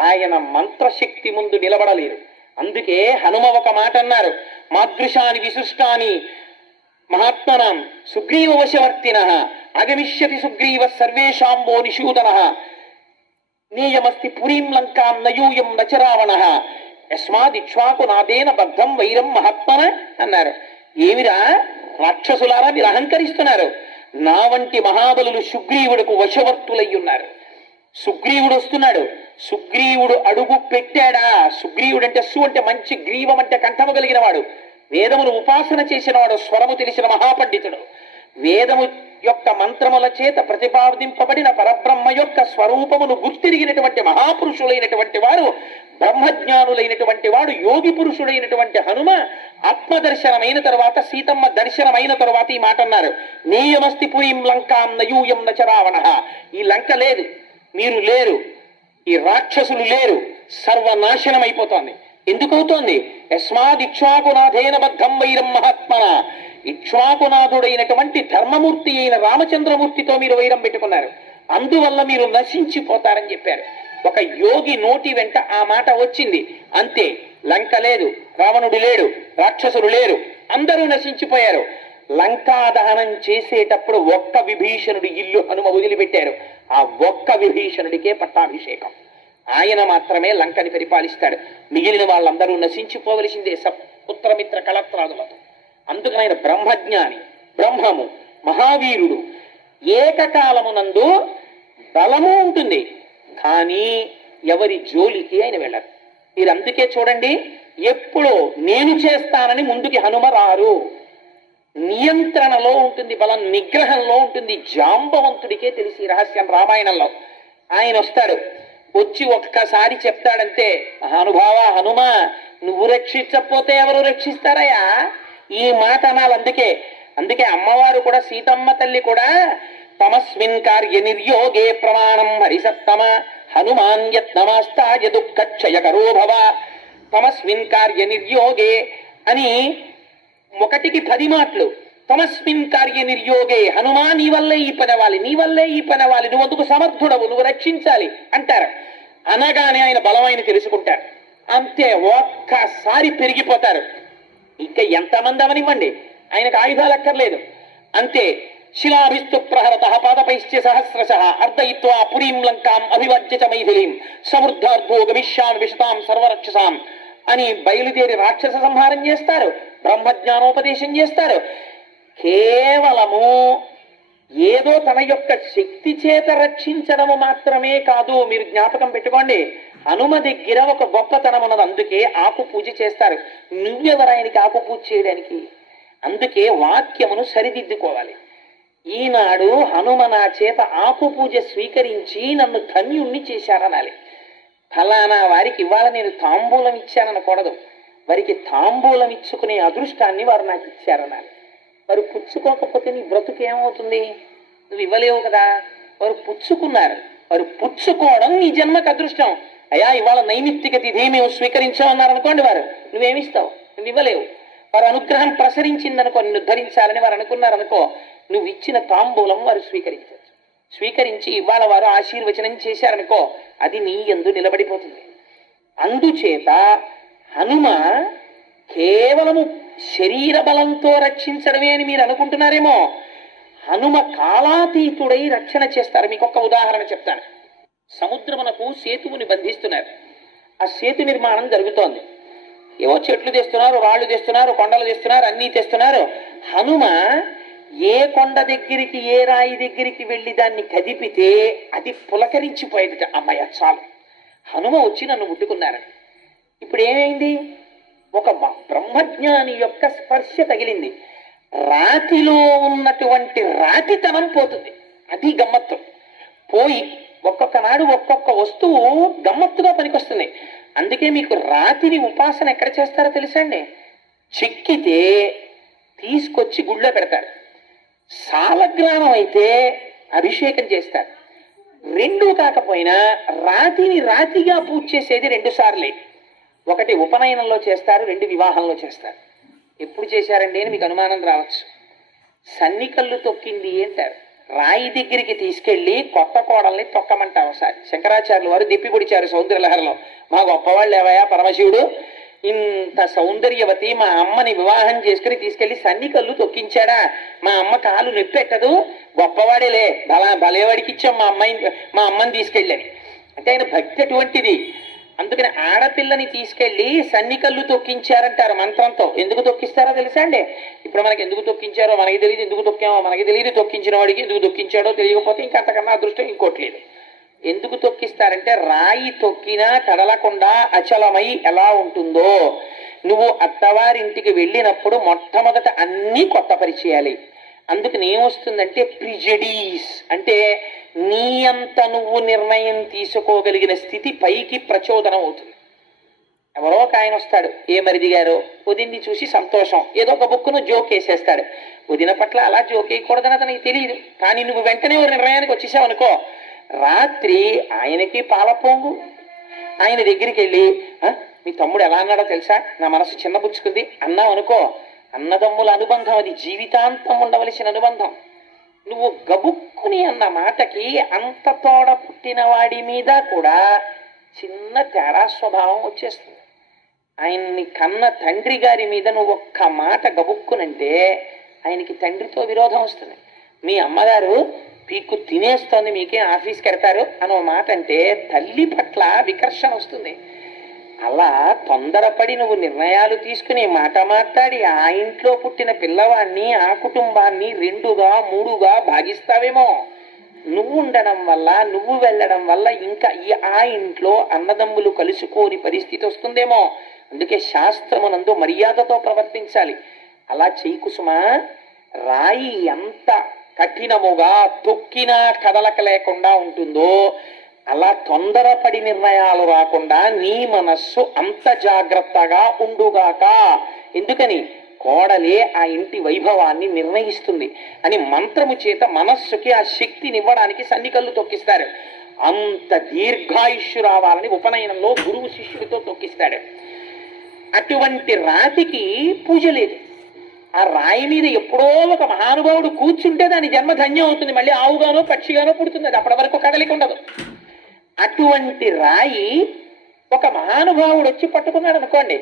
ఆయన మంత్రశక్తి ముందు నిలబడలేరు. అందుకే హనుమ ఒక మాట అన్నారు, మాదృశాని విశిష్టాని మహాత్మనాం సుగ్రీవ వశవర్తిన అగమిష్యతి సుగ్రీవ సర్వేషాంబో నిషూదన నేయమస్తి పురీం లంకాం నయూయం నచరావణ యస్మాదిక్ష్వాకు నాదేన బద్ధం వైరం మహాత్మన అన్నారు. ఏమిరా రాక్షసులారా మీరు అహంకరిస్తున్నారు, నా వంటి మహాబలులు సుగ్రీవుడికి వశవర్తులై ఉన్నారు. సుగ్రీవుడు వస్తున్నాడు, సుగ్రీవుడు అడుగు పెట్టాడా, సుగ్రీవుడు అంటే సు అంటే మంచి, గ్రీవం అంటే కంఠము కలిగిన వాడు, వేదమును ఉపాసన చేసిన వాడు, స్వరము తెలిసిన మహాపండితుడు, వేదము యొక్క మంత్రముల చేత ప్రతిపాదింపబడిన పరబ్రహ్మ యొక్క స్వరూపమును గుర్తిరిగినటువంటి మహాపురుషులైనటువంటి వారు, బ్రహ్మజ్ఞానులైనటువంటి వాడు, యోగి పురుషుడైనటువంటి హనుమ ఆత్మదర్శనమైన తరువాత, సీతమ్మ దర్శనమైన తరువాత ఈ మాట అన్నారు, నేయమస్తి పురీం లంకాం నయూయం నచరావణ. ఈ లంక లేదు, మీరు లేరు, ఈ రాక్షసులు లేరు, సర్వనాశనం అయిపోతోంది. ఎందుకవుతోంది? యస్మాద్ ఇక్ష్వాకునాథేన బద్ధం వైరం మహాత్మన. ఇక్ష్వాకునాథుడైనటువంటి ధర్మమూర్తి అయిన రామచంద్రమూర్తితో మీరు వైరం పెట్టుకున్నారు, అందువల్ల మీరు నశించిపోతారని చెప్పారు. ఒక యోగి నోటి వెంట ఆ మాట వచ్చింది, అంతే. లంక లేదు, రావణుడు లేడు, రాక్షసులు లేరు, అందరూ నశించిపోయారు. లంకా దహనం చేసేటప్పుడు ఒక్క విభీషణుడి ఇల్లు హనుమ వదిలిపెట్టారు. ఆ ఒక్క విభీషణుడికే పట్టాభిషేకం. ఆయన మాత్రమే లంకని పరిపాలిస్తాడు. మిగిలిన వాళ్ళందరూ నశించిపోవలసిందే పుత్రమిత్ర కళత్రాదులతో. అందుకని ఆయన బ్రహ్మజ్ఞాని, బ్రహ్మము, మహావీరుడు. ఏకకాలమునందు బలము ఉంటుంది, కానీ ఎవరి జోలికి ఆయన వెళ్ళరు. మీరు అందుకే చూడండి, ఎప్పుడో నేను చేస్తానని ముందుకి హనుమ రారు. నియంత్రణలో ఉంటుంది బలం, నిగ్రహంలో ఉంటుంది. జాంబవంతుడికే తెలిసి రహస్యం రామాయణంలో. ఆయన వస్తాడు, వచ్చి ఒక్కసారి చెప్తాడంతే, మహానుభావ హనుమ, నువ్వు రక్షించకపోతే ఎవరు రక్షిస్తారయ్యా? ఈ మాట అనాలి. అందుకే అమ్మవారు కూడా, సీతమ్మ తల్లి కూడా, తమస్మిన్ కార్య నిర్యోగే ప్రమాణం హరిసత్తమ హనుమాన్ యత్నమాస్తాయ దుఃఖక్షయకరో భవ. తమస్మిన్ కార్య నిర్యోగే అని 1కి 10 మాటలు. తమస్మిన్ కార్య నిర్యోగే, హనుమా నీ వల్లే ఈ పని అవ్వాలి, నీ వల్లే ఈ పని అవ్వాలి, నువ్వు అందుకు సమర్థుడవు, నువ్వు రక్షించాలి అంటారు. అనగానే ఆయన బలమైన తెలుసుకుంటారు. అంతే, ఒక్కసారి పెరిగిపోతారు. ఇంకా ఎంతమంది అవనివ్వండి, ఆయనకు ఆయుధాలు అక్కర్లేదు. అంతే, శిలాభిస్తు ప్రహరత పాదపైశ్చ సహస్రశ అర్ధయిత్వా పురీం లంకాం అభివర్జ్య చ మైథిలీం సమృద్ధార్థో గమిష్యామి విశతాం సర్వరక్షసాం అని బయలుదేరి రాక్షస సంహారం చేస్తారు, బ్రహ్మజ్ఞానోపదేశం చేస్తారు. కేవలము ఏదో తన యొక్క శక్తి చేత రక్షించడము మాత్రమే కాదు. మీరు జ్ఞాపకం పెట్టుకోండి, హనుమ దగ్గర ఒక గొప్పతనం ఉన్నది. అందుకే ఆకు పూజ చేస్తారు. నువ్వెవరాయనికి ఆకు పూజ చేయడానికి? అందుకే వాక్యమును సరిదిద్దుకోవాలి. ఈనాడు హనుమ నా చేత ఆకు పూజ స్వీకరించి నన్ను ధన్యుణ్ణి చేశారనాలి. ఫలానా వారికి ఇవాళ నేను తాంబూలం ఇచ్చాననకూడదు. వారికి తాంబూలం ఇచ్చుకునే అదృష్టాన్ని వారు నాకు ఇచ్చారనాలి. వారు పుచ్చుకోకపోతే నీ బ్రతుకు ఏమవుతుంది? నువ్వు ఇవ్వలేవు కదా. వారు పుచ్చుకున్నారు, వారు పుచ్చుకోవడం నీ జన్మకు అదృష్టం. అయ్యా ఇవాళ నైమిత్తిక తిథి మేము స్వీకరించామన్నారు అనుకోండి, వారు నువ్వేమిస్తావు? నువ్వు ఇవ్వలేవు. వారు అనుగ్రహం ప్రసరించిందనుకో, నిన్ను ధరించాలని వారు అనుకున్నారనుకో, నువ్వు ఇచ్చిన తాంబూలం వారు స్వీకరించవచ్చు. స్వీకరించి ఇవాళ వారు ఆశీర్వచనం చేశారనుకో, అది నీ యందు నిలబడిపోతుంది. అందుచేత హనుమ కేవలము శరీర బలంతో రక్షించడమే అని మీరు అనుకుంటున్నారేమో. హనుమ కాలాతీతుడై రక్షణ చేస్తారు. మీకు ఒక ఉదాహరణ చెప్తాను. సముద్రమునకు సేతువుని బంధిస్తున్నారు. ఆ సేతు నిర్మాణం జరుగుతోంది. ఏవో చెట్లు తెస్తున్నారు, రాళ్ళు తెస్తున్నారు, కొండలు తెస్తున్నారు, అన్నీ తెస్తున్నారు. హనుమ ఏ కొండ దగ్గరికి, ఏ రాయి దగ్గరికి వెళ్ళి దాన్ని కదిపితే అది పులకరించిపోయేది. అమ్మాయి చాలు, హనుమ వచ్చి నన్ను ముట్టుకున్నారని. ఇప్పుడు ఏమైంది? ఒక బ్రహ్మజ్ఞాని యొక్క స్పర్శ తగిలింది. రాతిలో ఉన్నటువంటి రాతితనం పోతుంది. అది గమ్మత్తు. పోయి ఒక్కొక్క నాడు ఒక్కొక్క వస్తువు గమ్మత్తుగా పనికొస్తుంది. అందుకే మీకు రాతిని ఉపాసన ఎక్కడ చేస్తారో తెలుసండి. చెక్కితే తీసుకొచ్చి గుళ్ళో పెడతారు. సాలగ్రామం అయితే అభిషేకం చేస్తారు. రెండు కాకపోయినా రాతిని రాతిగా పూజ చేసేది 2 సార్లే. ఒకటి ఉపనయనంలో చేస్తారు, 2 వివాహంలో చేస్తారు. ఎప్పుడు చేశారండి అని మీకు అనుమానం రావచ్చు. సన్నికల్లు తొక్కింది అంటారు. రాయి దగ్గరికి తీసుకెళ్లి కొత్త కోడల్ని తొక్కమంటారు. ఒకసారి శంకరాచార్యులు వారు దెప్పి పొడిచారు సౌందర్యలహరిలో. మా గొప్పవాళ్ళు ఏవయా పరమశివుడు ఇంత సౌందర్యవతి మా అమ్మని వివాహం చేసుకుని తీసుకెళ్లి సన్నికల్లు తొక్కించాడా, మా అమ్మ కాలు నొప్పెట్టదు, గొప్పవాడేలే, భలేవాడికి ఇచ్చాం మా అమ్మని తీసుకెళ్ళని. అంటే ఆయన భక్తి అటువంటిది. అందుకని ఆడపిల్లని తీసుకెళ్లి సన్నికల్లు తొక్కించారంటారు మంత్రంతో. ఎందుకు తొక్కిస్తారో తెలుసా అండి? ఇప్పుడు మనకి ఎందుకు తొక్కించారో మనకి తెలియదు, ఎందుకు తొక్కామో మనకి తెలియదు, తొక్కించిన వాడికి ఎందుకు తొక్కించాడో తెలియకపోతే ఇంకంతకన్నా అదృష్టం ఇంకోట్లేదు. ఎందుకు తొక్కిస్తారంటే రాయి తొక్కినా కదలకుండా అచలమై ఎలా ఉంటుందో నువ్వు అత్తవారింటికి వెళ్ళినప్పుడు మొట్టమొదట అన్నీ కొత్త పరిచయాలి. అందుకని ఏమొస్తుందంటే ప్రిజడీస్ అంటే నీ అంత నువ్వు నిర్ణయం తీసుకోగలిగిన స్థితి పైకి ప్రచోదనం అవుతుంది. ఎవరో ఒక ఆయన వస్తాడు, ఏ మరిది గారు వదిన్ని చూసి సంతోషం, ఏదో ఒక బుక్కును జోక్ వేసేస్తాడు. వదిన పట్ల అలా జోక్ వేయకూడదని అతనికి తెలియదు. కానీ నువ్వు వెంటనే ఒక నిర్ణయానికి వచ్చేసావు అనుకో, రాత్రి ఆయనకి పాలపోంగు. ఆయన దగ్గరికి వెళ్ళి మీ తమ్ముడు ఎలా అన్నాడో తెలుసా, నా మనసు చిన్నబుచ్చుకుంది అన్నావు అనుకో, అన్నదమ్ముల అనుబంధం అది జీవితాంతం ఉండవలసిన అనుబంధం. నువ్వు గబుక్కుని అన్న మాటకి అంత తోడ పుట్టిన వాడి మీద కూడా చిన్న తేడా స్వభావం వచ్చేస్తుంది. ఆయన్ని కన్న తండ్రి గారి మీద నువ్వు ఒక్క మాట గబుక్కునంటే ఆయనకి తండ్రితో విరోధం వస్తుంది. మీ అమ్మగారు పీక్కు తినేస్తోంది, మీకే ఆఫీస్కి వెడతారు అని ఒక మాట అంటే తల్లి పట్ల వికర్షణ వస్తుంది. అలా తొందరపడి నువ్వు నిర్ణయాలు తీసుకుని మాట మాట్లాడి ఆ ఇంట్లో పుట్టిన పిల్లవాడిని ఆ కుటుంబాన్ని 2గా 3గా భాగిస్తావేమో. నువ్వు ఉండడం వల్ల నువ్వు వెళ్ళడం వల్ల ఇంకా ఆ ఇంట్లో అన్నదమ్ములు కలుసుకోని పరిస్థితి వస్తుందేమో. అందుకే శాస్త్రమునందు మర్యాదతో ప్రవర్తించాలి. అలా చెయ్యి కుసుమా. రాయి ఎంత కఠినముగా తొక్కినా కదలక లేకుండా ఉంటుందో అలా తొందరపడి నిర్ణయాలు రాకుండా నీ మనస్సు అంత జాగ్రత్తగా ఉండుగాక. ఎందుకని కోడలే ఆ ఇంటి వైభవాన్ని నిర్ణయిస్తుంది అని మంత్రము చేత మనస్సుకి ఆ శక్తినివ్వడానికి సన్నికల్లు తొక్కిస్తారు. అంత దీర్ఘాయుష్యు రావాలని ఉపనయనంలో గురువు శిష్యుడితో తొక్కిస్తాడు. అటువంటి రాతికి పూజ లేదు. ఆ రాయి మీద ఎప్పుడో ఒక మహానుభావుడు కూర్చుంటే దాని జన్మ ధన్యం అవుతుంది. మళ్ళీ ఆవుగానో పక్షిగానో పుడుతుంది. అది అప్పటి వరకు కదలిక ఉండదు. అటువంటి రాయి ఒక మహానుభావుడు వచ్చి పట్టుకున్నాడు అనుకోండి,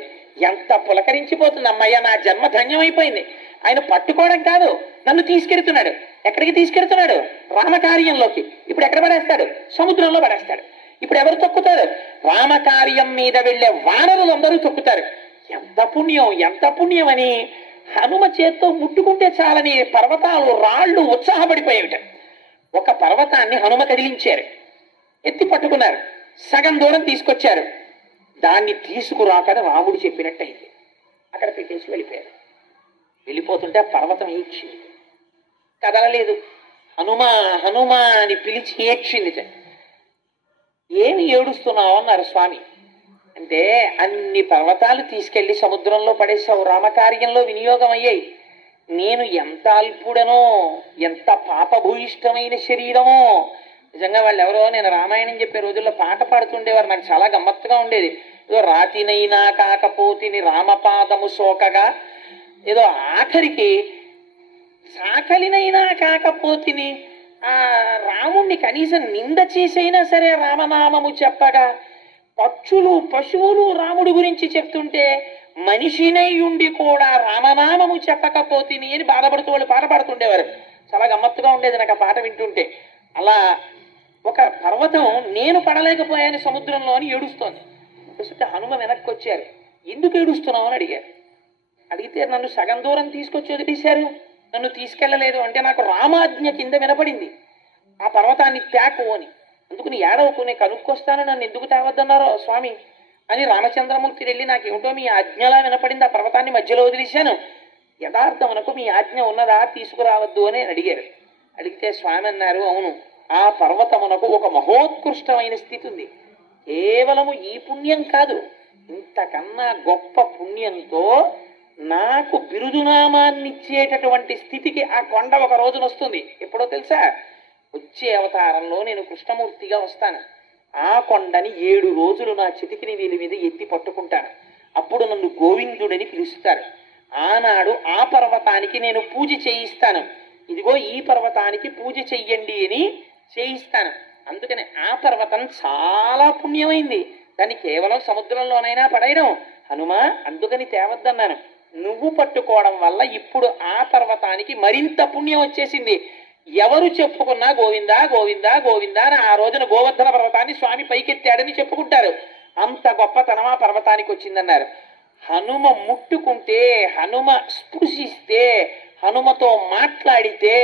ఎంత పులకరించిపోతుంది. అమ్మయ్య నా జన్మ ధన్యమైపోయింది. ఆయన పట్టుకోవడం కాదు, నన్ను తీసుకెడుతున్నాడు. ఎక్కడికి తీసుకెడుతున్నాడు? రామకార్యంలోకి. ఇప్పుడు ఎక్కడ పడేస్తాడు? సముద్రంలో పడేస్తాడు. ఇప్పుడు ఎవరు తొక్కుతారు? రామకార్యం మీద వెళ్లే వానరులు అందరూ తొక్కుతారు. ఎంత పుణ్యం, ఎంత పుణ్యం అని హనుమ చేత్తో ముట్టుకుంటే చాలని పర్వతాలు రాళ్ళు ఉత్సాహపడిపోయేవిట. ఒక పర్వతాన్ని హనుమ కదిలించారు, ఎత్తి పట్టుకున్నారు, సగం దూరం తీసుకొచ్చారు. దాన్ని తీసుకురాకని రాముడు చెప్పినట్టు అయింది. అక్కడ పెట్టేసి వెళ్ళిపోయారు. వెళ్ళిపోతుంటే ఆ పర్వతం ఏడ్చింది, కదలలేదు. హనుమ హనుమ అని పిలిచి ఏడ్చింది. ఏమి ఏడుస్తున్నావు అన్నారు స్వామి. అంటే అన్ని పర్వతాలు తీసుకెళ్లి సముద్రంలో పడేసావు, రామకార్యంలో వినియోగం అయ్యాయి. నేను ఎంత అల్పుడనో, ఎంత పాపభూయిష్టమైన శరీరమో. నిజంగా వాళ్ళు ఎవరో నేను రామాయణం చెప్పే రోజుల్లో పాట పాడుతుండేవారు. నాకు చాలా గమ్మత్తుగా ఉండేది. ఏదో రాతినైనా కాకపోతిని రామపాదము సోకగా, ఏదో ఆఖరికి సాకలినైనా కాకపోతిని ఆ రాముణ్ణి కనీసం నింద చేసైనా సరే రామనామము చెప్పగా, పక్షులు పశువులు రాముడి గురించి చెప్తుంటే మనిషినై ఉండి కూడా రామనామము చెప్పకపోతిని అని బాధపడుతూ వాళ్ళు పాట పాడుతుండేవారు. చాలా గమ్మత్తుగా ఉండేది నాకు ఆ పాట వింటుంటే. అలా ఒక పర్వతం నేను పడలేకపోయాను సముద్రంలో అని ఏడుస్తోంది. చూస్తే హనుమ వెనక్కి వచ్చారు. ఎందుకు ఏడుస్తున్నావు అని అడిగారు. అడిగితే నన్ను సగం దూరం తీసుకొచ్చి వదిలేశారు, నన్ను తీసుకెళ్ళలేదు అంటే నాకు రామాజ్ఞ కింద వినపడింది ఆ పర్వతాన్ని త్యాకు అని. అందుకని ఏడవకు, నేను కనుక్కొస్తాను, నన్ను ఎందుకు తేవద్దన్నారో స్వామి అని రామచంద్రమూర్తి వెళ్ళి నాకేమిటో మీ ఆజ్ఞలా వినపడింది, ఆ పర్వతాన్ని మధ్యలో వదిలేశాను, యథార్థమునకు మీ ఆజ్ఞ ఉన్నదా, తీసుకురావద్దు అని అడిగారు. అడిగితే స్వామి అన్నారు, అవును, ఆ పర్వతమునకు ఒక మహోత్కృష్టమైన స్థితి ఉంది. కేవలము ఈ పుణ్యం కాదు, ఇంతకన్నా గొప్ప పుణ్యంతో నాకు బిరుదునామాన్ని ఇచ్చేటటువంటి స్థితికి ఆ కొండ ఒక రోజున వస్తుంది. ఎప్పుడో తెలుసా? వచ్చే అవతారంలో నేను కృష్ణమూర్తిగా వస్తాను. ఆ కొండని 7 రోజులు నా చితికిని వీలి మీద ఎత్తి పట్టుకుంటాను. అప్పుడు నన్ను గోవిందుడని పిలుస్తారు. ఆనాడు ఆ పర్వతానికి నేను పూజ చేయిస్తాను. ఇదిగో ఈ పర్వతానికి పూజ చెయ్యండి అని చేయిస్తాను. అందుకని ఆ పర్వతం చాలా పుణ్యమైంది. దాన్ని కేవలం సముద్రంలోనైనా పడేయడం హనుమ, అందుకని తేవద్దన్నాను. నువ్వు పట్టుకోవడం వల్ల ఇప్పుడు ఆ పర్వతానికి మరింత పుణ్యం వచ్చేసింది. ఎవరు చెప్పుకున్నా గోవిందా గోవిందా గోవిందా అని ఆ రోజున గోవర్ధన పర్వతాన్ని స్వామి పైకెత్తాడని చెప్పుకుంటారు. అంత గొప్పతనం ఆ పర్వతానికి వచ్చిందన్నారు. హనుమ ముట్టుకుంటే, హనుమ స్పృశిస్తే, హనుమతో మాట్లాడితే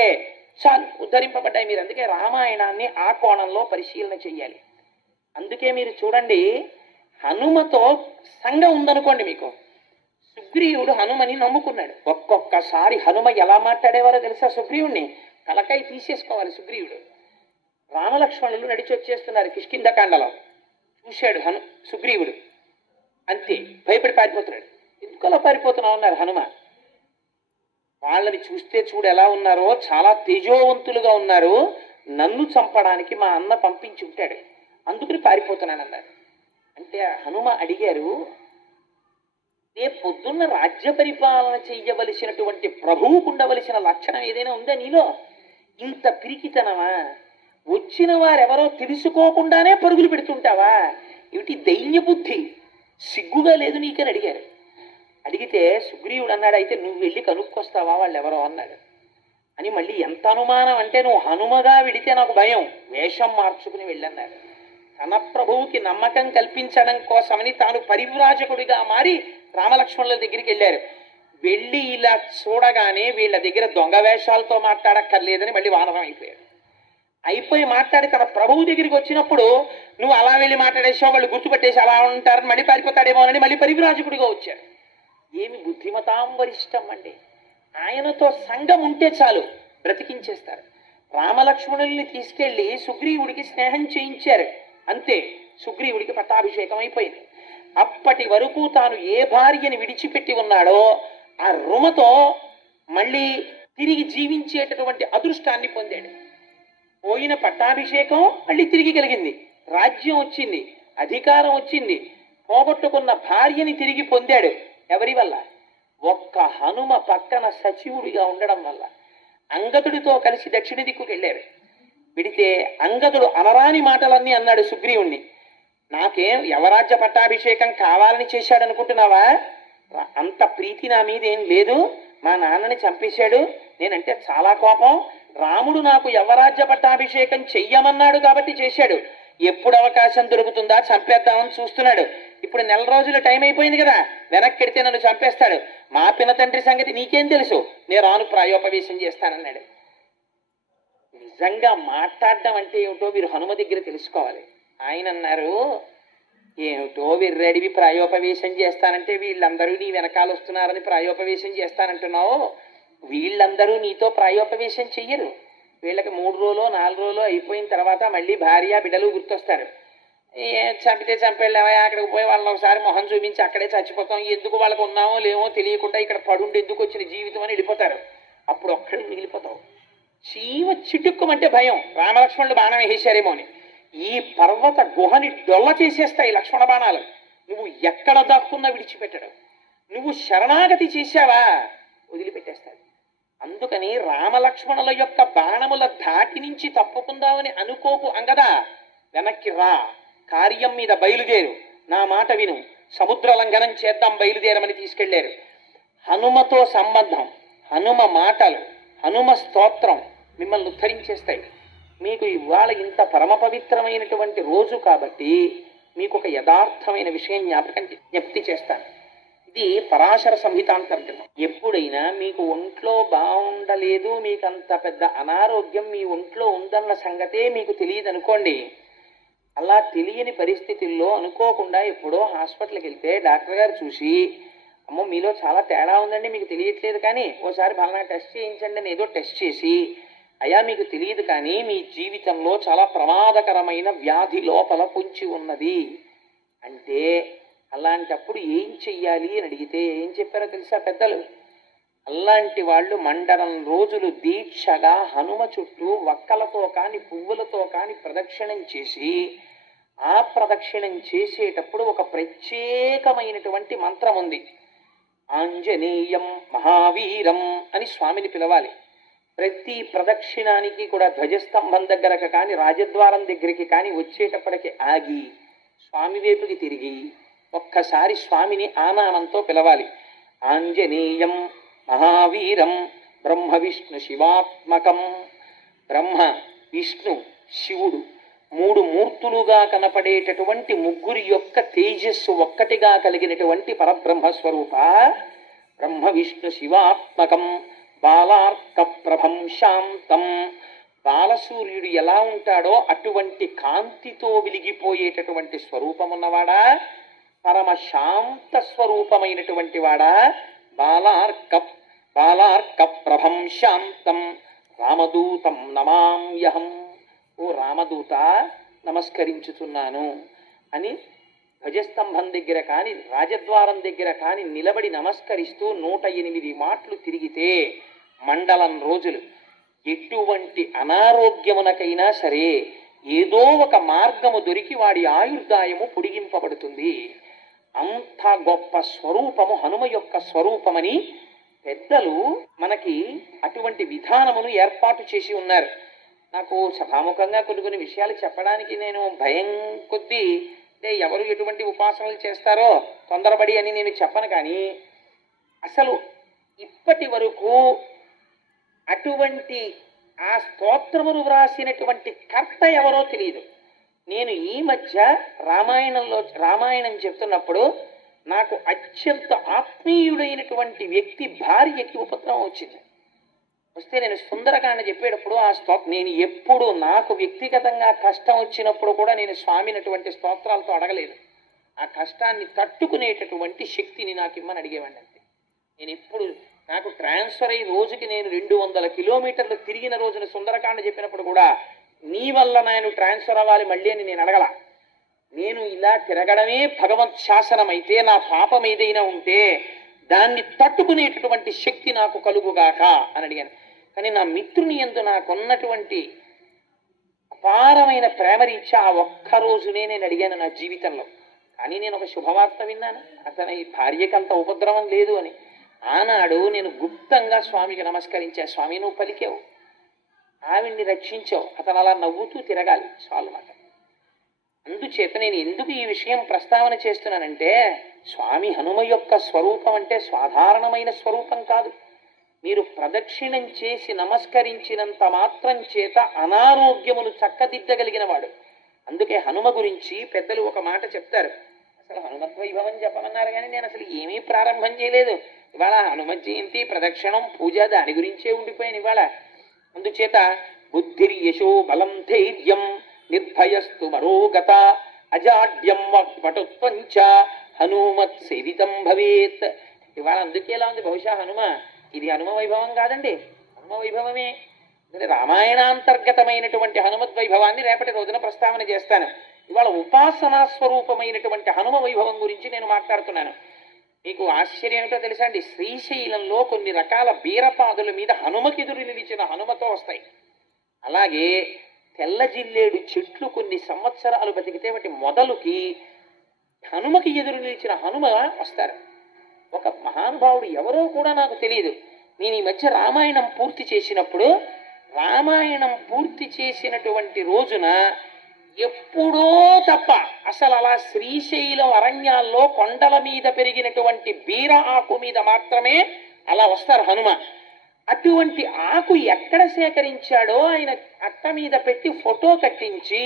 చాలు ఉద్ధరింపబడ్డాయి. మీరు అందుకే రామాయణాన్ని ఆ కోణంలో పరిశీలన చెయ్యాలి. అందుకే మీరు చూడండి, హనుమతో సంఘం ఉందనుకోండి, మీకు సుగ్రీవుడు హనుమని నమ్ముకున్నాడు. ఒక్కొక్కసారి హనుమ ఎలా మాట్లాడేవారో తెలుసా? సుగ్రీవుణ్ణి తలకాయ తీసేసుకోవాలి సుగ్రీవుడు. రామలక్ష్మణులు నడిచి వచ్చేస్తున్నారు కిష్కింధకాండలో. చూశాడు సుగ్రీవుడు, అంతే భయపడి పారిపోతున్నాడు. ఎందుకలా పారిపోతున్నావు అన్నారు హనుమ. వాళ్ళని చూస్తే చూడు ఎలా ఉన్నారో, చాలా తేజోవంతులుగా ఉన్నారు. నన్ను చంపడానికి మా అన్న పంపించి ఉంటాడు, అందుకని పారిపోతున్నానన్నారు. అంటే హనుమ అడిగారు, ఏ పొద్దున్న రాజ్య పరిపాలన చెయ్యవలసినటువంటి ప్రభువుకు ఉండవలసిన లక్షణం ఏదైనా ఉందా నీలో? ఇంత పిరికితనమా? వచ్చిన వారెవరో తెలుసుకోకుండానే పరుగులు పెడుతుంటావా? ఏమిటి దైన్య బుద్ధి? సిగ్గుగా లేదు నీకని అడిగారు. అడిగితే సుగ్రీవుడు అన్నాడు, అయితే నువ్వు వెళ్ళి కనుక్కొస్తావా వాళ్ళు ఎవరో అన్నాడు. అని మళ్ళీ ఎంత అనుమానం అంటే, నువ్వు హనుమగా వెడితే నాకు భయం, వేషం మార్చుకుని వెళ్ళన్నాడు. తన ప్రభువుకి నమ్మకం కల్పించడం కోసమని తాను పరివ్రాజకుడిగా మారి రామలక్ష్మణుల దగ్గరికి వెళ్ళారు. వెళ్ళి ఇలా చూడగానే వీళ్ళ దగ్గర దొంగ వేషాలతో మాట్లాడక్కర్లేదని మళ్ళీ వానరం అయిపోయాడు. అయిపోయి మాట్లాడి తన ప్రభువు దగ్గరికి వచ్చినప్పుడు, నువ్వు అలా వెళ్ళి మాట్లాడేసావు, వాళ్ళు గుర్తుపెట్టేసి అలా ఉంటారని మళ్ళీ పారిపోతాడేమో అని మళ్ళీ పరివ్రాజకుడిగా వచ్చారు. ఏమి బుద్ధిమతాం వరిష్టం అండి! ఆయనతో సంఘం ఉంటే చాలు బ్రతికించేస్తారు. రామలక్ష్మణుల్ని తీసుకెళ్లి సుగ్రీవుడికి స్నేహం చేయించారు. అంతే, సుగ్రీవుడికి పట్టాభిషేకం అయిపోయింది. అప్పటి వరకు తాను ఏ భార్యని విడిచిపెట్టి ఉన్నాడో ఆ రుమతో మళ్ళీ తిరిగి జీవించేటటువంటి అదృష్టాన్ని పొందాడు. పోయిన పట్టాభిషేకం మళ్ళీ తిరిగి కలిగింది, రాజ్యం వచ్చింది, అధికారం వచ్చింది, పోగొట్టుకున్న భార్యని తిరిగి పొందాడు. ఎవరి వల్ల? ఒక్క హనుమ పక్కన సచివుడిగా ఉండడం వల్ల. అంగదుడితో కలిసి దక్షిణ దిక్కుకు వెళ్ళారు. విడితే అంగదుడు అనరాని మాటలన్నీ అన్నాడు సుగ్రీవుణ్ణి. నాకేం యవరాజ్య పట్టాభిషేకం కావాలని చేశాడనుకుంటున్నావా? అంత ప్రీతి నా మీద ఏం లేదు. మా నాన్నని చంపేశాడు, నేనంటే చాలా కోపం. రాముడు నాకు యవరాజ్య పట్టాభిషేకం చెయ్యమన్నాడు కాబట్టి చేశాడు. ఎప్పుడు అవకాశం దొరుకుతుందా చంపేద్దామని చూస్తున్నాడు. ఇప్పుడు 4 రోజులు టైం అయిపోయింది కదా, వెనక్కి వెడితే నన్ను చంపేస్తాడు. మా పిన తండ్రి సంగతి నీకేం తెలుసు, నేను రాను ప్రాయోపవేశం చేస్తానన్నాడు. నిజంగా మాట్లాడడం అంటే ఏమిటో మీరు హనుమ దగ్గర తెలుసుకోవాలి. ఆయన అన్నారు, ఏమిటో విర్రెడివి ప్రాయోపవేశం చేస్తానంటే, వీళ్ళందరూ నీ వెనకాల వస్తున్నారని ప్రాయోపవేశం చేస్తానంటున్నావు. వీళ్ళందరూ నీతో ప్రాయోపవేశం చెయ్యరు. వీళ్ళకి 3 రోజులు 4 రోజులు అయిపోయిన తర్వాత మళ్ళీ భార్య బిడ్డలు గుర్తొస్తారు. చంపితే చంపేళ్ళావా, అక్కడికి పోయి వాళ్ళని ఒకసారి మొహం చూపించి అక్కడే చచ్చిపోతాం, ఎందుకు వాళ్ళకు ఉన్నామో లేమో తెలియకుండా ఇక్కడ పడుండి ఎందుకు వచ్చిన జీవితం అని వెళ్ళిపోతారు. అప్పుడు ఒక్కడే మిగిలిపోతావు. చీవ చిటుక్కుమంటే భయం, రామలక్ష్మణులు బాణం వేసేశారేమో అని. ఈ పర్వత గుహని డొల్ల చేసేస్తాయి లక్ష్మణ బాణాలు. నువ్వు ఎక్కడ దాక్కున్నా విడిచిపెట్టడం. నువ్వు శరణాగతి చేశావా వదిలిపెట్టేస్తాడు. అందుకని రామలక్ష్మణుల యొక్క బాణముల ధాటి నుంచి తప్పుకుందామని అనుకోకు అంగదా. వెనక్కి రా, కార్యం మీద బయలుదేరు, నా మాట విను, సముద్ర లంఘనం చేద్దాం బయలుదేరమని తీసుకెళ్లారు. హనుమతో సంబంధం, హనుమ మాటలు, హనుమ స్తోత్రం మిమ్మల్ని ఉద్ధరించేస్తాయి. మీకు ఇవాళ ఇంత పరమ పవిత్రమైనటువంటి రోజు కాబట్టి మీకు ఒక యథార్థమైన విషయం జ్ఞప్తి చేస్తాను. ఇది పరాశర సంహితాంతర్గతం. ఎప్పుడైనా మీకు ఒంట్లో బాగుండలేదు, మీకు అంత పెద్ద అనారోగ్యం మీ ఒంట్లో ఉందన్న సంగతే మీకు తెలియదు అనుకోండి. అలా తెలియని పరిస్థితుల్లో అనుకోకుండా ఎప్పుడో హాస్పిటల్కి వెళ్తే డాక్టర్ గారు చూసి, అమ్మో మీలో చాలా తేడా ఉందండి, మీకు తెలియట్లేదు కానీ ఓసారి బాగా టెస్ట్ చేయించండి అని ఏదో టెస్ట్ చేసి, అయ్యా మీకు తెలియదు కానీ మీ జీవితంలో చాలా ప్రమాదకరమైన వ్యాధి లోపల పొంచి ఉన్నది అంటే అలాంటప్పుడు ఏం చెయ్యాలి అని అడిగితే ఏం చెప్పారో తెలుసా పెద్దలు? అలాంటి వాళ్ళు మండలం రోజులు దీక్షగా హనుమ చుట్టూ వక్కలతో కాని పువ్వులతో కాని ప్రదక్షిణం చేసి, ఆ ప్రదక్షిణం చేసేటప్పుడు ఒక ప్రత్యేకమైనటువంటి మంత్రం ఉంది. ఆంజనేయం మహావీరం అని స్వామిని పిలవాలి. ప్రతి ప్రదక్షిణానికి కూడా ధ్వజస్తంభం దగ్గరకు కానీ రాజద్వారం దగ్గరికి కానీ వచ్చేటప్పటికి ఆగి స్వామి వైపుకి తిరిగి ఒక్కసారి స్వామిని ఆనామంతో పిలవాలి. ఆంజనేయం మహావీరం బ్రహ్మ విష్ణు శివాత్మకం. బ్రహ్మ, విష్ణు, శివుడు మూడు మూర్తులుగా కనపడేటటువంటి ముగ్గురి యొక్క తేజస్సు ఒక్కటిగా కలిగినటువంటి పరబ్రహ్మస్వరూప బ్రహ్మ విష్ణు శివాత్మకం బాలార్క ప్రభం శాంతం. బాలసూర్యుడు ఎలా ఉంటాడో అటువంటి కాంతితో వెలిగిపోయేటటువంటి స్వరూపమున్నవాడా, పరమ శాంత స్వరూపమైనటువంటి వాడా, బాలార్క ప్రభం శాంతం రామదూతం నమామ్యహం. ఓ రామదూత నమస్కరించుతున్నాను అని ధ్వజస్తంభం దగ్గర కాని రాజద్వారం దగ్గర కాని నిలబడి నమస్కరిస్తూ 108 మాటలు తిరిగితే మండలం రోజులు ఎటువంటి అనారోగ్యమునకైనా సరే ఏదో ఒక మార్గము దొరికి వాడి ఆయుర్దాయము పొడిగింపబడుతుంది. అంత గొప్ప స్వరూపము హనుమ యొక్క స్వరూపమని పెద్దలు మనకి అటువంటి విధానమును ఏర్పాటు చేసి ఉన్నారు. నాకు సభాముఖంగా కొన్ని విషయాలు చెప్పడానికి నేను భయం కొద్దీ, అంటే ఎవరు ఎటువంటి ఉపాసనలు చేస్తారో తొందరపడి అని నేను చెప్పను. కానీ అసలు ఇప్పటి వరకు అటువంటి ఆ స్తోత్రమును వ్రాసినటువంటి కర్త ఎవరో తెలియదు. నేను ఈ మధ్య రామాయణం చెప్తున్నప్పుడు నాకు అత్యంత ఆత్మీయుడైనటువంటి వ్యక్తి భార్యకి ఉపద్రవం వచ్చింది. వస్తే నేను సుందరకాండ చెప్పేటప్పుడు ఆ నేను ఎప్పుడు నాకు వ్యక్తిగతంగా కష్టం వచ్చినప్పుడు కూడా నేను స్వామిని అటువంటి స్తోత్రాలతో అడగలేదు. ఆ కష్టాన్ని తట్టుకునేటటువంటి శక్తిని నాకు ఇమ్మని అడిగేవాడిని అంతే. నేను ఎప్పుడు నాకు ట్రాన్స్ఫర్ అయ్యి రోజుకి నేను 200 కిలోమీటర్లు తిరిగిన రోజున సుందరకాండ చెప్పినప్పుడు కూడా నీ వల్ల నేను ట్రాన్స్ఫర్ అవ్వాలి మళ్ళీ అని నేను అడగల. నేను ఇలా తిరగడమే భగవత్ శాసనం అయితే, నా పాపం ఏదైనా ఉంటే దాన్ని తట్టుకునేటటువంటి శక్తి నాకు కలుగుగాక అని అడిగాను. కానీ నా మిత్రుని యందు నాకున్నటువంటి అపారమైన ప్రేమరీక్ష ఆ ఒక్కరోజునే నేను అడిగాను నా జీవితంలో. కానీ నేను ఒక శుభవార్త విన్నాను, అతని భార్యకంత ఉపద్రవం లేదు అని. ఆనాడు నేను గుప్తంగా స్వామికి నమస్కరించా. స్వామి, నువ్వు పలికావు, ఆవిడ్ని రక్షించావు, అతను అలా నవ్వుతూ తిరగాలి చాలు మాట. అందుచేత నేను ఎందుకు ఈ విషయం ప్రస్తావన చేస్తున్నానంటే, స్వామి హనుమ యొక్క స్వరూపం అంటే సాధారణమైన స్వరూపం కాదు. మీరు ప్రదక్షిణం చేసి నమస్కరించినంత మాత్రం చేత అనారోగ్యములు చక్కదిద్దగలిగిన వాడు. అందుకే హనుమ గురించి పెద్దలు ఒక మాట చెప్తారు. అసలు హనుమత్ వైభవం చెప్పమన్నారు కానీ నేను అసలు ఏమీ ప్రారంభం చేయలేదు. ఇవాళ హనుమ జయంతి, ప్రదక్షిణం, పూజ దాని గురించే ఉండిపోయాను ఇవాళ. అందుచేత బుద్ధిర్యశో బలం ధైర్యం నిర్భయస్తు మరోగత అజాడ్యం వటుత్వంచ హనుమత్ సేవితం భవేత్. ఇవాళ అందుకే ఎలా ఉంది, బహుశా హనుమ ఇది హనుమ వైభవం కాదండి, హనుమ వైభవమే. రామాయణాంతర్గతమైనటువంటి హనుమద్ వైభవాన్ని రేపటి రోజున ప్రస్తావన చేస్తాను. ఇవాళ ఉపాసనా స్వరూపమైనటువంటి హనుమ వైభవం గురించి నేను మాట్లాడుతున్నాను. మీకు ఆశ్చర్యం ఏమిటో తెలుసా అండి, శ్రీశైలంలో కొన్ని రకాల బీరపాదుల మీద హనుమకెదురు నిలిచిన హనుమతో వస్తాయి. అలాగే తెల్ల జిల్లేడు చెట్లు కొన్ని సంవత్సరాలు బతికితే వాటి మొదలుకి హనుమకి ఎదురు నిలిచిన హనుమ వస్తారు. ఒక మహానుభావుడు ఎవరో కూడా నాకు తెలియదు. నేను ఈ మధ్య రామాయణం పూర్తి చేసినప్పుడు, రామాయణం పూర్తి చేసినటువంటి రోజున ఎప్పుడో తప్ప అసలు అలా శ్రీశైలం అరణ్యాల్లో కొండల మీద పెరిగినటువంటి బీర ఆకు మీద మాత్రమే అలా వస్తారు హనుమ. అటువంటి ఆకు ఎక్కడ సేకరించాడో ఆయన అట్ట మీద పెట్టి ఫోటో కట్టించి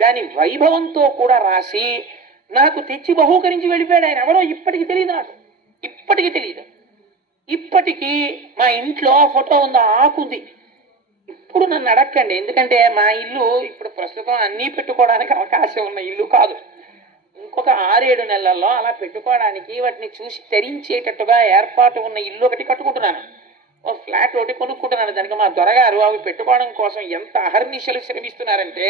దాని వైభవంతో కూడా రాసి నాకు తెచ్చి బహూకరించి వెళ్ళిపోయాడు. ఆయన ఎవరో ఇప్పటికి తెలియదు, నాకు ఇప్పటికి తెలియదు. ఇప్పటికీ మా ఇంట్లో ఫోటో ఉంది, ఆకు ఉంది. ఇప్పుడు నన్ను అడగండి, ఎందుకంటే మా ఇల్లు ఇప్పుడు ప్రస్తుతం అన్నీ పెట్టుకోవడానికి అవకాశం ఉన్న ఇల్లు కాదు. ఇంకొక 6-7 నెలల్లో అలా పెట్టుకోవడానికి వాటిని చూసి తరించేటట్టుగా ఏర్పాటు ఉన్న ఇల్లు ఒకటి కట్టుకుంటున్నాను. ఓ ఫ్లాట్ ఒకటి కొనుక్కుంటున్నాను. దానికి మా దొరగారు అవి పెట్టుకోవడం కోసం ఎంత అహర్నిశలు శ్రమిస్తున్నారంటే,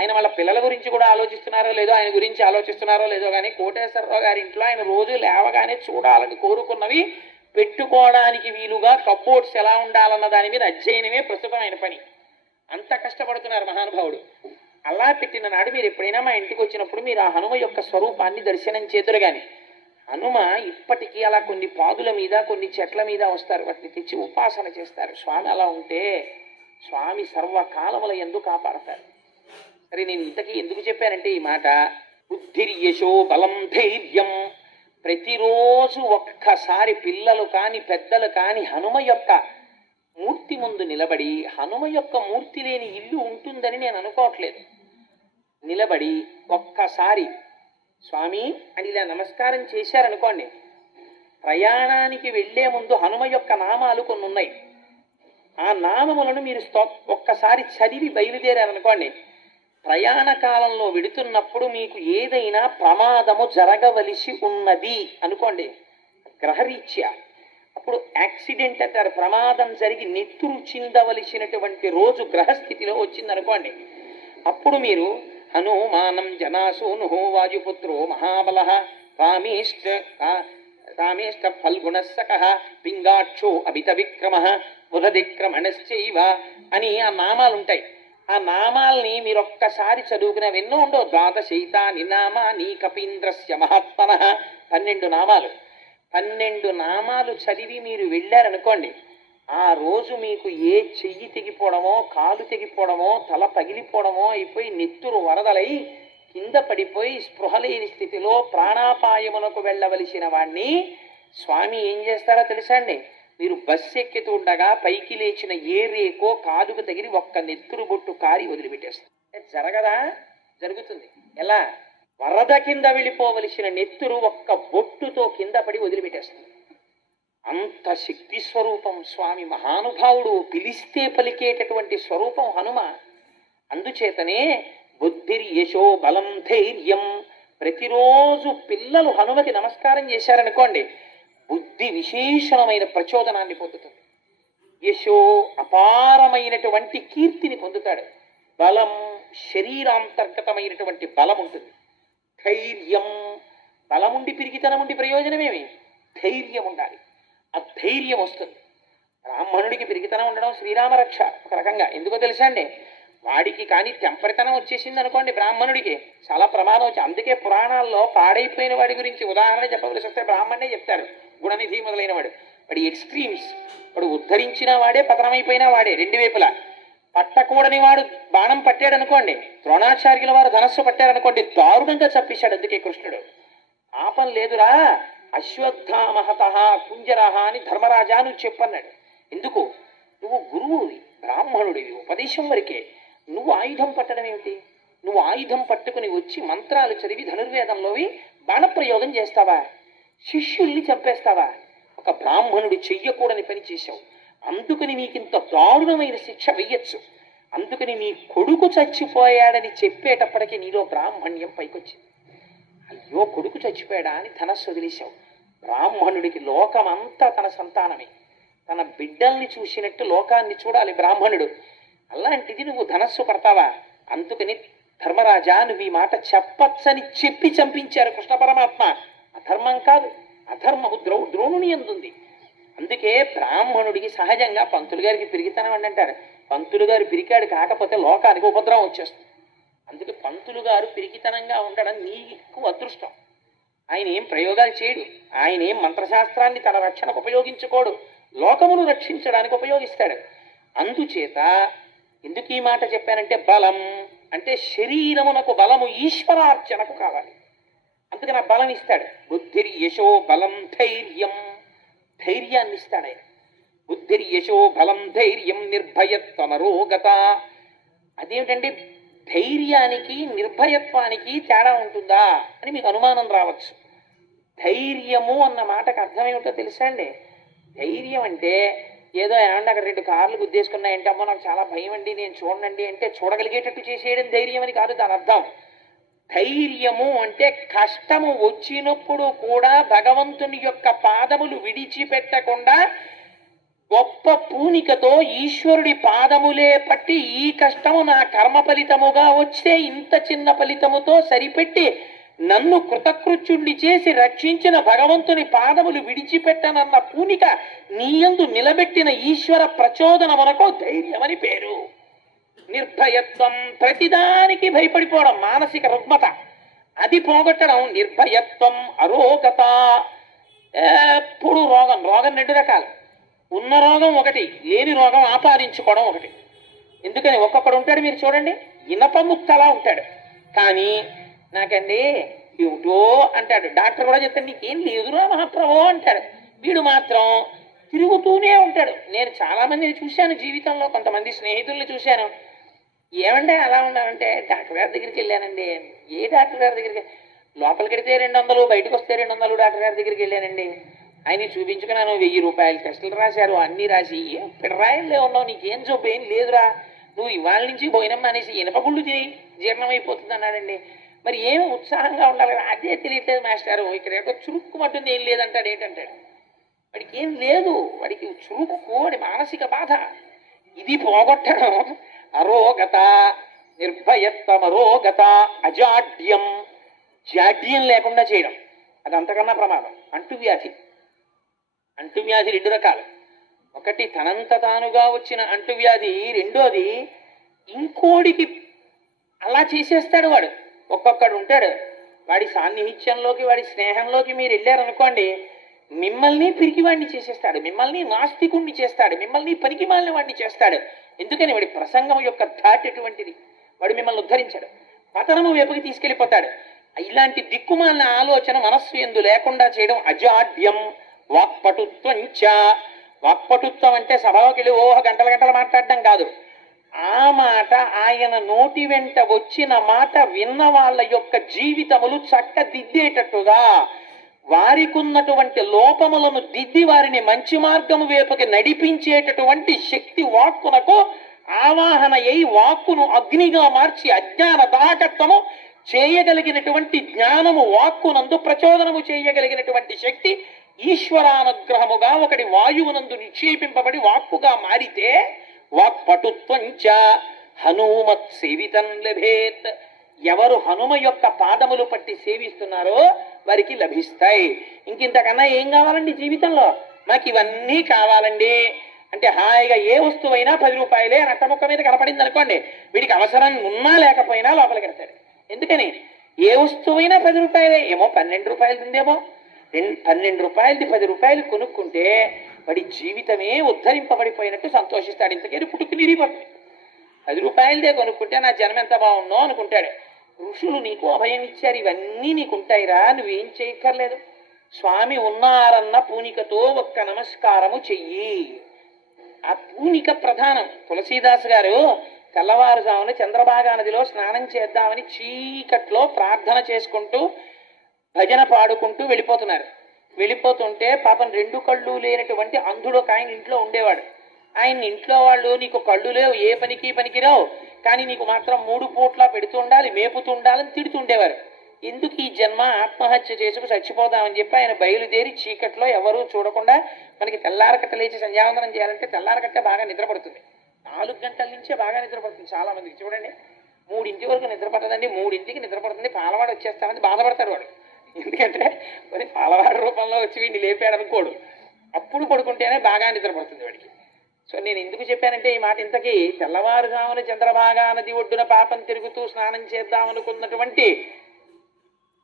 ఆయన వాళ్ళ పిల్లల గురించి కూడా ఆలోచిస్తున్నారో లేదో, ఆయన గురించి ఆలోచిస్తున్నారో లేదో కానీ కోటేశ్వరరావు గారి ఇంట్లో ఆయన రోజు లేవగానే చూడాలని కోరుకున్నవి పెట్టుకోవడానికి వీలుగా కబోర్డ్స్ ఎలా ఉండాలన్న దాని మీద అధ్యయనమే ప్రస్తుతం ఆయన పని. అంత కష్టపడుతున్నారు మహానుభావుడు. అలా పెట్టిన నాడు మీరు ఎప్పుడైనా మా ఇంటికి వచ్చినప్పుడు మీరు ఆ హనుమ యొక్క స్వరూపాన్ని దర్శనం చేతురు గాని. హనుమ ఇప్పటికీ అలా కొన్ని పాదుల మీద కొన్ని చెట్ల మీద వస్తారు, వాటిని తెచ్చి ఉపాసన చేస్తారు. స్వామి అలా ఉంటే స్వామి సర్వకాలముల యందు కాపాడతారు. సరే, నేను ఇంతకీ ఎందుకు చెప్పానంటే ఈ మాట, బుద్ధిర్యశో బలం ధైర్యం. ప్రతిరోజు ఒక్కసారి పిల్లలు కాని పెద్దలు కాని హనుమ యొక్క మూర్తి ముందు నిలబడి, హనుమ యొక్క మూర్తి లేని ఇల్లు ఉంటుందని నేను అనుకోవట్లేదు, నిలబడి ఒక్కసారి స్వామి అని ఇలా నమస్కారం చేశారనుకోండి, ప్రయాణానికి వెళ్లే ముందు హనుమ యొక్క నామాలు కొన్ని ఉన్నాయి. ఆ నామములను మీరు ఒక్కసారి చదివి బయలుదేరారనుకోండి, ప్రయాణ కాలంలో వెడుతున్నప్పుడు మీకు ఏదైనా ప్రమాదము జరగవలసి ఉన్నది అనుకోండి, గ్రహరీత్యా, అప్పుడు యాక్సిడెంట్ అంటారు, ప్రమాదం జరిగి నెత్తురు చిందవలసినటువంటి రోజు గ్రహస్థితిలో వచ్చిందనుకోండి, అప్పుడు మీరు హనుమానం జనాసూను వాయుపుత్రో మహాబల రామేష్ట ఫల్గుణస్సక పింగాక్షో అభిత విక్రమ బుధదిక్రమణశ్చైవ అని ఆ నామాలుంటాయి. ఆ నామాల్ని మీరు ఒక్కసారి చదువుకునే ఎన్నో ఉండవు. ద్వాదశైతాని నామాని కపీంద్రస్య మహాత్మన 12 నామాలు. 12 నామాలు చదివి మీరు వెళ్ళారనుకోండి, ఆ రోజు మీకు ఏ చెయ్యి తెగిపోవడమో, కాలు తెగిపోవడమో, తల పగిలిపోవడమో అయిపోయి నెత్తురు వరదలై కింద పడిపోయి స్పృహలేని స్థితిలో ప్రాణాపాయమునకు వెళ్ళవలసిన వాణ్ణి స్వామి ఏం చేస్తారో తెలుసా అండి? మీరు బస్సు ఎక్కుతూ ఉండగా పైకి లేచిన ఏ రేకో కాలుకు తగిలి ఒక్క నెత్తురు బొట్టు కారి వదిలిపెట్టేస్తారు. జరగదా? జరుగుతుంది. ఎలా? వరద కింద వెళ్ళిపోవలసిన నెత్తురు ఒక్క బొట్టుతో కింద పడి వదిలిపెట్టేస్తుంది. అంత శక్తి స్వరూపం స్వామి, మహానుభావుడు, పిలిస్తే పలికేటటువంటి స్వరూపం హనుమ. అందుచేతనే బుద్ధిర్యశో బలం ధైర్యం. ప్రతిరోజు పిల్లలు హనుమకి నమస్కారం చేశారనుకోండి, బుద్ధి విశేషమైన ప్రచోదనాన్ని పొందుతుంది. యశో అపారమైనటువంటి కీర్తిని పొందుతాడు. బలం శరీరాంతర్గతమైనటువంటి బలం ఉంటుంది. ధైర్యం, బలముండి పిరిగితనముండి ప్రయోజనమేమి? ధైర్యం ఉండాలి. ఆ ధైర్యం వస్తుంది. బ్రాహ్మణుడికి పిరిగితనం ఉండడం శ్రీరామరక్ష ఒక రకంగా. ఎందుకో తెలుసా అండి? వాడికి కానీ తెంపరితనం వచ్చేసింది అనుకోండి, బ్రాహ్మణుడికి చాలా ప్రమాదం వచ్చి. అందుకే పురాణాల్లో పాడైపోయిన వాడి గురించి ఉదాహరణ చెప్పవలసి వస్తే బ్రాహ్మణే చెప్తారు. గుణనిధి మొదలైన వాడు, వాడి ఎక్స్ట్రీమ్స్, వాడు ఉద్ధరించిన వాడే పతనమైపోయిన వాడే. 2 వైపులా. పట్టకూడని వాడు బాణం పట్టాడు అనుకోండి, ద్రోణాచార్యుల వారు ధనస్సు పట్టారనుకోండి, దారుణంగా చంపేశాడు. అందుకే కృష్ణుడు పాపం లేదురా అశ్వత్థామహత కుంజరహ అని ధర్మరాజా నువ్వు చెప్పన్నాడు. ఎందుకు? నువ్వు గురువువి, బ్రాహ్మణుడివి, ఉపదేశం వరకే. నువ్వు ఆయుధం పట్టడం ఏమిటి? నువ్వు ఆయుధం పట్టుకుని వచ్చి మంత్రాలు చదివి ధనుర్వేదంలోవి బాణప్రయోగం చేస్తావా? శిష్యుల్ని చంపేస్తావా? ఒక బ్రాహ్మణుడు చెయ్యకూడని పని చేశావు. అందుకని నీకింత దారుణమైన శిక్ష వెయ్యొచ్చు. అందుకని నీ కొడుకు చచ్చిపోయాడని చెప్పేటప్పటికీ నీలో బ్రాహ్మణ్యం పైకొచ్చింది. అయ్యో కొడుకు చచ్చిపోయాడా అని ధనస్సు వదిలేశావు. బ్రాహ్మణుడికి లోకమంతా తన సంతానమే. తన బిడ్డల్ని చూసినట్టు లోకాన్ని చూడాలి బ్రాహ్మణుడు. అలాంటిది నువ్వు ధనస్సు పడతావా? అందుకని ధర్మరాజా నువ్వు ఈ మాట చెప్పచ్చని చెప్పి చంపించారు కృష్ణ పరమాత్మ. అధర్మం కాదు, అధర్మము ద్రోణుని యందుంది. అందుకే బ్రాహ్మణుడికి సహజంగా పంతులు గారికి పిరిగితనం అని అంటారు. పంతులు గారు పిరికాడు కాకపోతే లోకానికి ఉపద్రవం వచ్చేస్తుంది. అందుకే పంతులు గారు పిరికితనంగా ఉండడం నీకు అదృష్టం. ఆయన ఏం ప్రయోగాలు చేయడు, ఆయన ఏం మంత్రశాస్త్రాన్ని తన రక్షణకు ఉపయోగించుకోడు, లోకమును రక్షించడానికి ఉపయోగిస్తాడు. అందుచేత ఎందుకు ఈ మాట చెప్పానంటే, బలం అంటే శరీరమునకు బలము ఈశ్వరార్చనకు కావాలి. అందుకని ఆ బలం ఇస్తాడు. బుద్ధిర్యశో బలం ధైర్యం, ధైర్యాన్ని ఇస్తాడు ఆయన. బుద్ధిర్యశో బలం ధైర్యం నిర్భయత్వమరోగత. అదేమిటండి, ధైర్యానికి నిర్భయత్వానికి తేడా ఉంటుందా అని మీకు అనుమానం రావచ్చు. ధైర్యము అన్న మాటకు అర్థం ఏమిటో తెలుసా అండి? ధైర్యం అంటే ఏదో ఏమన్నా అక్కడ 2 కార్లు గుద్దేసుకున్నాయంటే అమ్మో నాకు చాలా భయం అండి నేను చూడండి అంటే చూడగలిగేటట్టు చేసేయడం ధైర్యం అని కాదు దాని అర్థం. ధైర్యము అంటే కష్టము వచ్చినప్పుడు కూడా భగవంతుని యొక్క పాదములు విడిచిపెట్టకుండా గొప్ప పూనికతో ఈశ్వరుడి పాదములే పట్టి ఈ కష్టము నా కర్మ ఫలితముగా వచ్చే ఇంత చిన్న ఫలితముతో సరిపెట్టి నన్ను కృతకృత్యుణ్ణి చేసి రక్షించిన భగవంతుని పాదములు విడిచిపెట్టనన్న పూనిక నీయందు నిలబెట్టిన ఈశ్వర ప్రచోదనమునకు ధైర్యమని పేరు. నిర్భయత్వం, ప్రతిదానికి భయపడిపోవడం, మానసిక రుగ్మత అది పోగొట్టడం నిర్భయత్వం. అరోగత, ఎప్పుడు రోగం. రోగం రెండు రకాలు. ఉన్న రోగం ఒకటి, లేని రోగం ఆపాదించుకోవడం ఒకటి. ఎందుకని ఒక్కొక్కడు ఉంటాడు, మీరు చూడండి, ఇనప ముక్కలా ఉంటాడు, కానీ నాకండి ఏమిటో అంటాడు. డాక్టర్ కూడా చెప్తాడు నీకేం లేదురా మహాప్రభో అంటాడు. వీడు మాత్రం తిరుగుతూనే ఉంటాడు. నేను చాలా మందిని చూశాను జీవితంలో, కొంతమంది స్నేహితుల్ని చూశాను. ఏమంటే అలా ఉన్నానంటే డాక్టర్ గారి దగ్గరికి వెళ్ళానండి. ఏ డాక్టర్ గారి దగ్గరికి? లోపలికి వెడితే 200, బయటకు వస్తే 200. డాక్టర్ గారి దగ్గరికి వెళ్ళానండి. ఆయన చూపించుకున్నాను, 1000 రూపాయలు టెస్టులు రాశారు, అన్నీ రాసి పిడరాయల్లో ఉన్నావు, నీకేం జబ్బు ఏం లేదురా, నువ్వు ఇవాళ నుంచి భోజనం అనేసి ఇనపగుళ్ళు తిని జీర్ణమైపోతుంది అన్నాడండి. మరి ఏమి ఉత్సాహంగా ఉండాలి, అదే తెలియట్లేదు మాస్టారు, ఇక్కడ ఏదో చురుక్కుమంటుంది, ఏం లేదంటాడు. ఏంటంటాడు? వాడికి ఏం లేదు, వాడికి చురుకు, వాడి మానసిక బాధ. ఇది పోగొట్టడం అరోగత. నిర్భయత్వం, అరోగత. అజాడ్యం, జాడ్యం లేకుండా చేయడం, అది అంతకన్నా ప్రమాదం. అంటువ్యాధి. అంటువ్యాధి రెండు రకాలు. ఒకటి తనంత తానుగా వచ్చిన అంటువ్యాధి, రెండోది ఇంకోడికి అలా చేసేస్తాడు వాడు. ఒక్కొక్కడు ఉంటాడు, వాడి సాన్నిహిత్యంలోకి, వాడి స్నేహంలోకి మీరు వెళ్ళారనుకోండి, మిమ్మల్ని పిరికివాడిని చేసేస్తాడు, మిమ్మల్ని నాస్తికుణ్ణి చేస్తాడు, మిమ్మల్ని పనికిమాలిన వాడిని చేస్తాడు. ఎందుకని? వాడి ప్రసంగం యొక్క ధాట్ ఎటువంటిది, వాడు మిమ్మల్ని ఉద్ధరించాడు, పతనము వైపుకి తీసుకెళ్ళిపోతాడు. ఇలాంటి దిక్కుమాలిన ఆలోచన మనస్సు ఎందు లేకుండా చేయడం అజాడ్యం. వాక్పటుత్వం చ. వాక్పటుత్వం అంటే సభలోకి వెళ్ళి గంటల గంటలు మాట్లాడడం కాదు. ఆ మాట, ఆయన నోటి వెంట వచ్చిన మాట విన్న వాళ్ళ యొక్క జీవితములు చక్కదిద్దేటట్టుగా, వారికి ఉన్నటువంటి లోపములను దిద్ది వారిని మంచి మార్గము వైపుకి నడిపించేటటువంటి శక్తి వాక్కునకు ఆవాహన అయి వాక్కును అగ్నిగా మార్చి అజ్ఞాన దాహకత్వము చేయగలిగినటువంటి జ్ఞానము వాక్కునందు ప్రచోదనము చేయగలిగినటువంటి శక్తి ఈశ్వరానుగ్రహముగా ఒకటి వాయువునందు నిక్షేపింపబడి వాక్కుగా మారితే వాక్పటుత్వం చ. హనుమత్ సేవితం లభేత్. ఎవరు హనుమ యొక్క పాదములు పట్టి సేవిస్తున్నారో వారికి లభిస్తాయి. ఇంకింతకన్నా ఏం కావాలండి జీవితంలో? మాకు ఇవన్నీ కావాలండి అంటే హాయిగా ఏ వస్తువైనా 10 రూపాయలే నట్టముక్క మీద కనపడింది అనుకోండి, వీడికి అవసరం ఉన్నా లేకపోయినా లోపలికి వెళ్తాడు. ఎందుకని? ఏ వస్తువైనా 10 రూపాయలే. ఏమో 12 రూపాయలు ఉందేమో, 12 రూపాయలది 10 రూపాయలు కొనుక్కుంటే వాడి జీవితమే ఉద్ధరింపబడిపోయినట్టు సంతోషిస్తాడు. ఇంతకేది పుట్టుకు నిరిపోతుంది. 10 రూపాయలదే కొనుక్కుంటే నా జనం ఎంత బాగుందో అనుకుంటాడు. ఋషులు నీకు అభయం ఇచ్చారు, ఇవన్నీ నీకుంటాయిరా, నువ్వేం చేయక్కర్లేదు. స్వామి ఉన్నారన్న పూనికతో ఒక్క నమస్కారము చెయ్యి. ఆ పూనిక ప్రధానం. తులసీదాస్ గారు తెల్లవారుజామున చంద్రభాగా నదిలో స్నానం చేద్దామని చీకట్లో ప్రార్థన చేసుకుంటూ భజన పాడుకుంటూ వెళ్ళిపోతున్నారు. వెళ్ళిపోతుంటే పాపం 2 కళ్ళు లేనటువంటి అంధుడు ఒక ఆయన ఇంట్లో ఉండేవాడు. ఆయన ఇంట్లో వాళ్ళు నీకు కళ్ళు లేవు, ఏ పనికి పనికిరావు, కానీ నీకు మాత్రం 3 పూట్లా పెడుతుండాలి, మేపుతుండాలని తిడుతుండేవారు. ఎందుకు ఈ జన్మ, ఆత్మహత్య చేసుకు చచ్చిపోదామని చెప్పి ఆయన బయలుదేరి చీకట్లో ఎవరూ చూడకుండా, మనకి తెల్లారకట్ట లేచి సంధ్యావందనం చేయాలంటే తెల్లారకట్ట బాగా నిద్రపడుతుంది. 4 గంటల నుంచే బాగా నిద్రపడుతుంది చాలా మందికి. చూడండి, 3 వరకు నిద్రపడుతుందండి, 3కి నిద్రపడుతుంది, పాలవాడు వచ్చేస్తామని బాధపడతాడు వాడు. ఎందుకంటే మరి పాలవాడి రూపంలో వచ్చి వీడిని లేపాడు అనుకోడు. అప్పుడు పడుకుంటేనే బాగా నిద్రపడుతుంది వాడికి. సో నేను ఎందుకు చెప్పానంటే ఈ మాట, ఇంతకీ తెల్లవారుజామున చంద్రభాగా నది ఒడ్డున పాపం తిరుగుతూ స్నానం చేద్దామనుకున్నటువంటి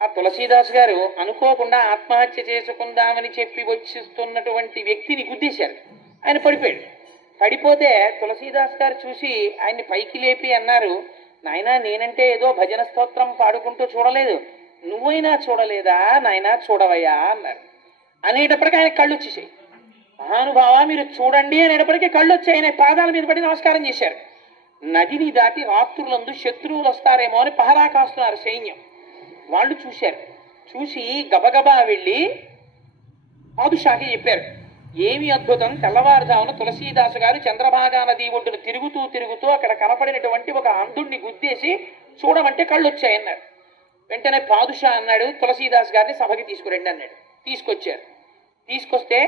ఆ తులసీదాస్ గారు అనుకోకుండా ఆత్మహత్య చేసుకుందామని చెప్పి వచ్చిస్తున్నటువంటి వ్యక్తిని గుద్దేశారు. ఆయన పడిపోయాడు. పడిపోతే తులసీదాస్ గారు చూసి ఆయన్ని పైకి లేపి అన్నారు, నాయనా నేనంటే ఏదో భజన స్తోత్రం పాడుకుంటూ చూడలేదు, నువ్వైనా చూడలేదా నాయనా, చూడవయ్యా అన్నారు. అనేటప్పటికీ ఆయన కళ్ళు వచ్చేసాయి. మహానుభావ మీరు చూడండి అనేటప్పటికీ కళ్ళు వచ్చి ఆయన పాదాల మీద పడి నమస్కారం చేశారు. నదిని దాటి రాత్రులందు శత్రువులు వస్తారేమో అని పహరా కాస్తున్నారు సైన్యం. వాళ్ళు చూశారు. చూసి గబగబా వెళ్ళి పాదుషాకి చెప్పారు, ఏమి అద్భుతం, తెల్లవారుజామున తులసీదాసు గారు చంద్రభాగా నది ఒడ్డును తిరుగుతూ అక్కడ కనపడినటువంటి ఒక అంధుడిని గుద్దేసి చూడమంటే కళ్ళు వచ్చాయన్నారు. వెంటనే పాదుషా అన్నాడు, తులసీదాస్ గారిని సభకి తీసుకురండి అన్నాడు. తీసుకొచ్చారు. తీసుకొస్తే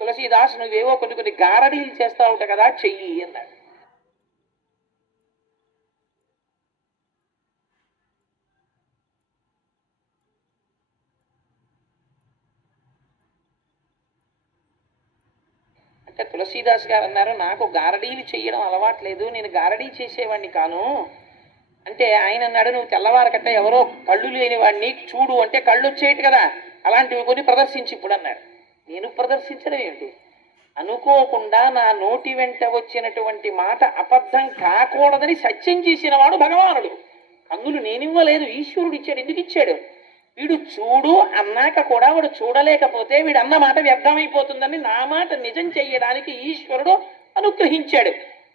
తులసీదాస్ నువ్వేవో కొన్ని గారడీలు చేస్తావుట కదా, చెయ్యి అన్నాడు. అంటే తులసీదాస్ గారు అన్నారు, నాకు గారడీలు చెయ్యడం అలవాట్లేదు, నేను గారడీ చేసేవాడిని కాను. అంటే ఆయన అన్నాడు, నువ్వు తెల్లవారకట్ట ఎవరో కళ్ళు లేని వాడిని చూడు అంటే కళ్ళు వచ్చేయట కదా, అలాంటివి కొన్ని ప్రదర్శించి ఇప్పుడు అన్నాడు. నేను ప్రదర్శించడం ఏమిటి? అనుకోకుండా నా నోటి వెంట వచ్చినటువంటి మాట అబద్ధం కాకూడదని సత్యం చేసిన వాడు భగవానుడు. కన్నులు నేనివ్వలేదు, ఈశ్వరుడు ఇచ్చాడు. ఎందుకు ఇచ్చాడు? వీడు చూడు అన్నాక కూడా వాడు చూడలేకపోతే వీడు అన్న మాట వ్యర్థమైపోతుందని నా మాట నిజం చెయ్యడానికి ఈశ్వరుడు అనుగ్రహించాడు.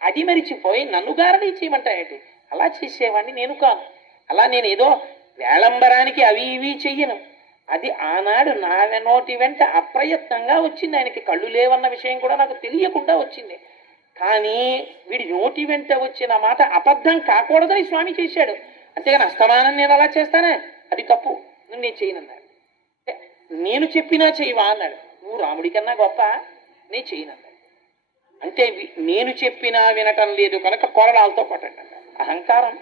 అది మరిచిపోయి నన్ను గారడీ చేయమంటాయేంటి? అలా చేసేవాడిని నేను కాను. అలా నేను ఏదో వేళంబరానికి అవి ఇవి చెయ్యను. అది ఆనాడు నా నోటి వెంట అప్రయత్నంగా వచ్చింది. ఆయనకి కళ్ళు లేవన్న విషయం కూడా నాకు తెలియకుండా వచ్చింది. కానీ వీడి నోటి వెంట వచ్చిన మాట అబద్ధం కాకూడదని స్వామి చేశాడు. అంతేగాని అస్తమానం నేను అలా చేస్తానే, అది తప్పు, నేను చేయనన్నాడు. నేను చెప్పినా చెయ్యవా అన్నాడు. నువ్వు రాముడి కన్నా గొప్ప, నేను చేయనన్నాడు. అంటే నేను చెప్పినా వినటం లేదు కనుక కొరడాలతో కొట్టండి అన్నాడు. అహంకారం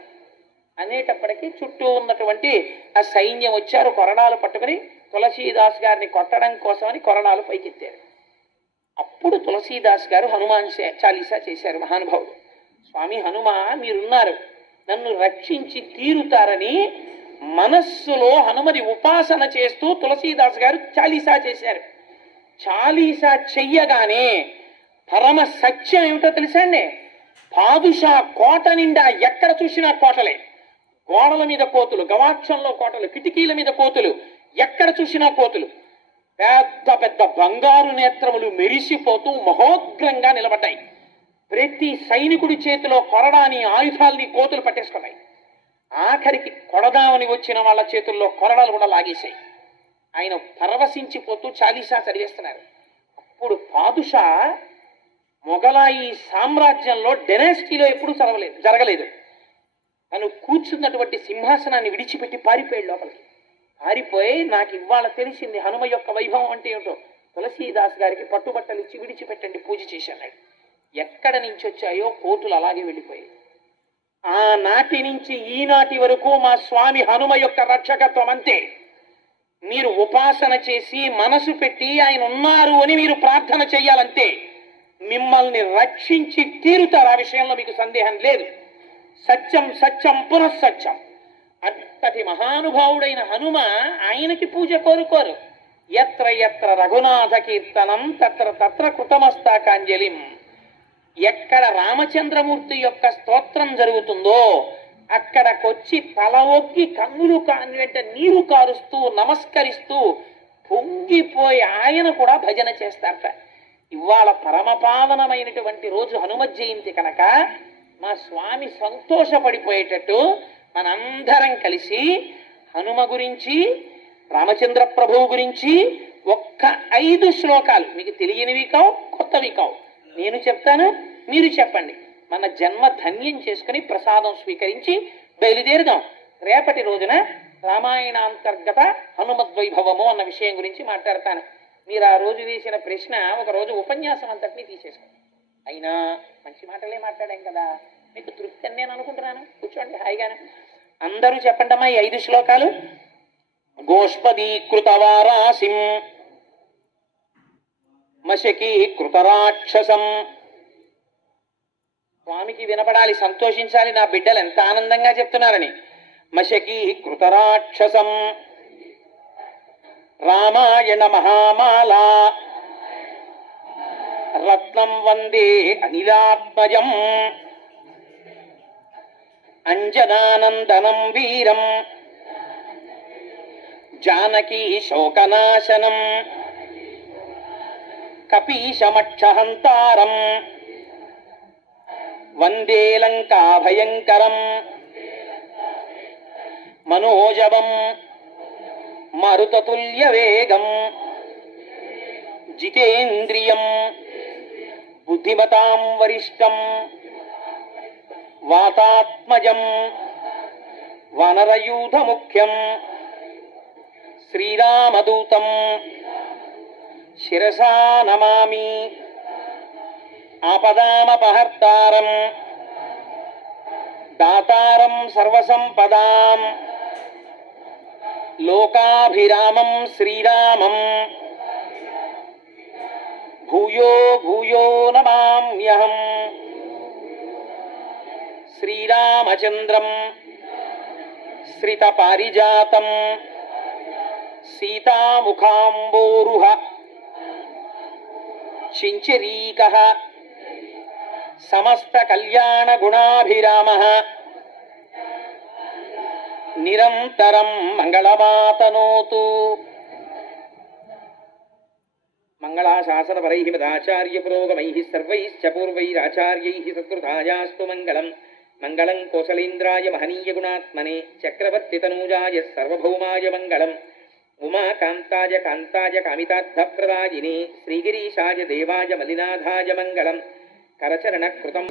అనేటప్పటికీ చుట్టూ ఉన్నటువంటి ఆ సైన్యం వచ్చారు, కొరడాలు పట్టుకుని తులసీదాస్ గారిని కొట్టడం కోసమని కొరడాలు పైకెత్తారు. అప్పుడు తులసీదాస్ గారు హనుమాన్ చాలీసా చేశారు. మహానుభావుడు, స్వామి హనుమ మీరున్నారు, నన్ను రక్షించి తీరుతారని మనస్సులో హనుమని ఉపాసన చేస్తూ తులసీదాస్ గారు చాలీసా చేశారు. చాలీసా చెయ్యగానే పరమ సత్యం ఏమిటో తెలుసా అండి? పాదుషా కోట నిండా ఎక్కడ చూసినా కోటలే, గోడల మీద కోతులు, గవాక్షంలో కోటలు, కిటికీల మీద కోతులు, ఎక్కడ చూసినా కోతులు, పెద్ద పెద్ద బంగారు నేత్రములు మెరిసిపోతూ మహోగ్రంగా నిలబడ్డాయి. ప్రతి సైనికుడి చేతిలో కొరడాని ఆయుధాలని కోతులు పట్టేసుకున్నాయి. ఆఖరికి కొడదామని వచ్చిన వాళ్ళ చేతుల్లో కొరడాలు కూడా లాగేశాయి. ఆయన పరవశించిపోతూ చాలీసా చదివేస్తున్నారు. అప్పుడు పాదుషా మొఘలాయి సామ్రాజ్యంలో డెనాసిటీలో ఎప్పుడూ జరగలేదు. తను కూర్చున్నటువంటి సింహాసనాన్ని విడిచిపెట్టి పారిపోయాడు లోపలికి. పారిపోయి నాకు ఇవాళ తెలిసింది హనుమ యొక్క వైభవం అంటే ఏమిటో, తులసీదాస్ గారికి పట్టుబట్టలు ఇచ్చి విడిచిపెట్టండి, పూజ చేశాడు. ఎక్కడ నుంచి వచ్చాయో కోతులు అలాగే వెళ్ళిపోయాయి. ఆనాటి నుంచి ఈనాటి వరకు మా స్వామి హనుమ యొక్క రక్షకత్వం అంతే. మీరు ఉపాసన చేసి మనసు పెట్టి ఆయన ఉన్నారు అని మీరు ప్రార్థన చెయ్యాలంతే. మిమ్మల్ని రక్షించి తీరుతారు, ఆ విషయంలో మీకు సందేహం లేదు. సత్యం సత్యం పునఃసత్యం. అంతటి మహానుభావుడైన హనుమ ఆయనకి పూజ కోరుకోరు. ఎత్ర ఎత్ర రఘునాథ కీర్తనం తత్ర తత్ర కృతమస్తాకాంజలిం. ఎక్కడ రామచంద్రమూర్తి యొక్క స్తోత్రం జరుగుతుందో అక్కడకొచ్చి తల ఒగ్గి కన్నులు వెంట నీరు కారుస్తూ నమస్కరిస్తూ పొంగిపోయి ఆయన కూడా భజన చేస్తారట. ఇవాళ పరమపావనమైనటువంటి రోజు హనుమ జయంతి కనుక మా స్వామి సంతోషపడిపోయేటట్టు మనందరం కలిసి హనుమ గురించి, రామచంద్ర ప్రభువు గురించి ఒక్క 5 శ్లోకాలు, మీకు తెలియనివి కావు, కొత్తవి కావు, నేను చెప్తాను, మీరు చెప్పండి. మన జన్మ ధన్యం చేసుకుని ప్రసాదం స్వీకరించి బయలుదేరుదాం. రేపటి రోజున రామాయణాంతర్గత హనుమద్వైభవము అన్న విషయం గురించి మాట్లాడతాను. మీరు ఆ రోజు వేసిన ప్రశ్న ఒకరోజు ఉపన్యాసం అంతటినీ తీసేసుకోండి. అయినా మంచి మాటలే మాట్లాడాం కదా, మీకు తృప్తి అని నేను అనుకుంటున్నాను. కూర్చోండి హాయిగానే. అందరూ చెప్పండి అమ్మా ఈ 5 శ్లోకాలు. గోష్పదీకృతవారాసిం మశకీకృతరాక్షసం. స్వామికి వినపడాలి, సంతోషించాలి, నా బిడ్డలు ఎంత ఆనందంగా చెప్తున్నారని. మశకీకృతరాక్షసం రామాయణ మహామాలా రత్నం వందే అనిలాత్మజం అంజనానందనం వీరం జానకీ శోకనాశనం కపీశమక్షహంతారం వందే లంకా భయంకరం మనోజవం మరుతతుల్య వేగం జితేంద్రియం బుద్ధిమతాం వరిష్టం వాతాత్మజం వానరయూధముఖ్యం శ్రీరామదూతం శిరసా నమామి ఆపదామపహర్తారం దాతారం సర్వసంపదాం లోకాభిరామం శ్రీరామం భూయో భూయో నమామ్యహం. శ్రీరామచంద్రం శ్రితపారిజాతం సీతాముఖాంబోరుహ చించరీకః సమస్త కళ్యాణ గుణాభిరామః నిరంతరం మంగళమాతనోతు. మంగళాశాసనపరైః మదాచార్య పురోగమైః సర్వైశ్చ పూర్వైరాచార్యైః సత్కృతాయాస్తు మంగళం. మంగళం కోసలేంద్రాయ మహనీయ గుణాత్మనే చక్రవర్తి తనూజాయ సర్వభౌమాయ మంగళం. ఉమాకాంతాయ కాంతాయ కామితార్థప్రదాయినే శ్రీగిరీశాయ దేవాయ మలినాథాయ మంగళం. కరచరణ కృతం